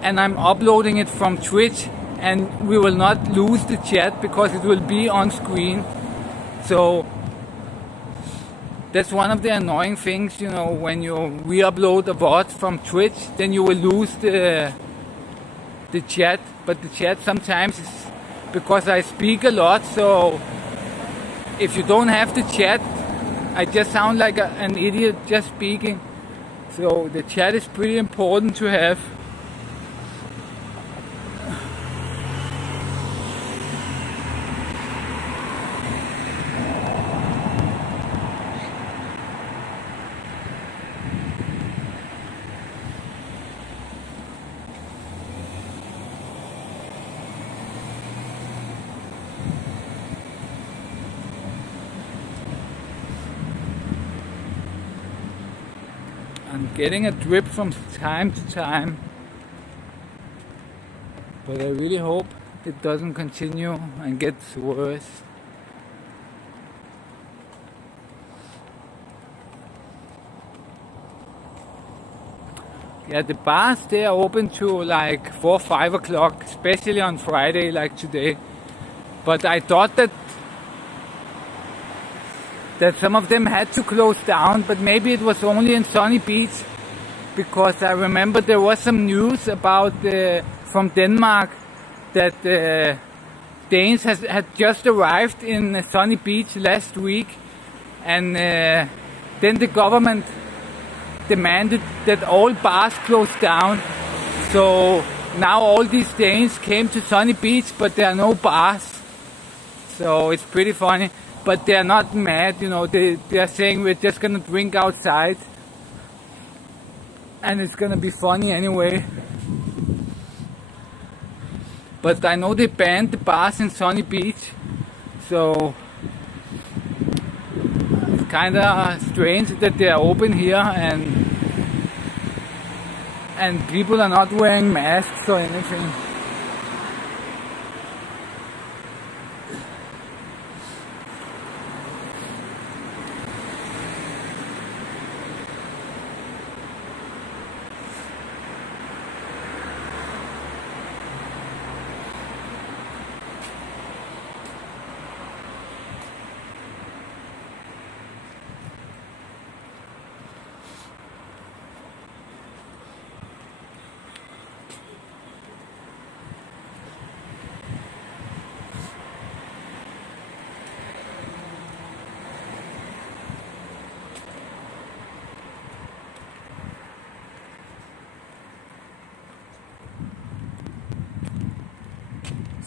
and I'm uploading it from Twitch, and we will not lose the chat because it will be on screen. So that's one of the annoying things, you know, when you re-upload a VOD from Twitch, then you will lose the chat. But the chat sometimes is because I speak a lot, so if you don't have the chat, I just sound like an idiot just speaking. So the chat is pretty important to have. I'm getting a drip from time to time, but I really hope it doesn't continue and gets worse. Yeah, the bars, they are open to like 4 or 5 o'clock, especially on Friday like today. But I thought that some of them had to close down, but maybe it was only in Sunny Beach, because I remember there was some news about from Denmark that Danes had just arrived in Sunny Beach last week, and then the government demanded that all bars close down. So now all these Danes came to Sunny Beach, but there are no bars. So it's pretty funny. But they are not mad, you know, they are saying we're just gonna drink outside. And it's gonna be funny anyway. But I know they banned the bars in Sunny Beach. So it's kinda strange that they are open here and people are not wearing masks or anything.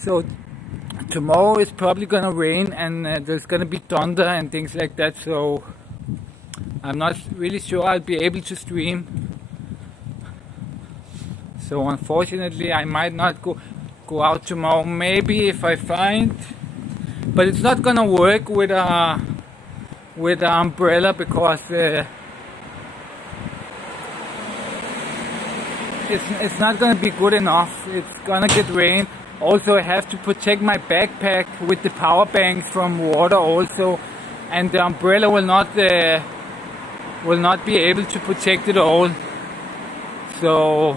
So tomorrow is probably gonna rain and there's gonna be thunder and things like that, so I'm not really sure I'll be able to stream. So unfortunately I might not go out tomorrow. Maybe if I find, but it's not gonna work with an umbrella because it's not gonna be good enough. It's gonna get rain. Also, I have to protect my backpack with the power bank from water also, and the umbrella will not be able to protect it all. So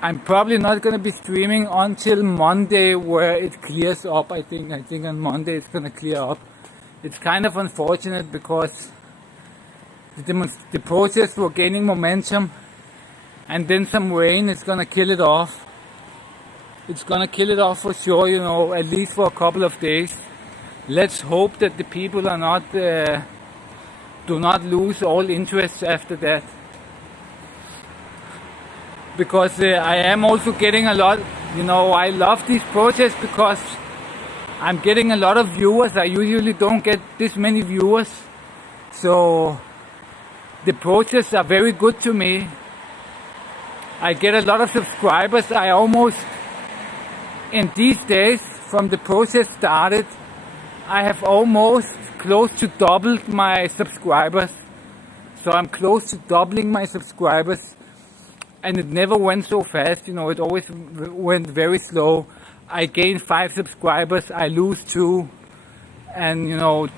I'm probably not going to be streaming until Monday, where it clears up. I think on Monday it's going to clear up. It's kind of unfortunate because the protests were gaining momentum, and then some rain is going to kill it off. It's gonna kill it off for sure, you know, at least for a couple of days. Let's hope that the people are not do not lose all interest after that. Because I am also getting a lot, you know, I love these protests because I'm getting a lot of viewers. I usually don't get this many viewers. So the protests are very good to me. I get a lot of subscribers. I almost, in these days, from the protest started, I have almost close to doubled my subscribers. So I'm close to doubling my subscribers. And it never went so fast, you know, it always went very slow. I gain 5 subscribers, I lose 2. And, you know,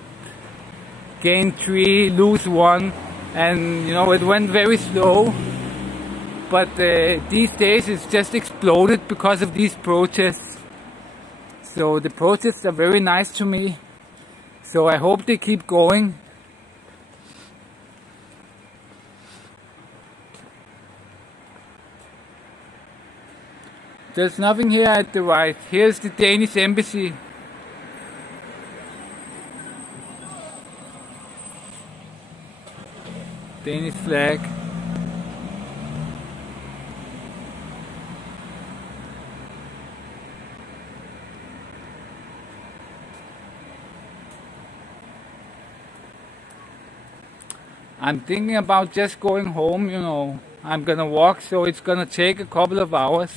gain 3, lose 1. And, you know, it went very slow. But these days it's just exploded because of these protests. So the protests are very nice to me. So I hope they keep going. There's nothing here at the right. Here's the Danish embassy. Danish flag. I'm thinking about just going home, you know. I'm gonna walk, so it's gonna take a couple of hours.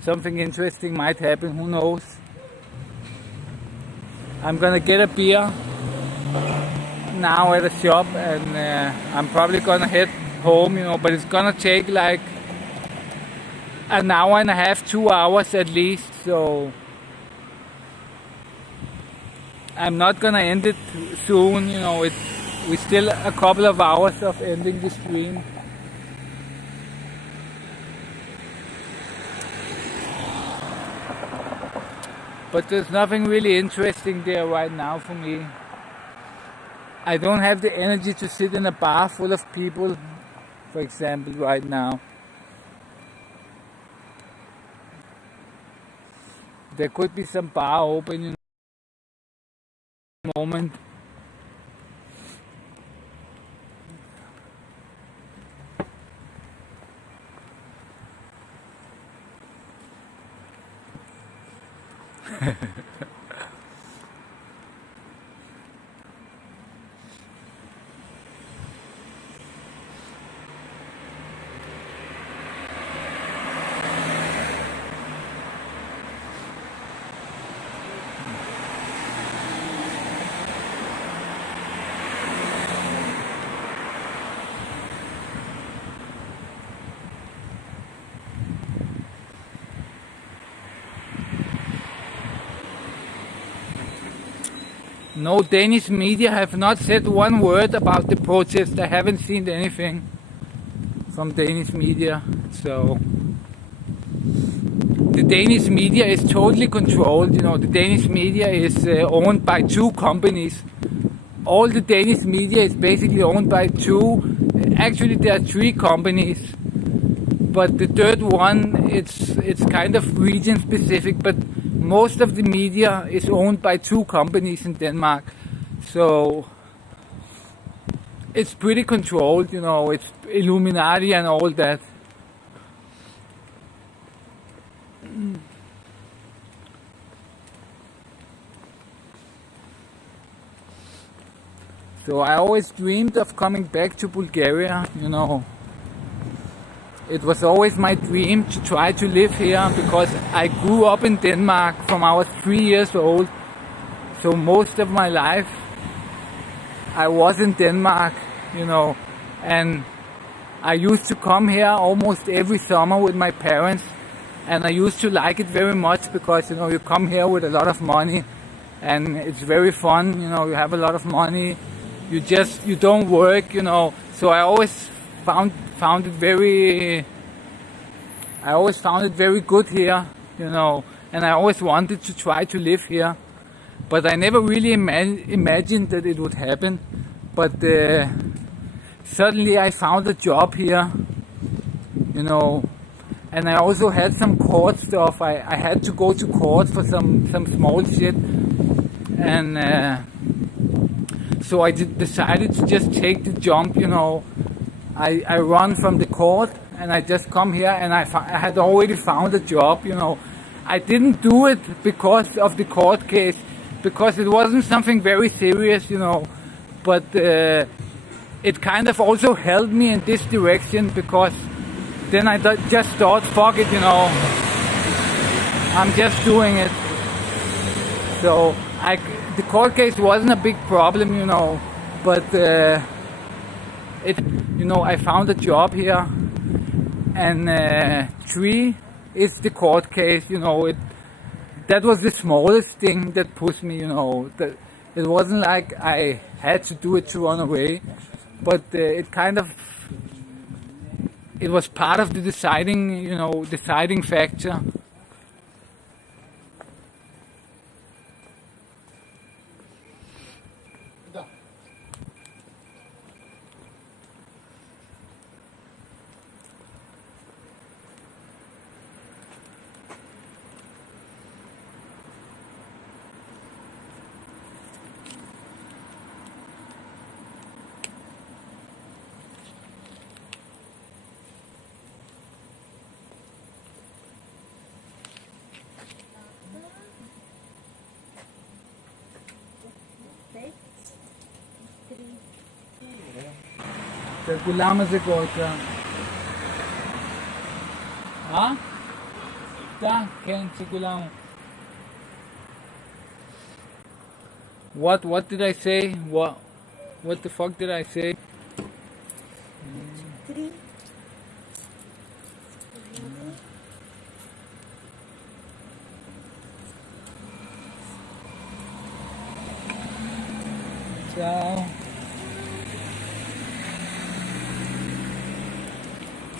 Something interesting might happen, who knows. I'm gonna get a beer now at a shop, and I'm probably gonna head home, you know, but it's gonna take like an hour and a half, 2 hours at least, so I'm not gonna end it soon, you know. We still a couple of hours of ending the stream. But there's nothing really interesting there right now for me. I don't have the energy to sit in a bar full of people for example, right now. There could be some bar open in a moment. No, Danish media have not said one word about the protest. I haven't seen anything from Danish media. So the Danish media is totally controlled. You know, the Danish media is owned by two companies. All the Danish media is basically owned by two. Actually, there are three companies, but the third one, it's kind of region specific. But most of the media is owned by two companies in Denmark, so it's pretty controlled, you know, it's Illuminati and all that. So I always dreamed of coming back to Bulgaria, you know. It was always my dream to try to live here because I grew up in Denmark from I was 3 years old. So most of my life I was in Denmark, you know, and I used to come here almost every summer with my parents, and I used to like it very much because, you know, you come here with a lot of money and it's very fun, you know, you have a lot of money, you don't work, you know. So I always found it very good here, you know, and I always wanted to try to live here, but I never really imagined that it would happen. But suddenly I found a job here, you know, and I also had some court stuff. I had to go to court for some small shit, and so I decided to just take the jump, you know. I run from the court and I just come here, and I had already found a job, you know. I didn't do it because of the court case, because it wasn't something very serious, you know. But it kind of also helped me in this direction, because then I just thought, fuck it, you know, I'm just doing it. So the court case wasn't a big problem, you know, but you know, I found a job here, and 3 is the court case, you know. That was the smallest thing that pushed me, you know. It wasn't like I had to do it to run away, but it was part of the deciding factor. Голяма загойка. А? Да, кен се голямо. What did I say? What the fuck did I say?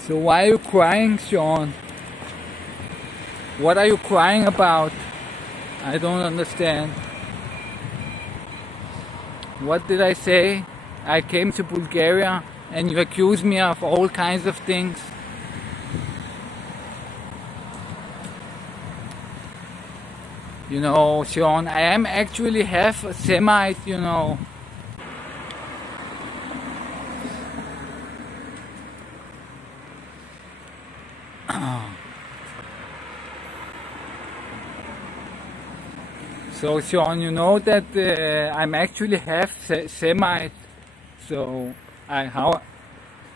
So why are you crying, Sean? What are you crying about? I don't understand. What did I say? I came to Bulgaria and you accuse me of all kinds of things. You know, Sean, I am actually half a Semite, you know. So, Sean, you know that I'm actually half Semite. So, I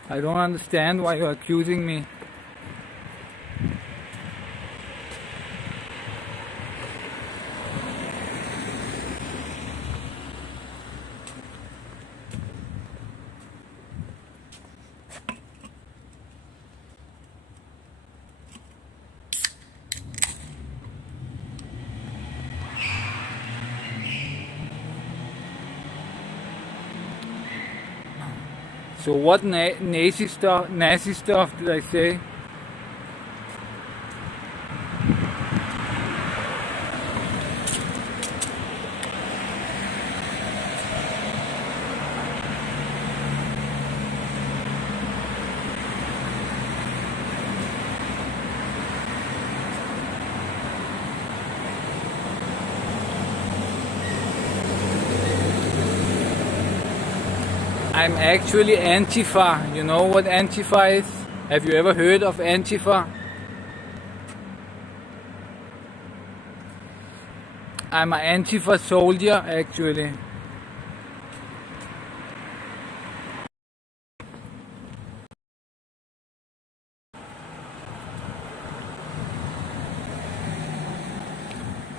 don't understand why you're accusing me. So what Nazi stuff did I say? I'm actually Antifa. You know what Antifa is? Have you ever heard of Antifa? I'm an Antifa soldier, actually.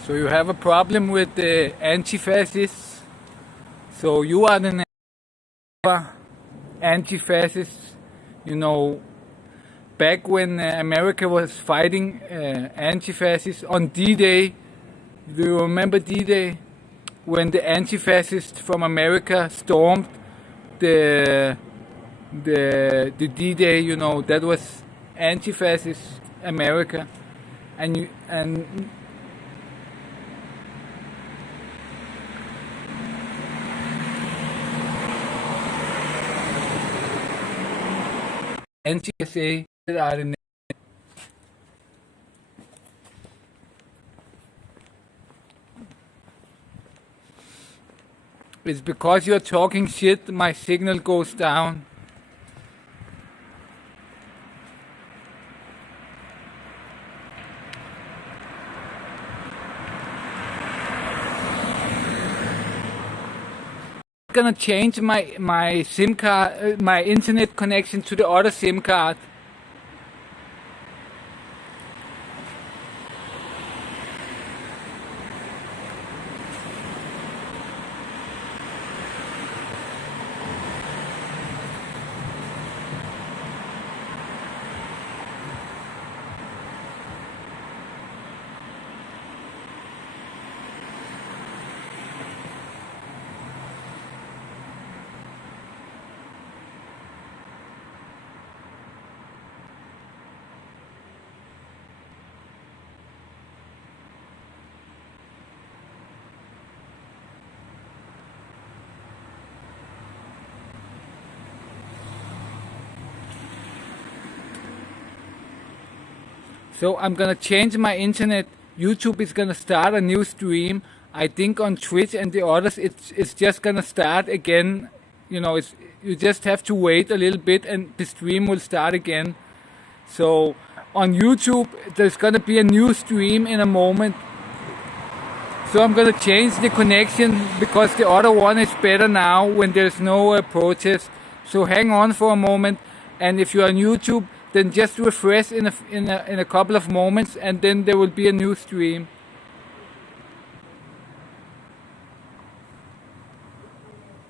So you have a problem with the anti-fascists? So you are the anti-fascists, you know, back when America was fighting anti-fascists on D-Day. Do you remember D-Day? When the anti-fascists from America stormed the D-Day, you know, that was anti-fascist America. And anti-SA are in. It's because you're talking shit, my signal goes down. I'm gonna change my SIM card, my internet connection to the other SIM card. So I'm gonna change my internet. YouTube is gonna start a new stream. I think on Twitch and the others, it's just gonna start again. You know, you just have to wait a little bit, and the stream will start again. So on YouTube, there's gonna be a new stream in a moment. So I'm gonna change the connection because the other one is better now when there's no protest. So hang on for a moment, and if you're on YouTube, then just refresh in a couple of moments, and then there will be a new stream.